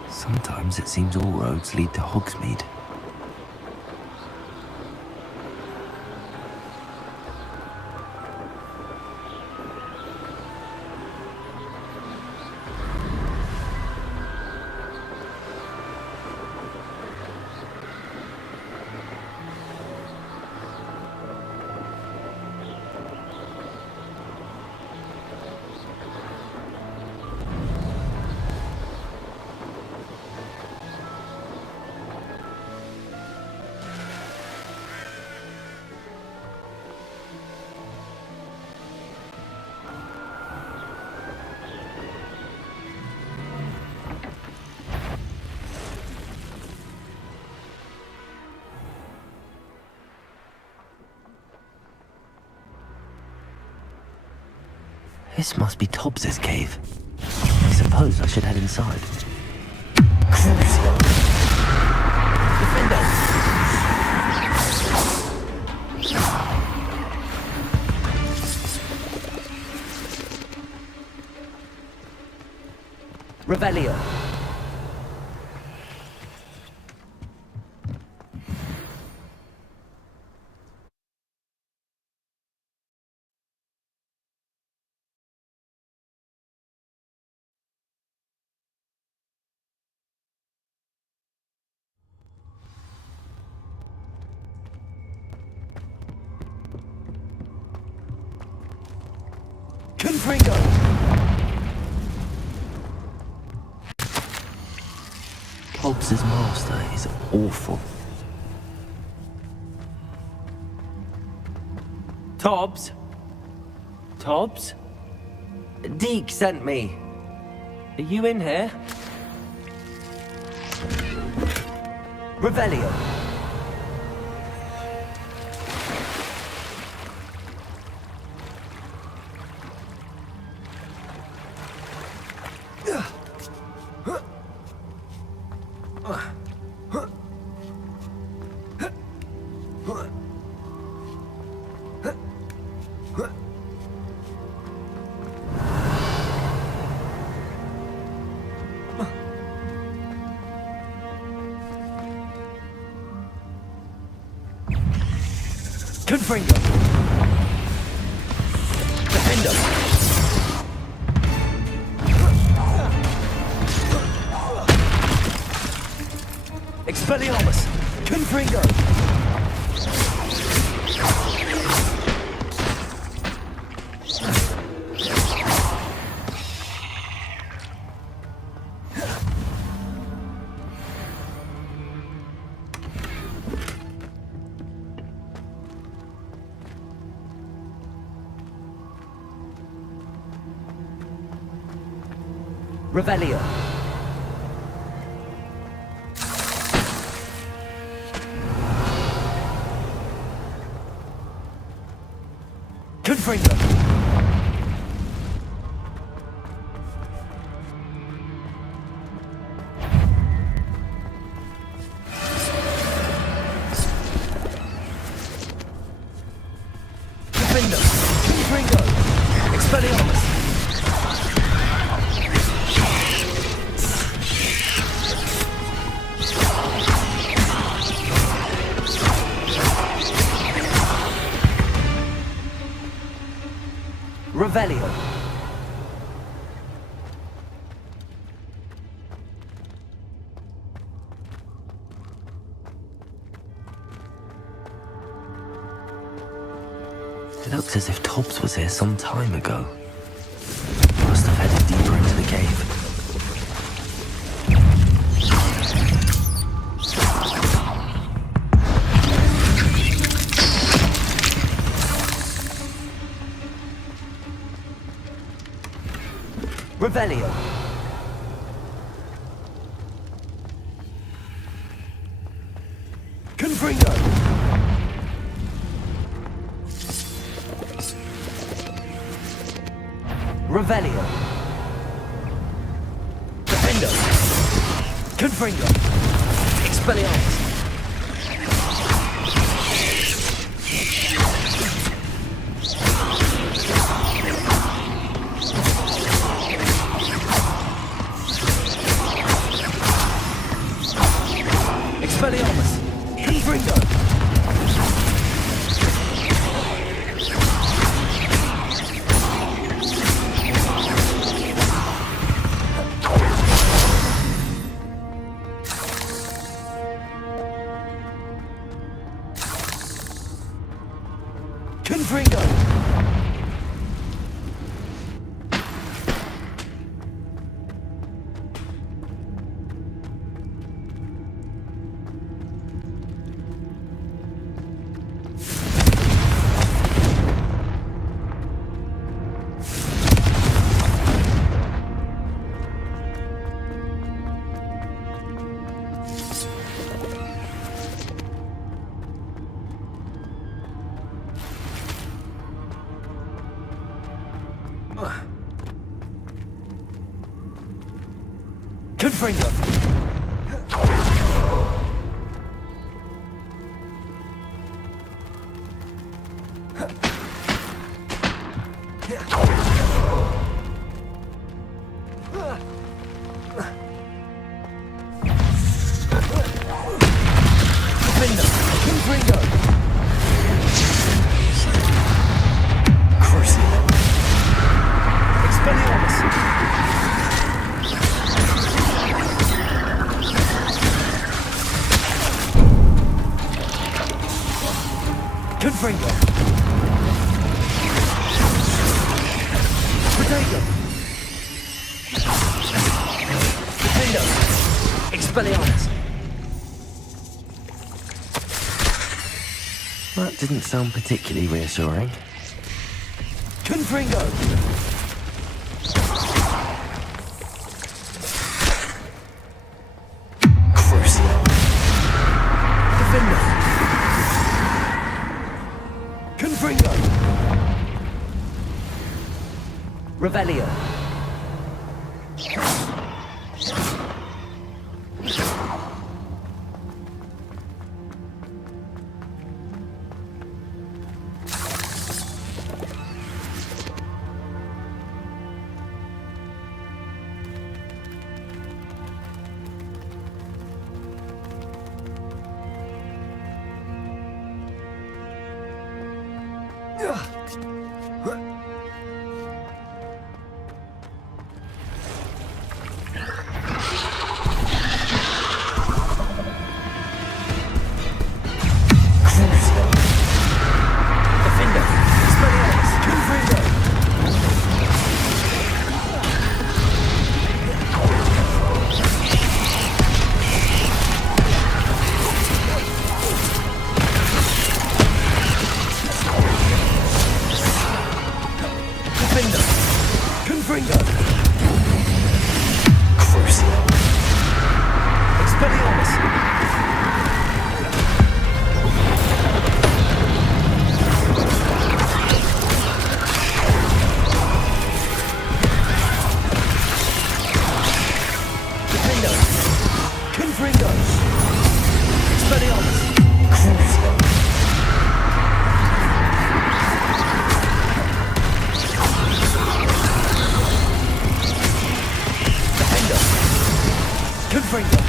Sometimes it seems all roads lead to Hogsmeade. This must be Tobbs's cave. I suppose I should head inside. Crucio! Defender! Revelio! Confringo! Hobbs's master is awful. Tobbs? Tobbs? Deke sent me. Are you in here? Revelio. Confringo. Expelliarmus! Confringo! Revelio. Confringo. Defender. Confringo. Expelliarmus. Revelio. It looks as if Tobbs was here some time ago. Must have headed deeper into the cave. Revelio. Confringo. Revelio. Defender. Confringo. Expelliarmus. Expelliarmus! Confringo! Confringo! Confringo! Confringo! Crucible! Expelliarmus! Confringo! Potato! Defender! Expelliarmus! That didn't sound particularly reassuring. Confringo! Crucible! Defender! Confringo! Revelio! Confringo! Crucio! Expelliarmus! Confringo! Expelliarmus! Crucio! Defender! Confringo!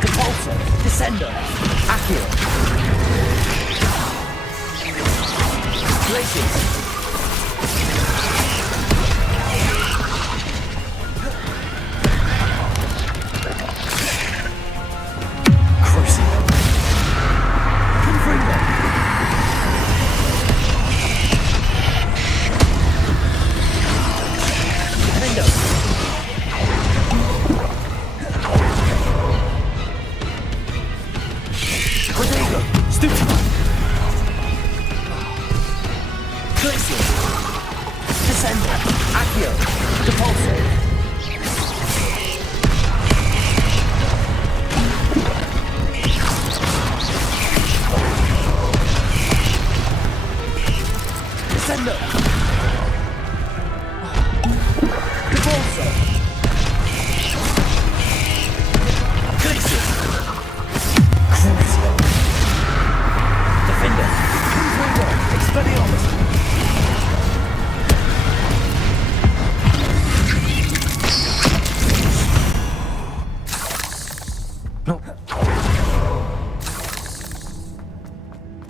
Depulso! Descender! Accio! Glacius!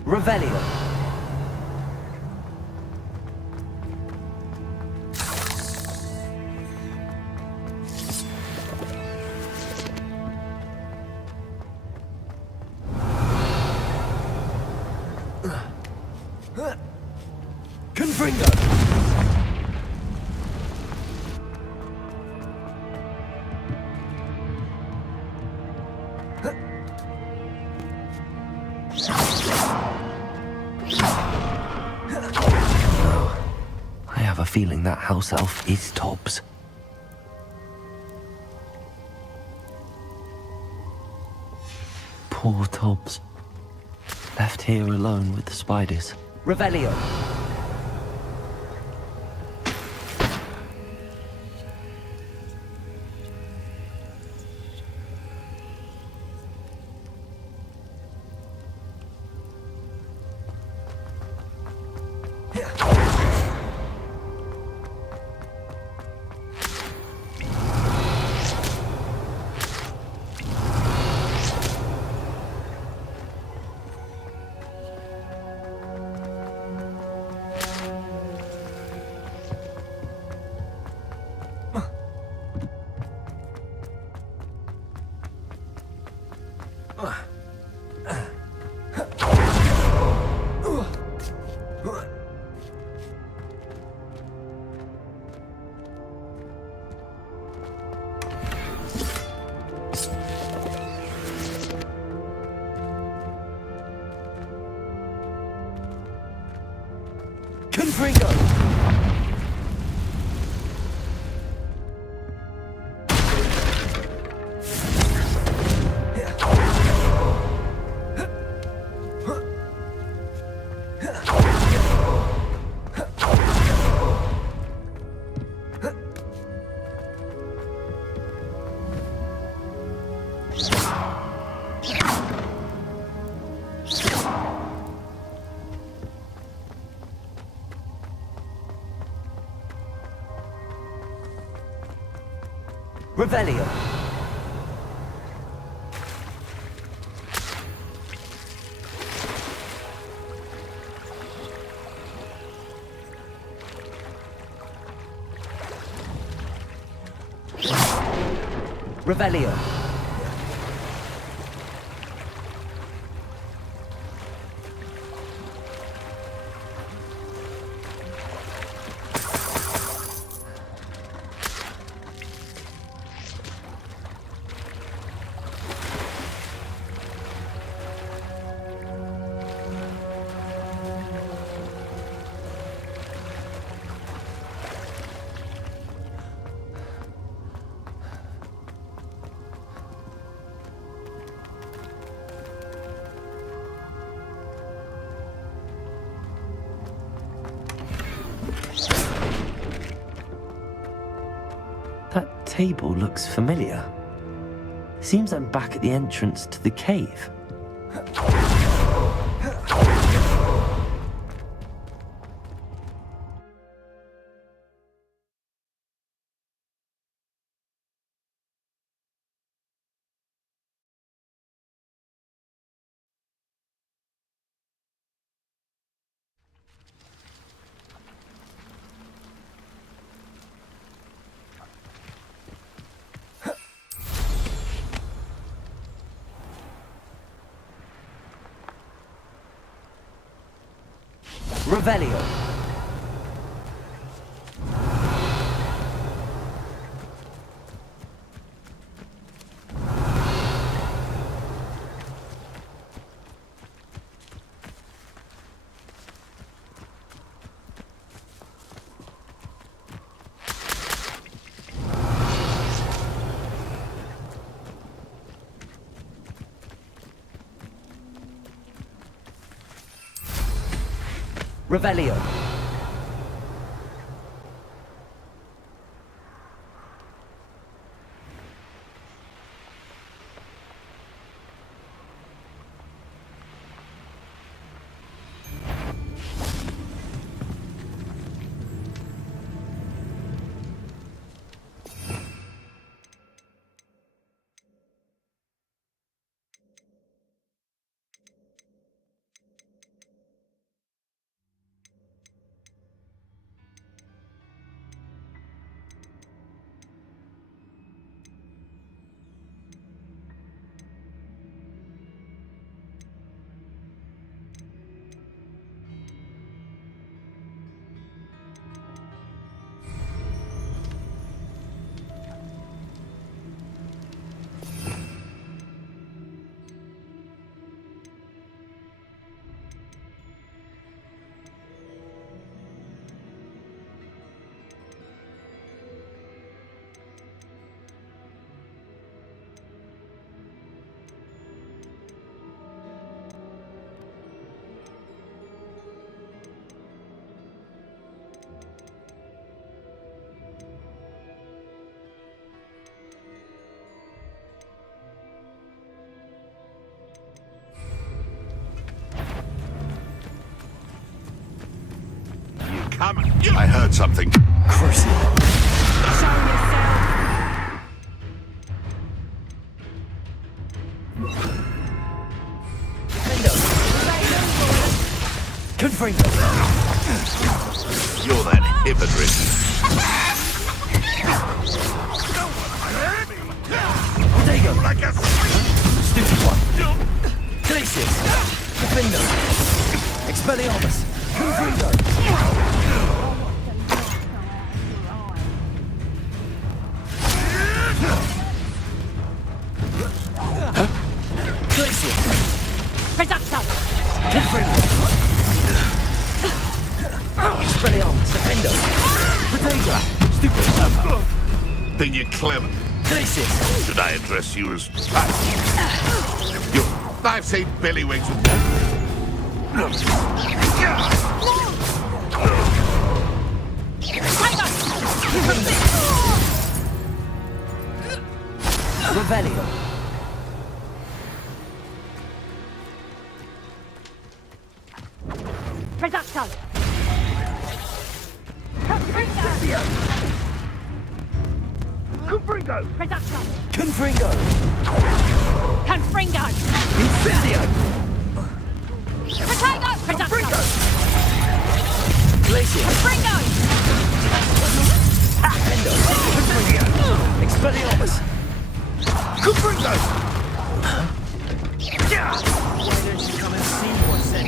Revelio. Confringo. I have a feeling that house elf is Tobbs. Poor Tobbs. Left here alone with the spiders. Revelio. Confringo! Revelio. Revelio. table looks familiar. Seems I'm back at the entrance to the cave. Revelio. Revelio. Come. I heard something. Crucial. Confringo. You're that hypocrite. Dago. Like a Stupid one. Glacius. Confringo. Expelliarmus. Confringo. Reducto! Expelliarmus, Defendo! Potato! Stupid! Think you're clever. Glacius! Should I address you as... You... I've seen Billywings with... Revelio! Reducto! Confringo! Reducto! Confringo! Confringo! Incendio! Protego! Reducto! Glacius! Confringo! Defendo! Confringo! Expelliarmus! Confringo! Why don't you come and see what's in?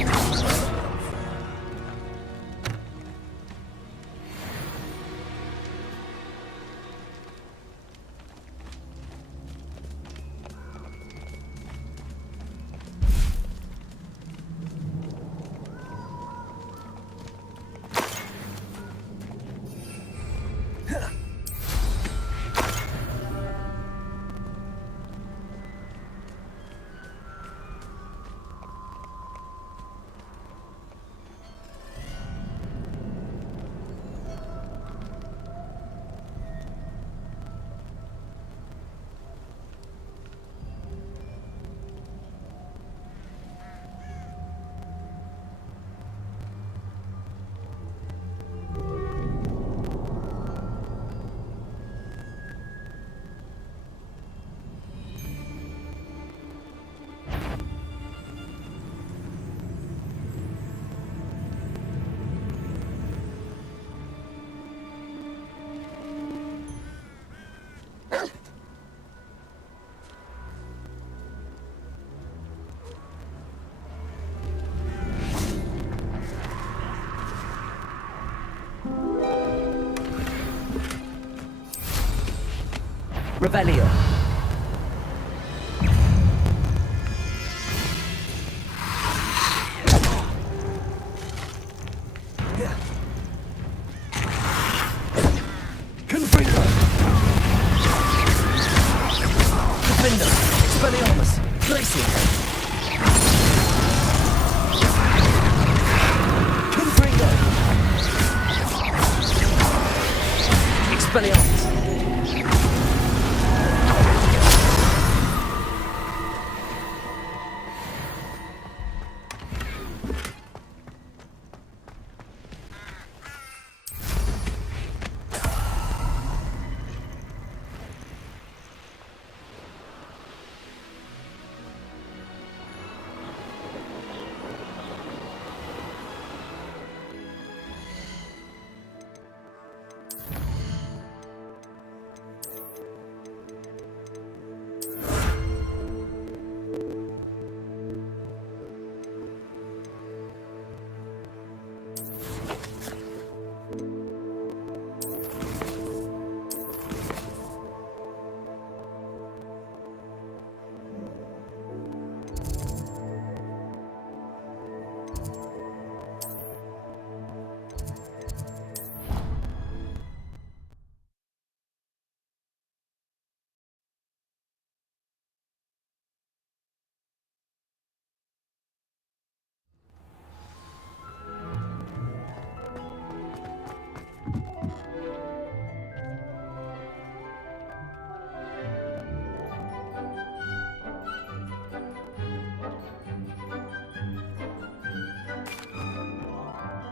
Revelio. Confringo. Defender. Expelliarmus. Glacier. Confringo. Expelliarmus.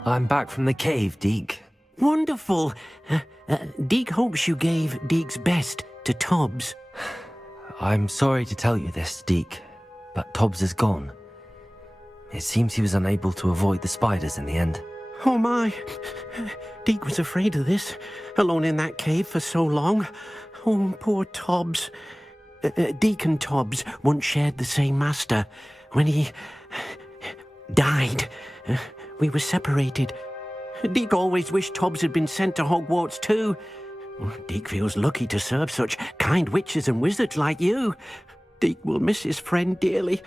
I'm back from the cave, Deke. Wonderful. Deke hopes you gave Deke's best to Tobbs. I'm sorry to tell you this, Deke, but Tobbs is gone. It seems he was unable to avoid the spiders in the end. Oh my. Deke was afraid of this, alone in that cave for so long. Oh, poor Tobbs. Deke and Tobbs once shared the same master. When he died, we were separated. Deke always wished Tobbs had been sent to Hogwarts too. Deke feels lucky to serve such kind witches and wizards like you. Deke will miss his friend dearly,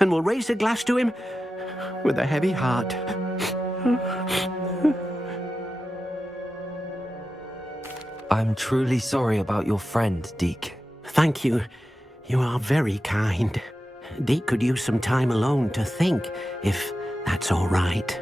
and will raise a glass to him with a heavy heart. I'm truly sorry about your friend, Deke. Thank you. You are very kind. Deke could use some time alone to think, if that's all right.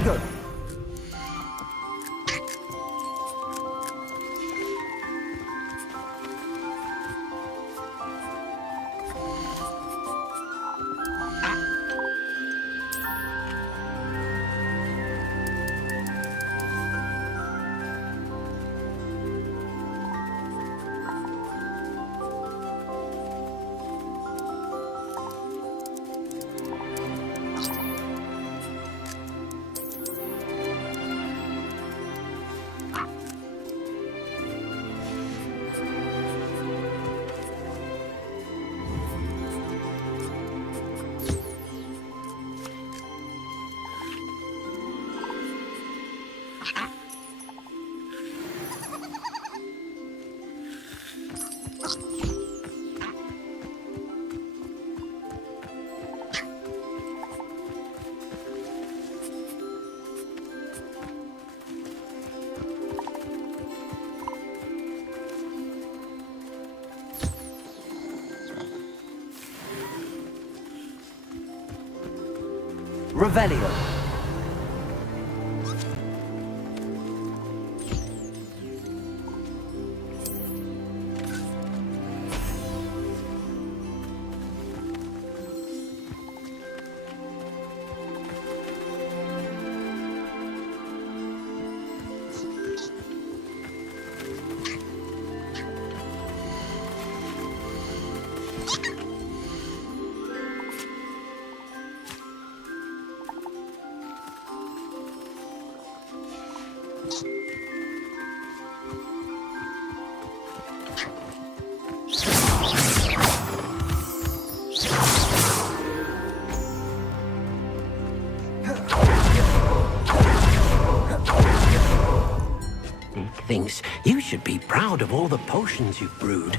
Very good. Revelio. Thinks you should be proud of all the potions you've brewed.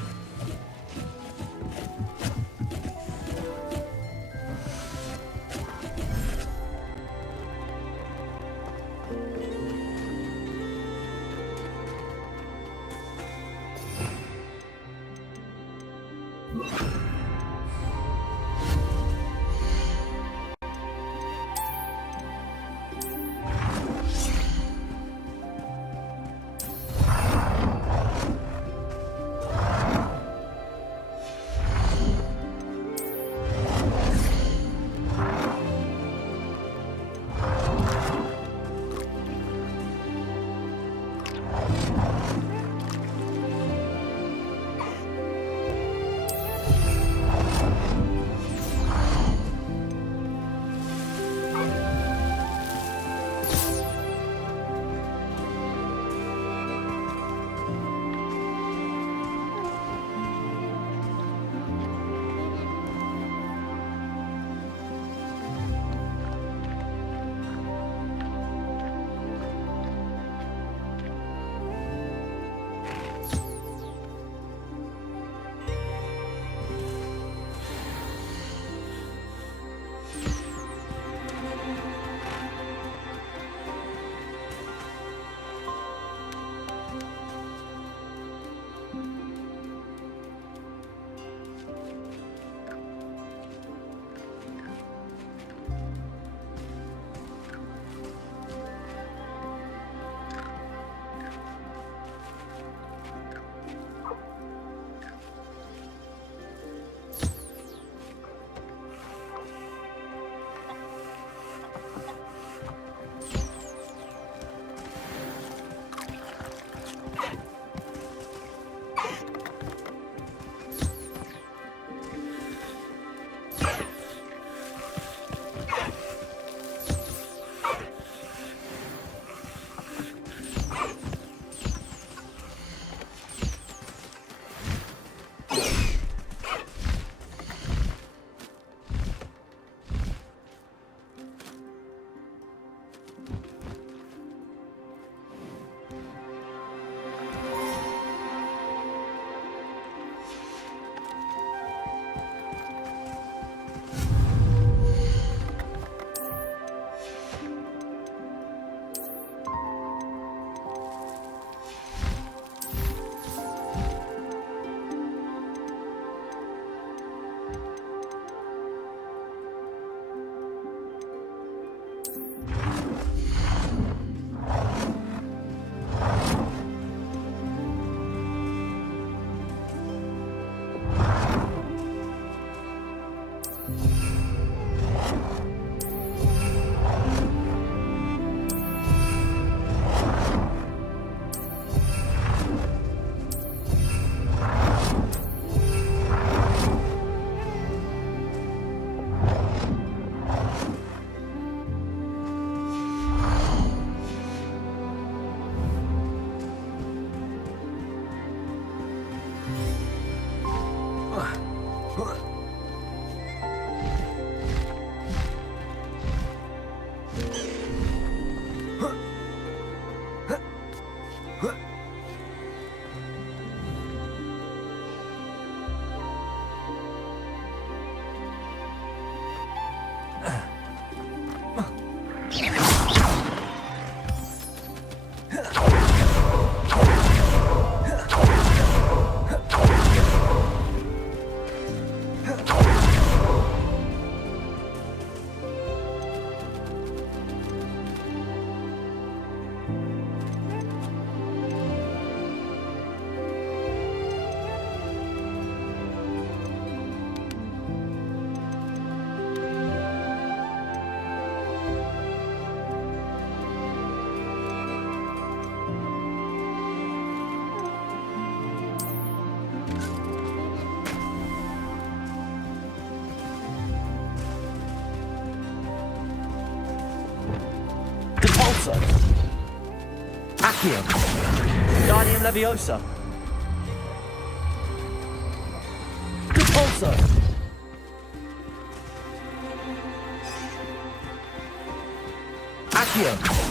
Depulso! Accio! Guardian Leviosa! Depulso! Accio!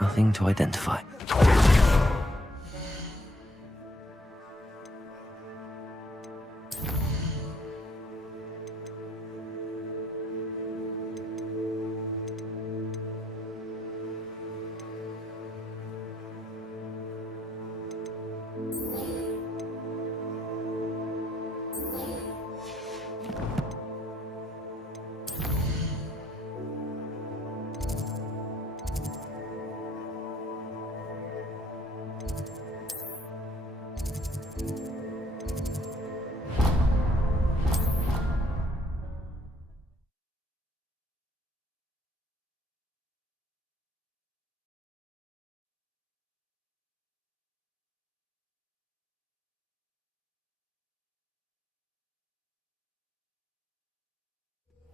Nothing to identify.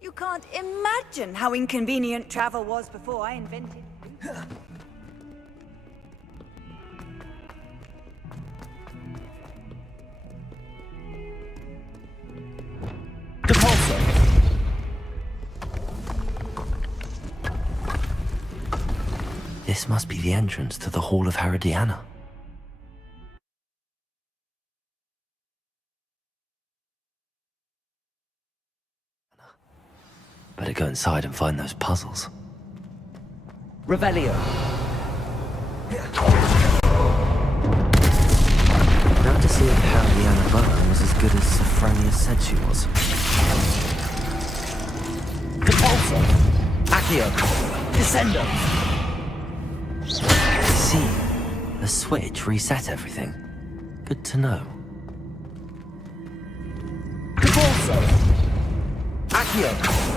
You can't imagine how inconvenient travel was before I invented it. Depulso! This must be the entrance to the Hall of Herodiana. Better go inside and find those puzzles. Revelio! Now to see if Herodiana Bowen was as good as Sophronia said she was. Depulso! Accio! Descendo! I see. The switch reset everything. Good to know. Depulso! Accio!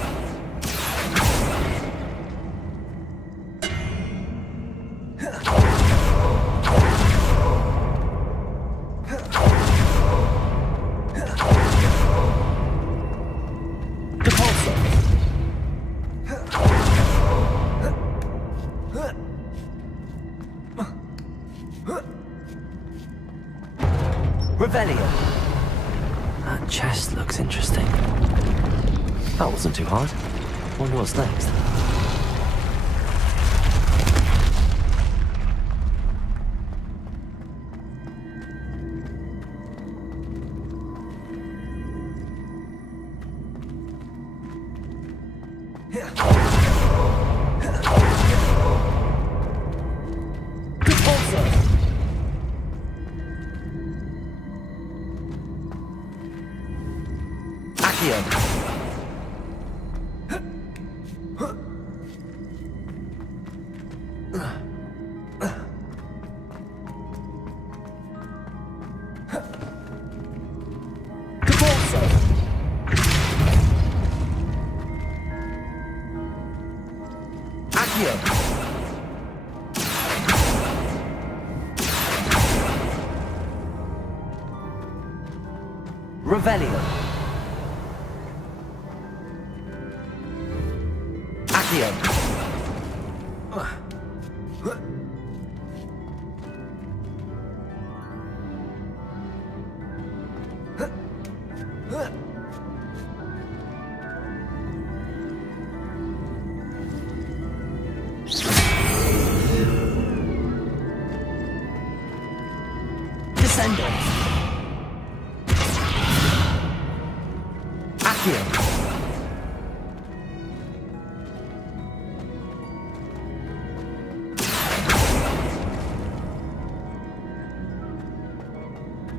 Revelio. That chest looks interesting. That wasn't too hard. Wonder what's next. Revelio. Accio. Descending. Accio.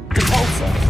Repulsor.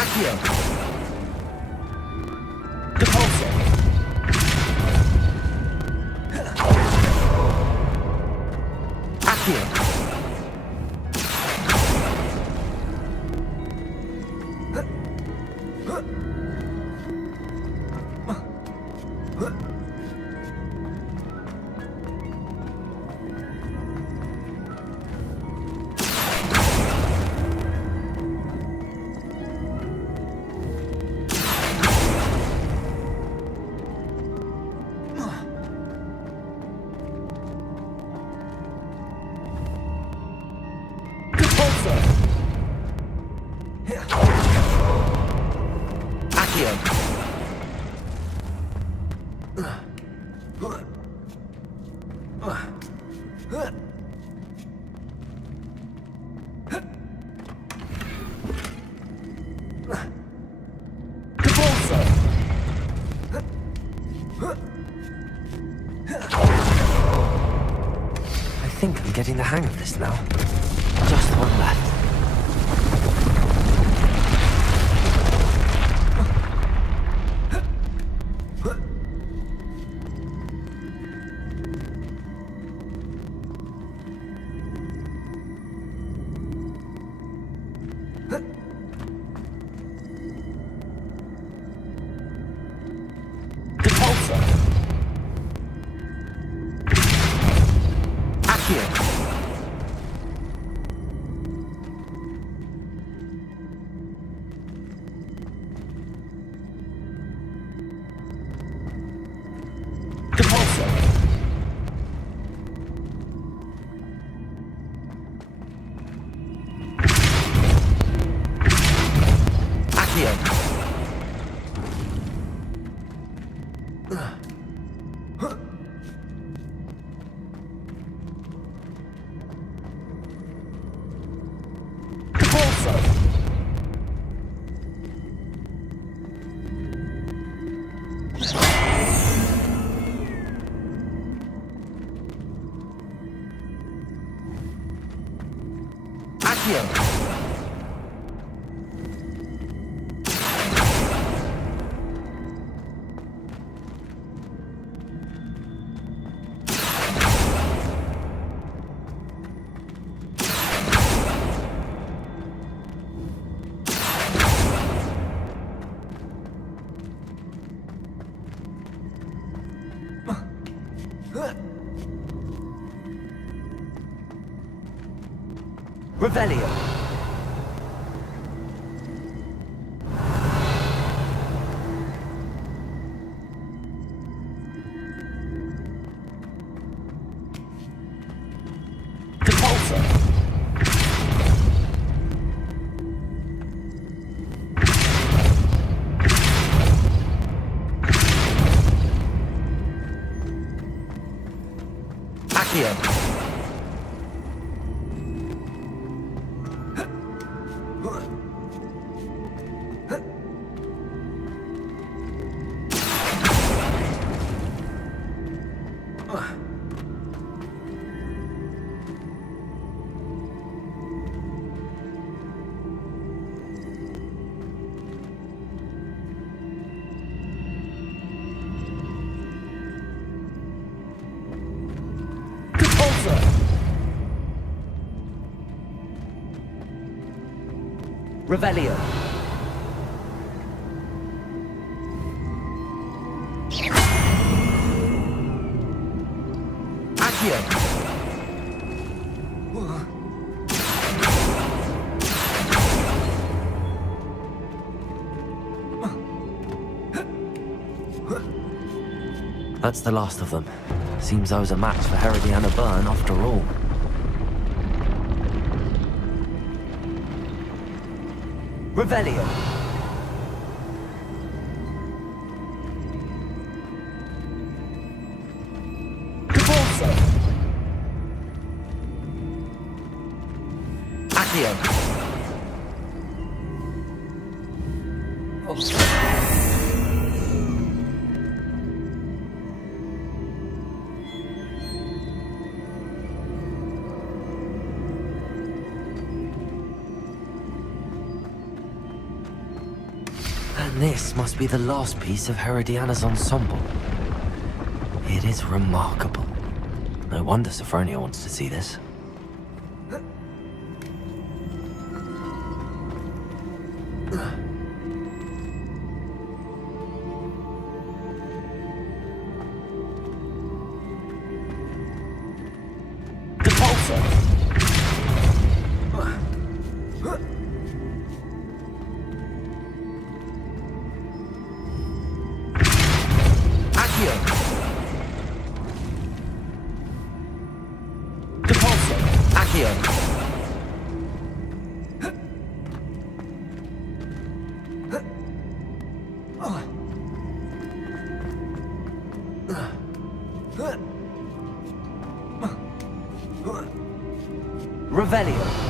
Accio. Repulsor. Accio. I think I'm getting the hang of this now. Just one left. Revelio. Revelio. Accio. That's the last of them. Seems I was a match for Herodiana Byrne after all. Revelio. Divorzo. Accio. And this must be the last piece of Herodiana's ensemble. It is remarkable. No wonder Sophronia wants to see this. Revelio.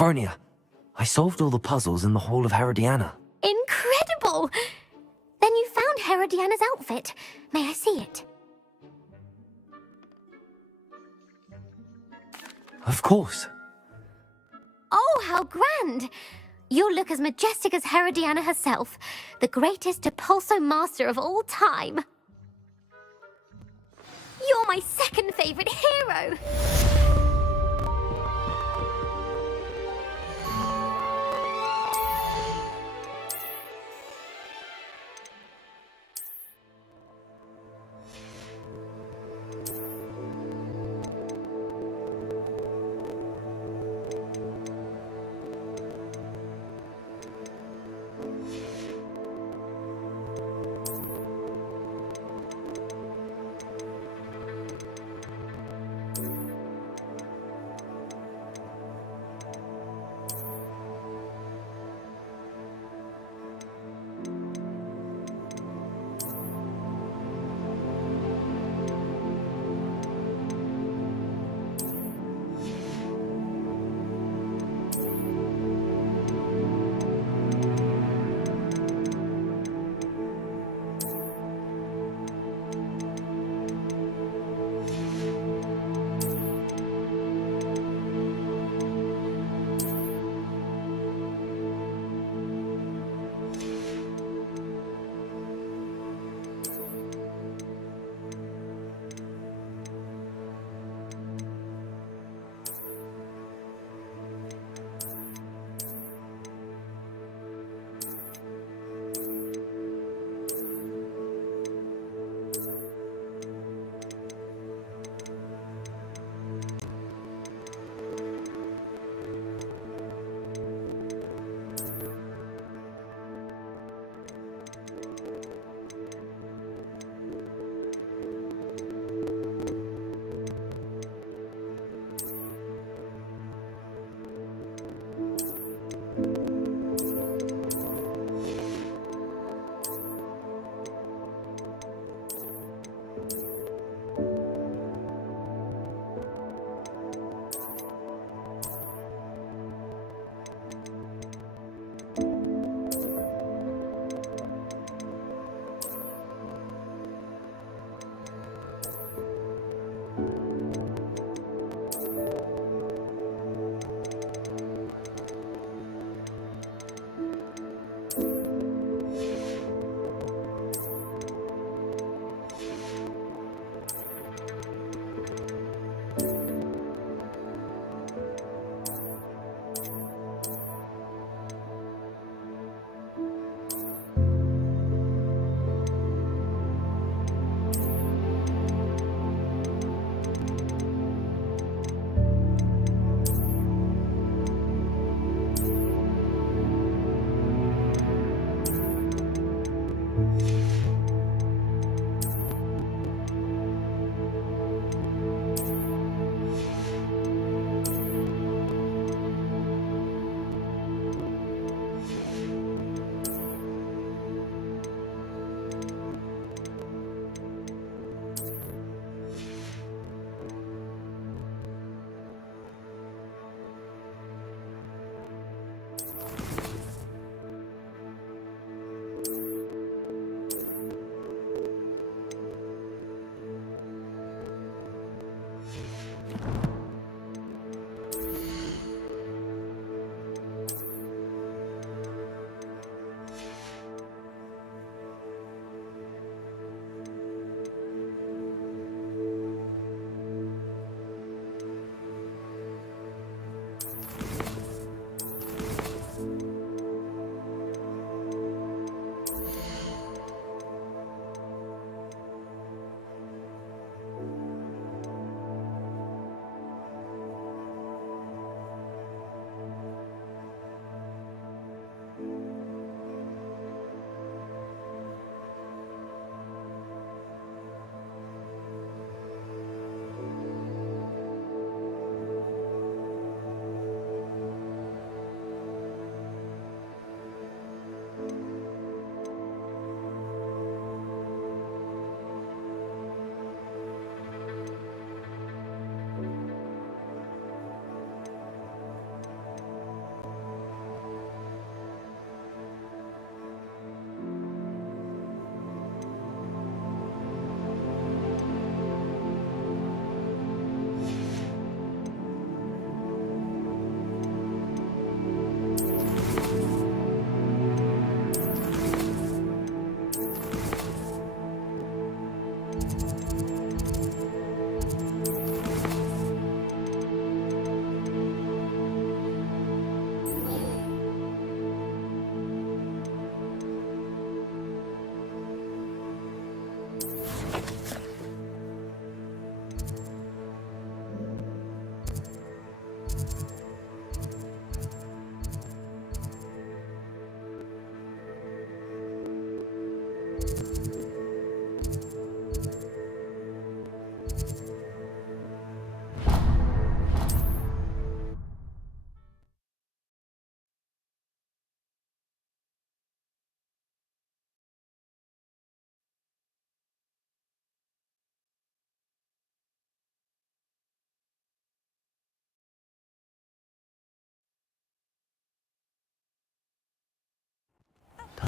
Sophronia, I solved all the puzzles in the Hall of Herodiana. Incredible! Then you found Herodiana's outfit. May I see it? Of course. Oh, how grand! You'll look as majestic as Herodiana herself, the greatest Depulso master of all time. You're my second favorite hero!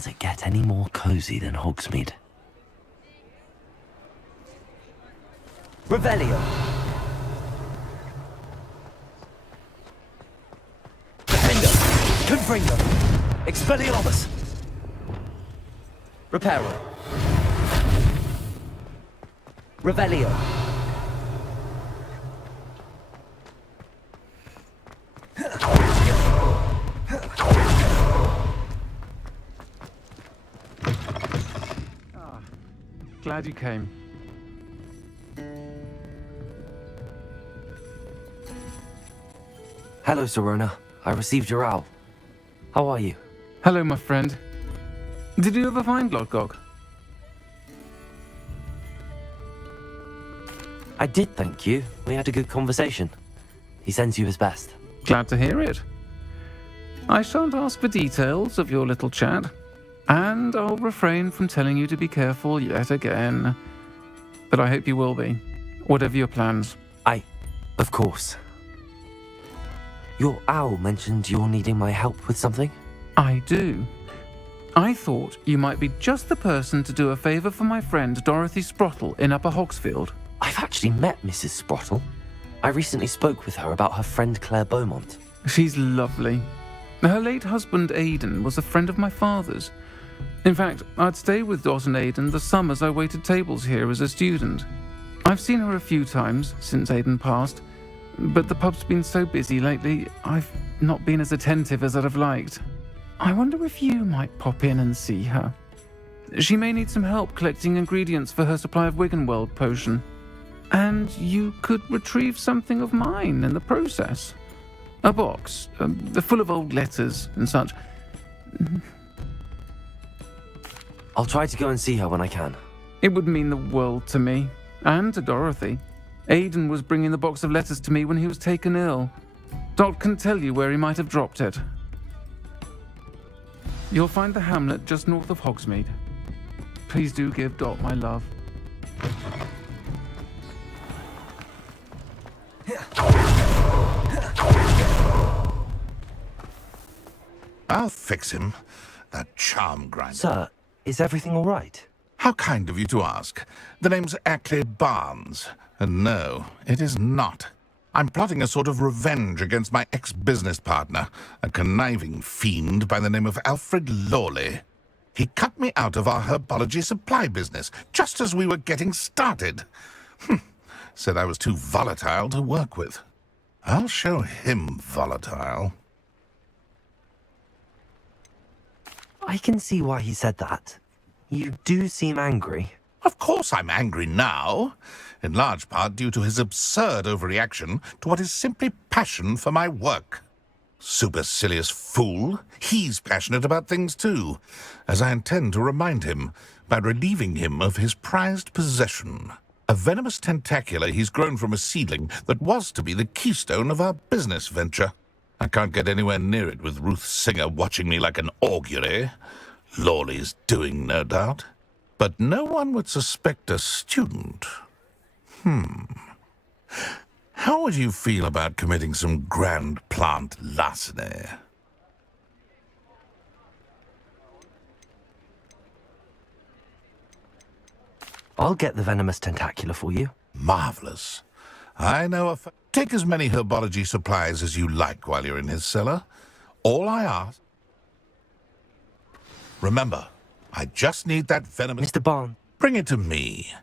Does it get any more cozy than Hogsmeade? Revelio! Defender! Confringo! Expelliarmus! Reparo! Revelio! Glad you came. Hello, Serona. I received your owl. How are you? Hello, my friend. Did you ever find Lodgok? I did, thank you. We had a good conversation. He sends you his best. Glad to hear it. I shan't ask for details of your little chat, and I'll refrain from telling you to be careful yet again. But I hope you will be, whatever your plans. Of course. Your owl mentioned you're needing my help with something? I do. I thought you might be just the person to do a favour for my friend Dorothy Sprottle in Upper Hogsfield. I've actually met Mrs. Sprottle. I recently spoke with her about her friend Claire Beaumont. She's lovely. Her late husband Aidan was a friend of my father's. In fact, I'd stay with Dot and Aidan the summers I waited tables here as a student. I've seen her a few times since Aidan passed, but the pub's been so busy lately, I've not been as attentive as I'd have liked. I wonder if you might pop in and see her. She may need some help collecting ingredients for her supply of Wiggenweld potion. And you could retrieve something of mine in the process. A box, full of old letters and such. I'll try to go and see her when I can. It would mean the world to me, and to Dorothy. Aidan was bringing the box of letters to me when he was taken ill. Dot can tell you where he might have dropped it. You'll find the hamlet just north of Hogsmeade. Please do give Dot my love. I'll fix him. That charm grinder. Sir, is everything all right? How kind of you to ask. The name's Ackley Barnes. And no, it is not. I'm plotting a sort of revenge against my ex-business partner, a conniving fiend by the name of Alfred Lawley. He cut me out of our herbology supply business, just as we were getting started. Said I was too volatile to work with. I'll show him volatile. I can see why he said that. You do seem angry. Of course I'm angry now, in large part due to his absurd overreaction to what is simply passion for my work. Supercilious fool, he's passionate about things too, as I intend to remind him by relieving him of his prized possession, a venomous tentacula he's grown from a seedling that was to be the keystone of our business venture. I can't get anywhere near it with Ruth Singer watching me like an augury. Lawley's doing, no doubt. But no one would suspect a student. How would you feel about committing some grand plant larceny? I'll get the venomous tentacula for you. Marvelous. I know take as many herbology supplies as you like while you're in his cellar. All I ask... Remember, I just need that venomous... Mr. Barnes. Bring it to me.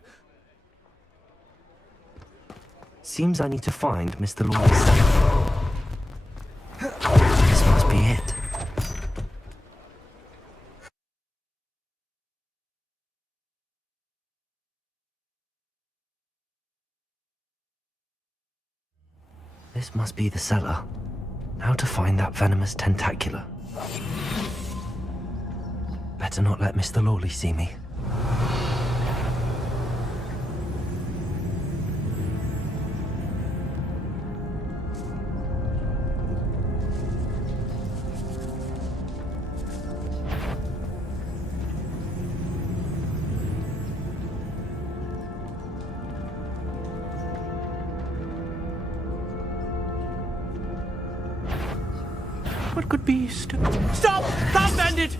Seems I need to find Mr. Lawley's cellar. This must be it. This must be the cellar. Now to find that venomous tentacula. Better not let Mr. Lawley see me. What could be... Stop! Stop, Bandit!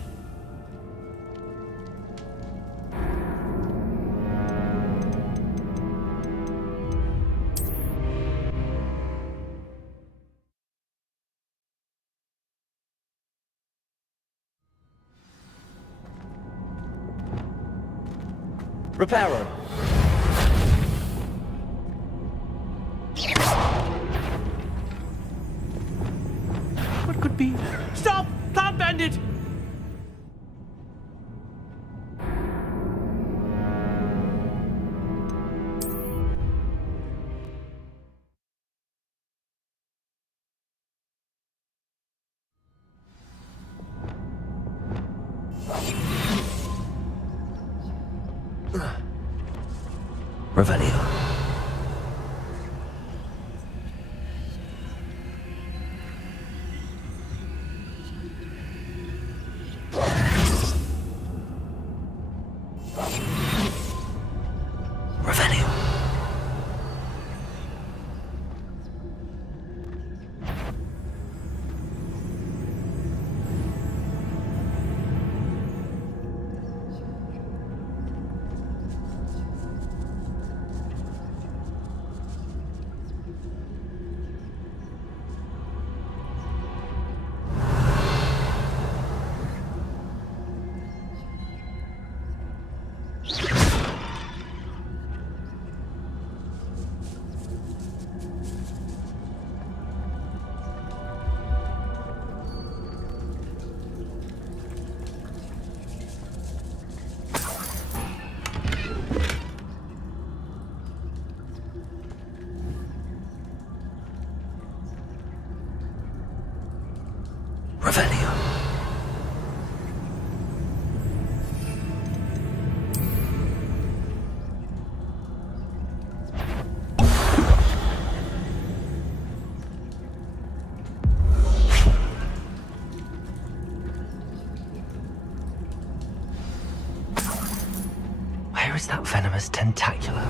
Reparo. What could be? Stop! Plant bandit! Revelio. Revelio. Revelio. Where is that venomous tentacula?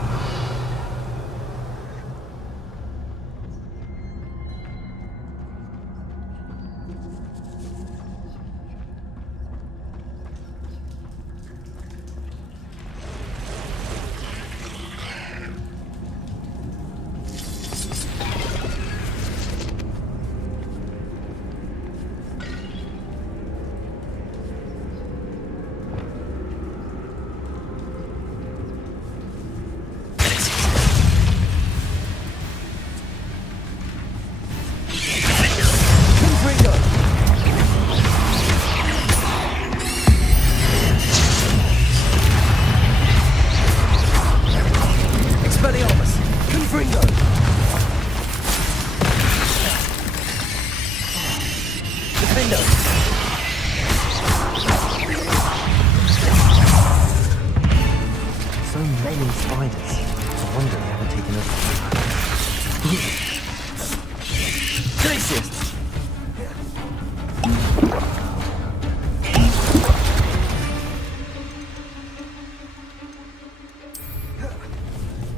So many spiders. I wonder they haven't taken over. Delicious!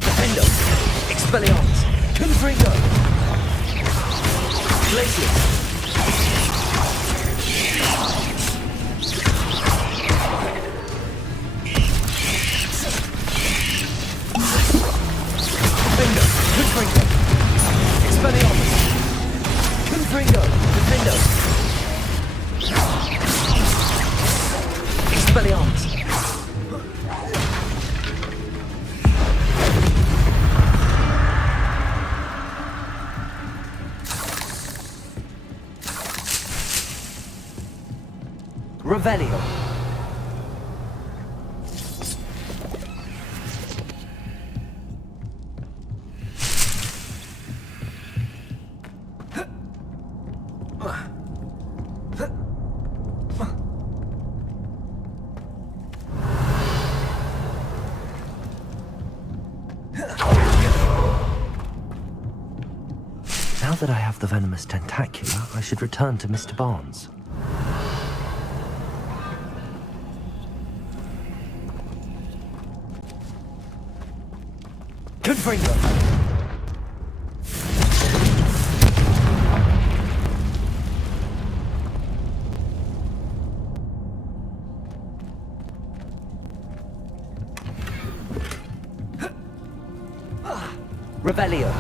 Defendo! Expelliarmus! Confringo! Glacius! Confringo! Expelliarmus! Confringo! Defendo! Expelliarmus! Revelio! Now that I have the venomous tentacula, I should return to Mr. Barnes. Confringo! Revelio!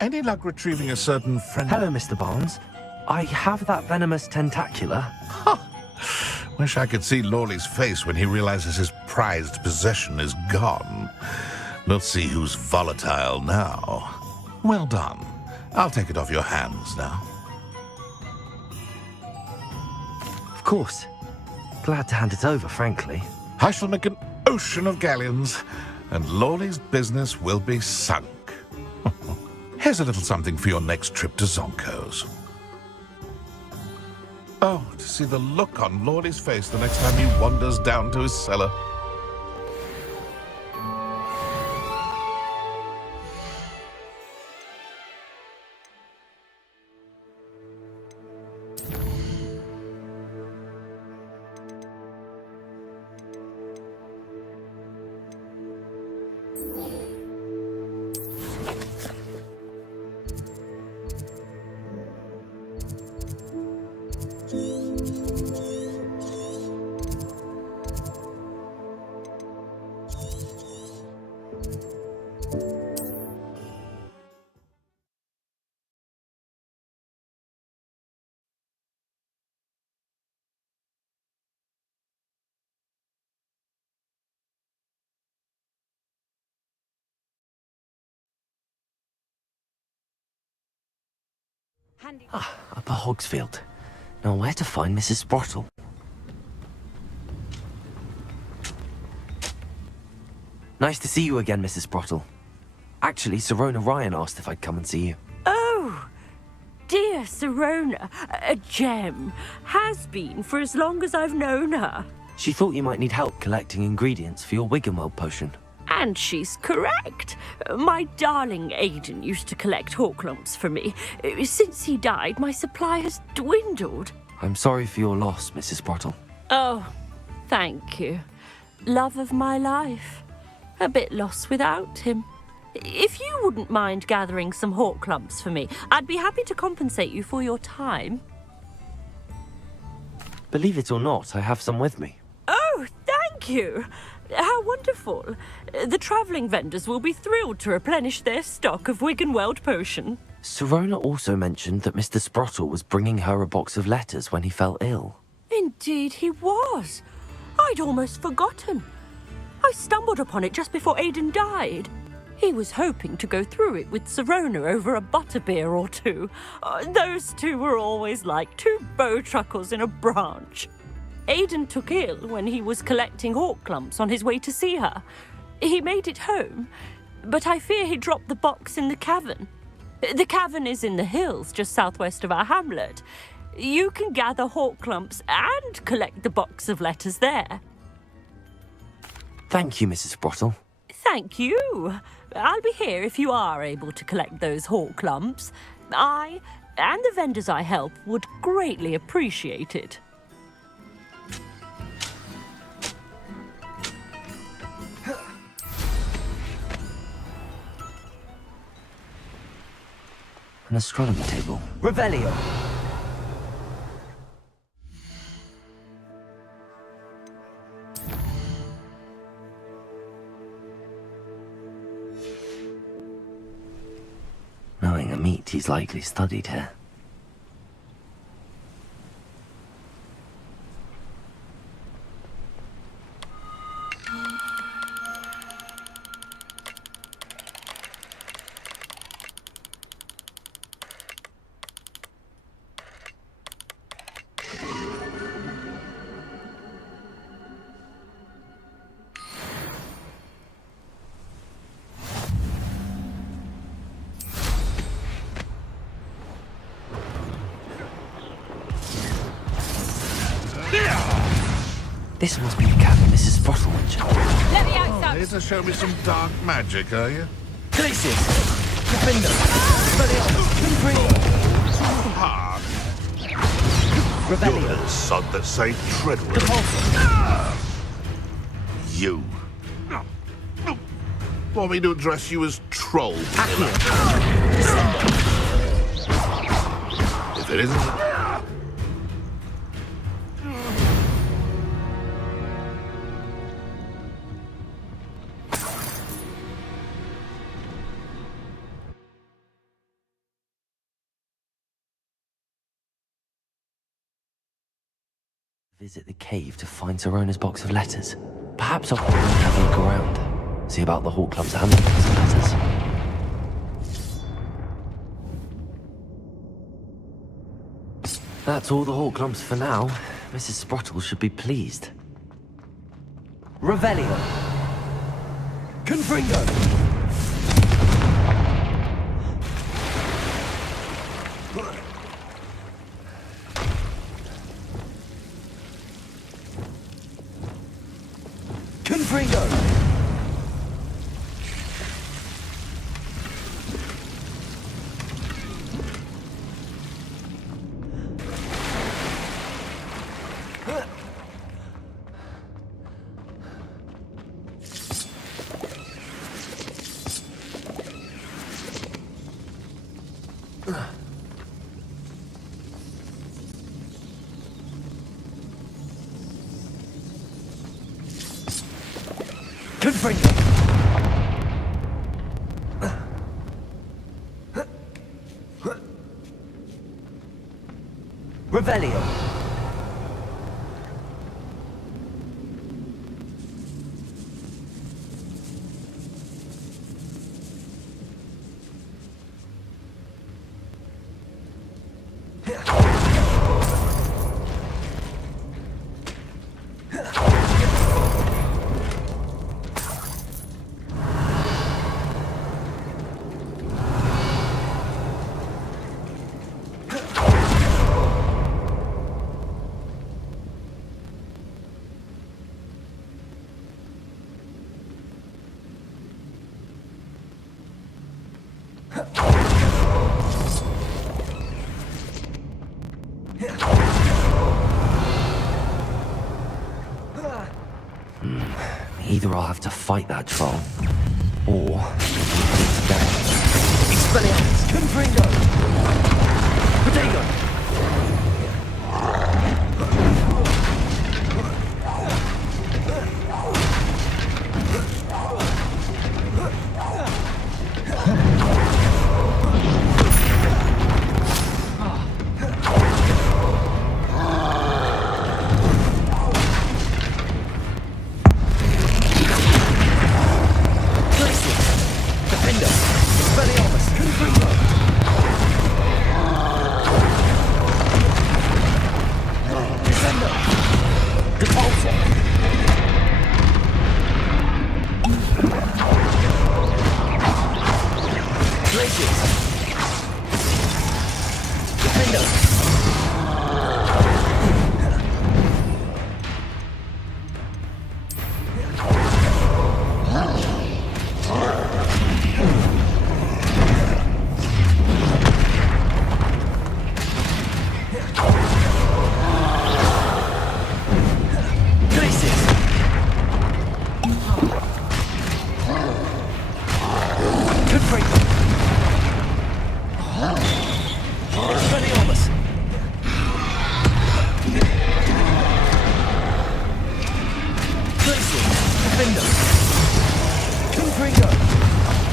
Any luck retrieving a certain friend? Hello, Mr. Barnes. I have that venomous tentacula. Wish I could see Lawley's face when he realizes his prized possession is gone. Let's see who's volatile now. Well done. I'll take it off your hands now. Of course. Glad to hand it over, frankly. I shall make an ocean of galleons, and Lawley's business will be sunk. Here's a little something for your next trip to Zonko's. Oh, to see the look on Lawley's face the next time he wanders down to his cellar. Upper Hogsfield. Now where to find Mrs. Sprottle? Nice to see you again, Mrs. Sprottle. Actually, Sirona Ryan asked if I'd come and see you. Oh, dear Sirona, a gem. Has been for as long as I've known her. She thought you might need help collecting ingredients for your Wiggenweld potion. And she's correct. My darling Aidan used to collect hawk lumps for me. Since he died, my supply has dwindled. I'm sorry for your loss, Mrs. Sprottle. Oh, thank you. Love of my life. A bit lost without him. If you wouldn't mind gathering some hawk lumps for me, I'd be happy to compensate you for your time. Believe it or not, I have some with me. Oh, thank you. How wonderful. The travelling vendors will be thrilled to replenish their stock of Wiggenweld potion. Sirona also mentioned that Mr. Sprottle was bringing her a box of letters when he fell ill. Indeed he was. I'd almost forgotten. I stumbled upon it just before Aidan died. He was hoping to go through it with Sirona over a butterbeer or two. Those two were always like two bowtruckles in a branch. Aidan took ill when he was collecting hawk lumps on his way to see her. He made it home, but I fear he dropped the box in the cavern. The cavern is in the hills just southwest of our hamlet. You can gather hawk lumps and collect the box of letters there. Thank you, Mrs. Sprottle. Thank you. I'll be here if you are able to collect those hawk lumps. I and the vendors I help would greatly appreciate it. An astronomy table. Revelio. Knowing a meat, he's likely studied here. This must be the cabin Mrs. Sprottle mentioned. Let me out, son. Here to show me some dark magic, are you? Glacius. Defender. Hard. Revelio. You're the son that saved Treadwell. You. Want me to address you as Troll? If it isn't... Visit the cave to find Sorona's box of letters. Perhaps I'll have a look around. See about the Hawk Club's and the box of letters. That's all the Hawk Clumps for now. Mrs. Sprottle should be pleased. Revelio. Confringo. Confringo. Confringo. Revelio. Either I'll have to fight that troll, or... Expelliarmus! Confringo! Potato!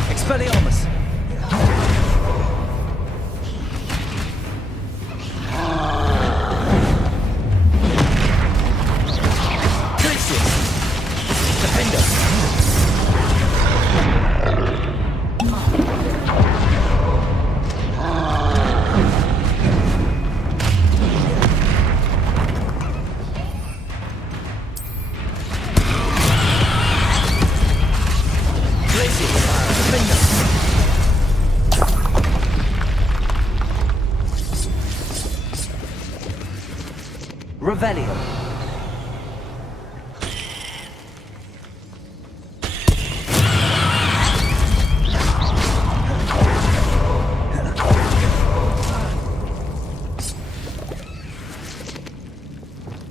Expelliarmus! Revelio.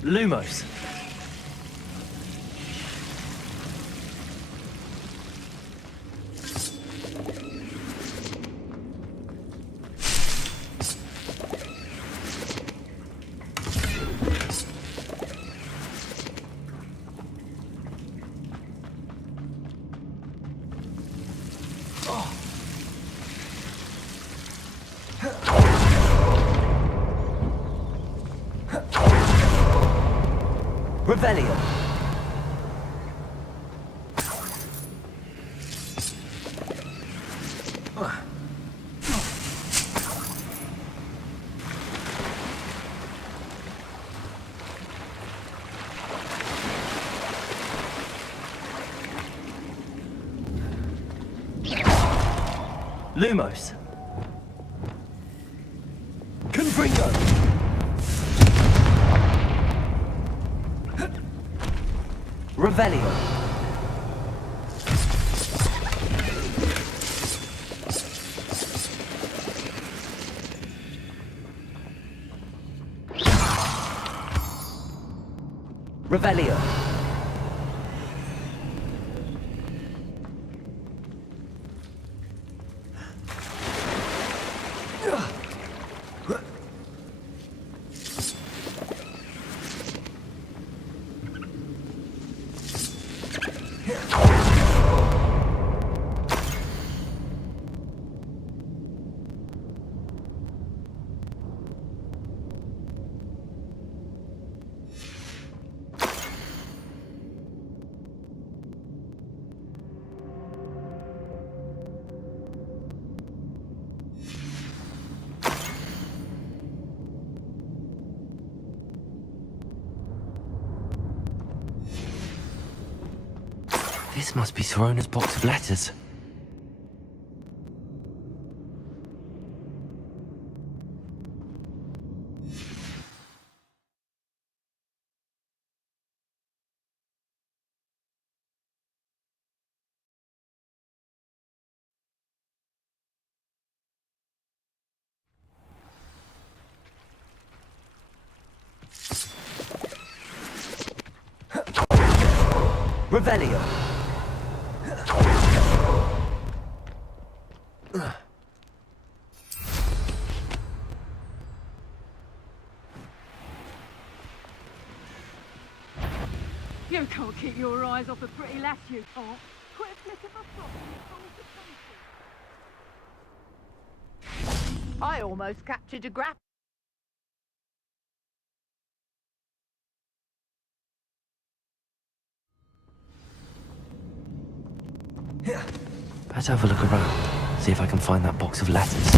Lumos. Revelio. Lumos. Confringo. Revelio. Revelio. This must be Sorona's box of letters. Revelio. You can't keep your eyes off a pretty lass, you can't. Quit a flick of a flop and you the country. I almost captured a grab. Let's have a look around, see if I can find that box of letters.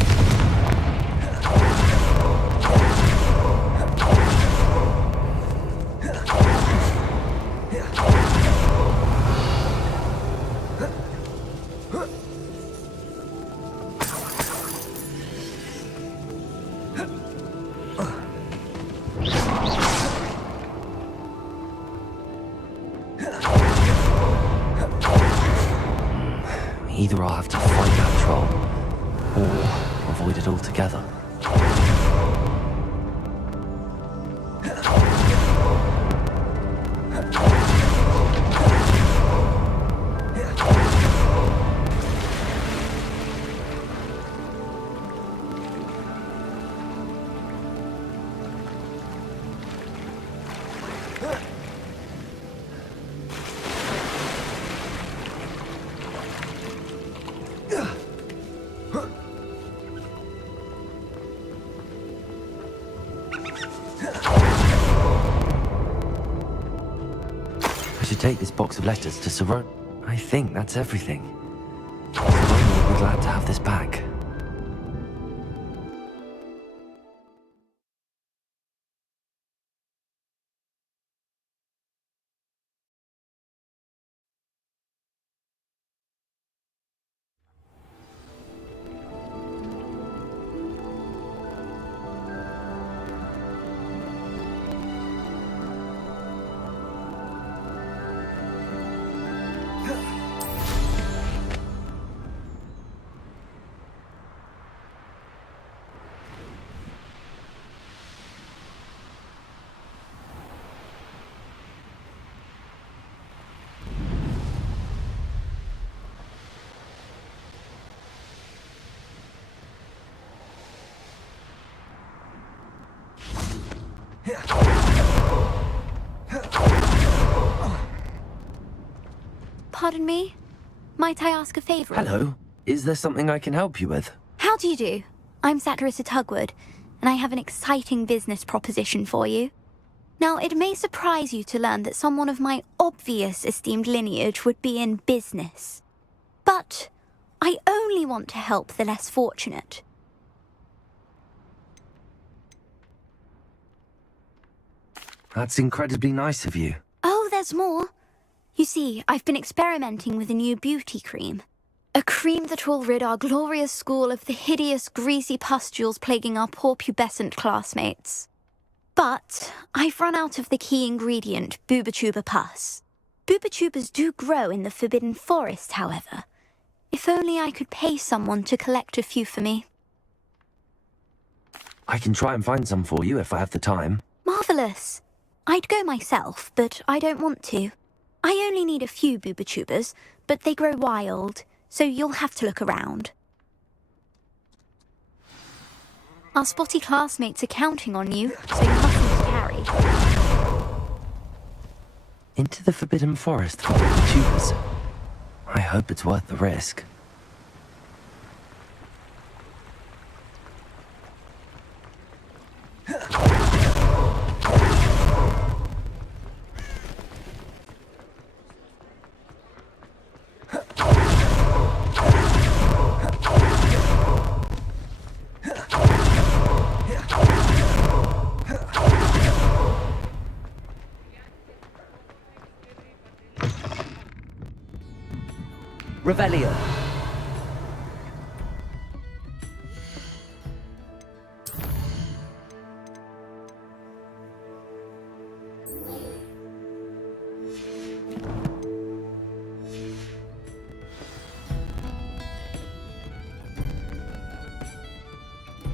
Either I'll have to fight that troll, or avoid it altogether. I should take this box of letters to Sorona. I think that's everything. Sorona will be glad to have this back. Pardon me? Might I ask a favour? Hello. Is there something I can help you with? How do you do? I'm Clarissa Tugwood, and I have an exciting business proposition for you. Now, it may surprise you to learn that someone of my obvious esteemed lineage would be in business. But I only want to help the less fortunate. That's incredibly nice of you. Oh, there's more. You see, I've been experimenting with a new beauty cream. A cream that will rid our glorious school of the hideous, greasy pustules plaguing our poor pubescent classmates. But I've run out of the key ingredient, boobotuber pus. Boobotubers do grow in the Forbidden Forest, however. If only I could pay someone to collect a few for me. I can try and find some for you if I have the time. Marvellous. I'd go myself, but I don't want to. I only need a few boobotubers, but they grow wild, so you'll have to look around. Our spotty classmates are counting on you, so you mustn't carry. Into the Forbidden Forest for the tubers. I hope it's worth the risk. Revelio.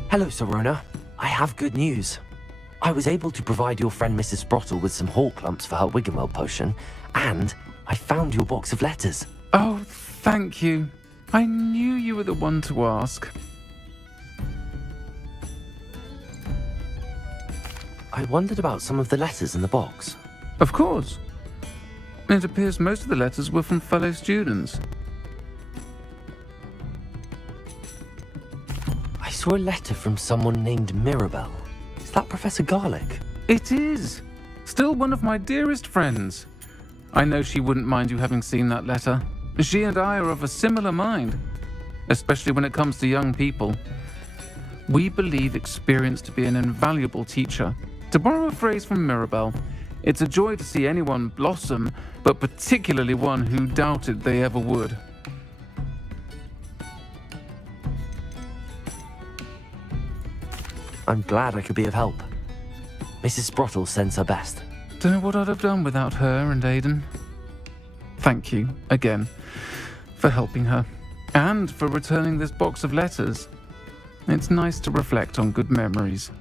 Hello, Sorona. I have good news. I was able to provide your friend Mrs. Sprottle with some hall clumps for her Wiggenweld potion, and I found your box of letters. Oh, thank you. I knew you were the one to ask. I wondered about some of the letters in the box. Of course. It appears most of the letters were from fellow students. I saw a letter from someone named Mirabelle. Is that Professor Garlic? It is. Still one of my dearest friends. I know she wouldn't mind you having seen that letter. She and I are of a similar mind, especially when it comes to young people. We believe experience to be an invaluable teacher. To borrow a phrase from Mirabelle, it's a joy to see anyone blossom, but particularly one who doubted they ever would. I'm glad I could be of help. Mrs. Sprottle sends her best. Don't know what I'd have done without her and Aiden. Thank you, again, for helping her, and for returning this box of letters. It's nice to reflect on good memories.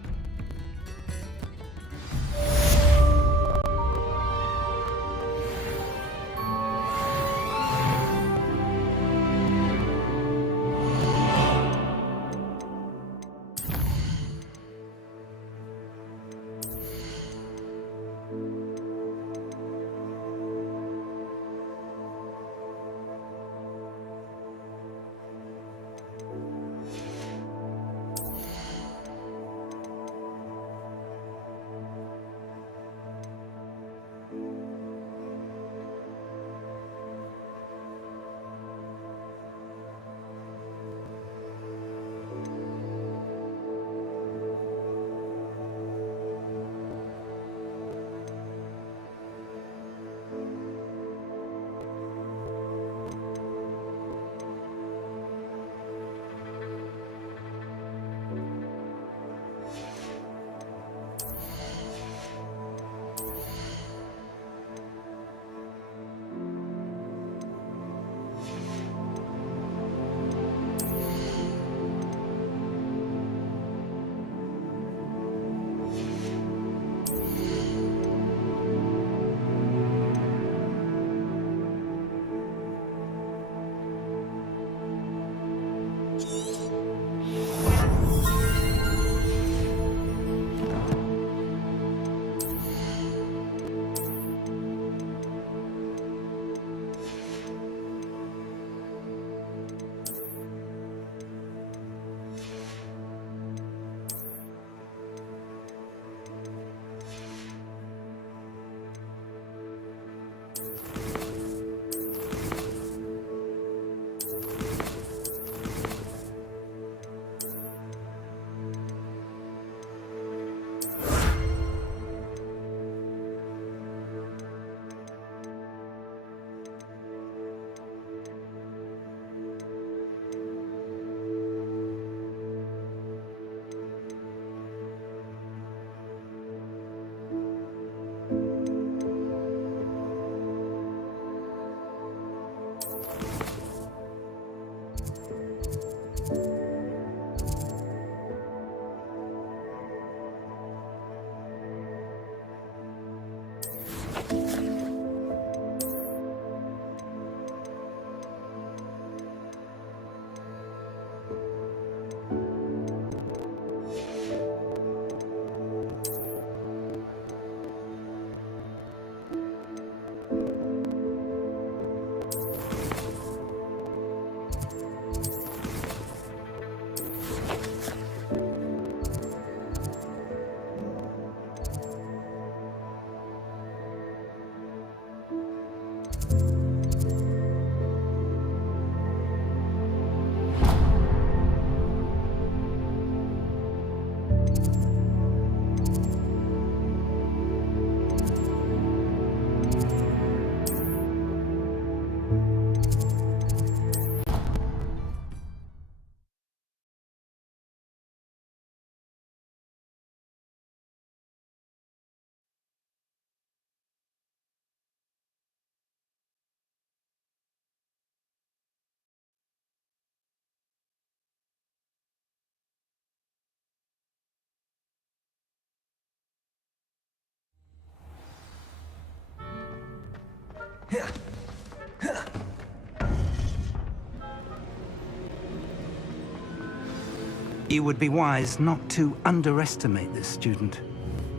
You would be wise not to underestimate this student.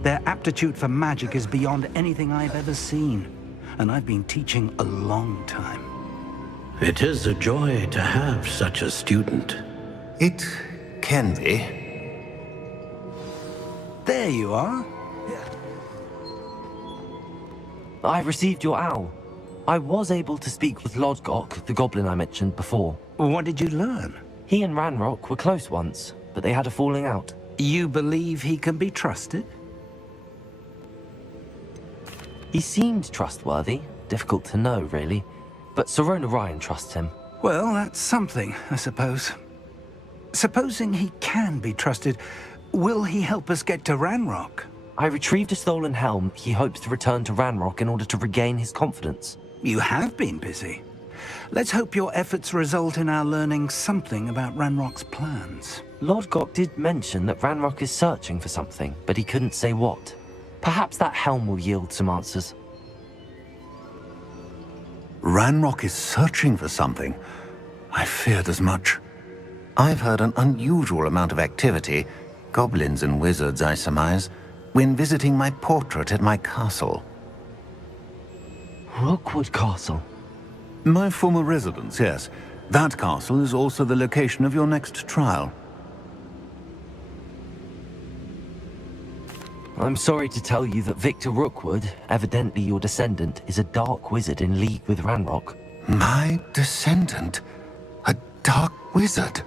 Their aptitude for magic is beyond anything I've ever seen, and I've been teaching a long time. It is a joy to have such a student. It can be. There you are. I received your owl. I was able to speak with Lodgok, the goblin I mentioned before. What did you learn? He and Ranrock were close once, but they had a falling out. You believe he can be trusted? He seemed trustworthy. Difficult to know, really. But Sirona Ryan trusts him. Well, that's something, I suppose. Supposing he can be trusted, will he help us get to Ranrock? I retrieved a stolen helm. He hopes to return to Ranrock in order to regain his confidence. You have been busy. Let's hope your efforts result in our learning something about Ranrock's plans. Lodgok did mention that Ranrock is searching for something, but he couldn't say what. Perhaps that helm will yield some answers. Ranrock is searching for something. I feared as much. I've heard an unusual amount of activity, goblins and wizards, I surmise, when visiting my portrait at my castle. Rookwood Castle? My former residence, yes. That castle is also the location of your next trial. I'm sorry to tell you that Victor Rookwood, evidently your descendant, is a dark wizard in league with Ranrock. My descendant? A dark wizard?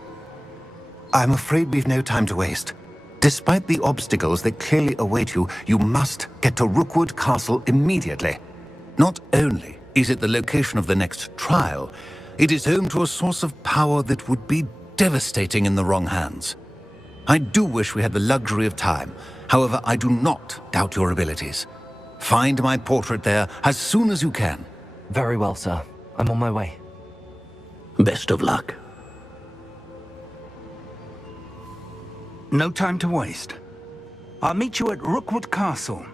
I'm afraid we've no time to waste. Despite the obstacles that clearly await you, you must get to Rookwood Castle immediately. Not only is it the location of the next trial, it is home to a source of power that would be devastating in the wrong hands. I do wish we had the luxury of time. However, I do not doubt your abilities. Find my portrait there as soon as you can. Very well, sir. I'm on my way. Best of luck. No time to waste. I'll meet you at Rookwood Castle.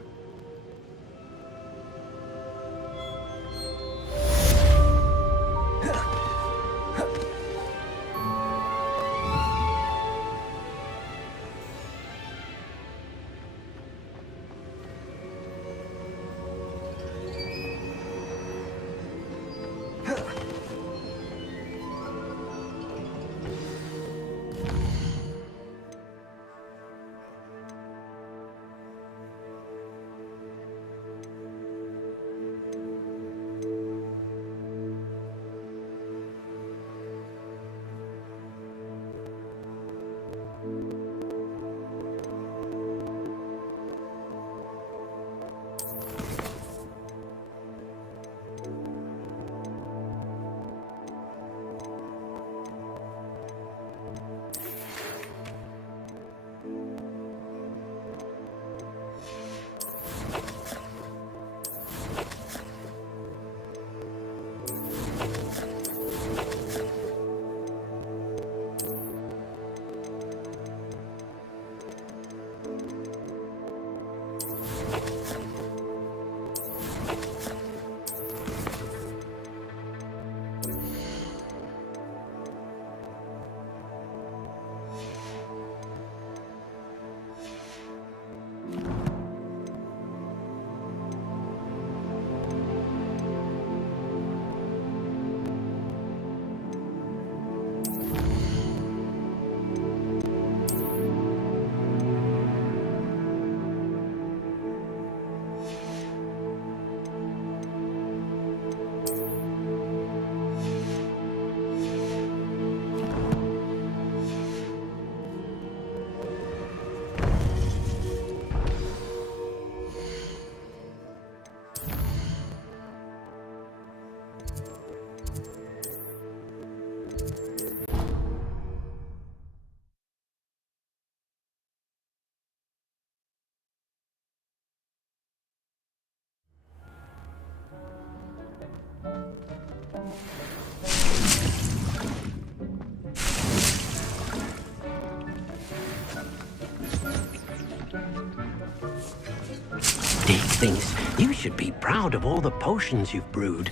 Deke thinks you should be proud of all the potions you've brewed.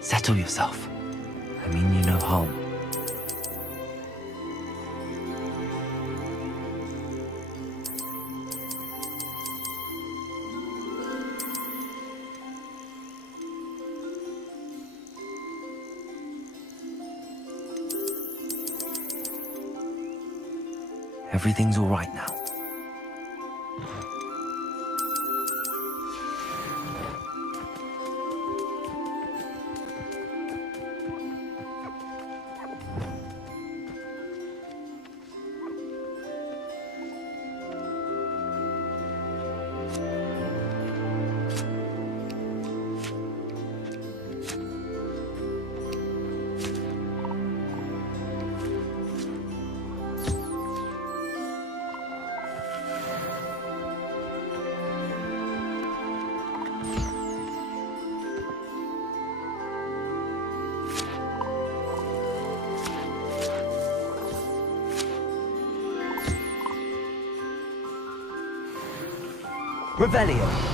Settle yourself. I mean you no harm. Everything's all right now. Revelio.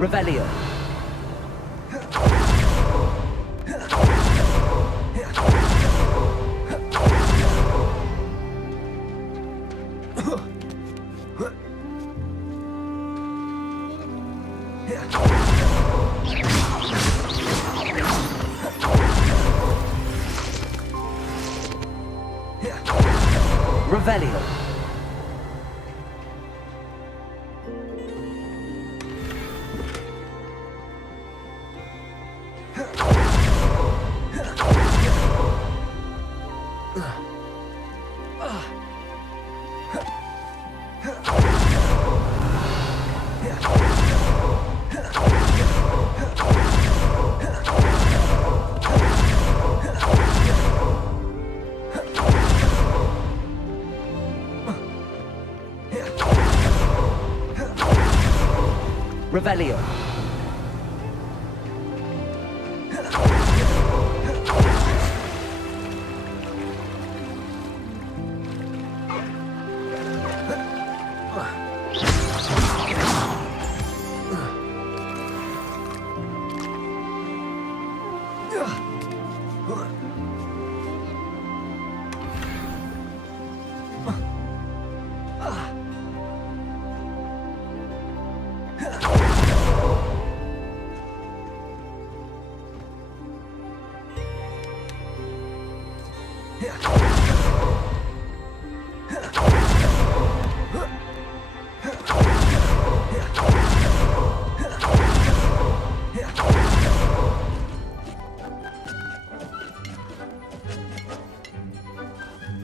Revelio. Revelio. Revelio.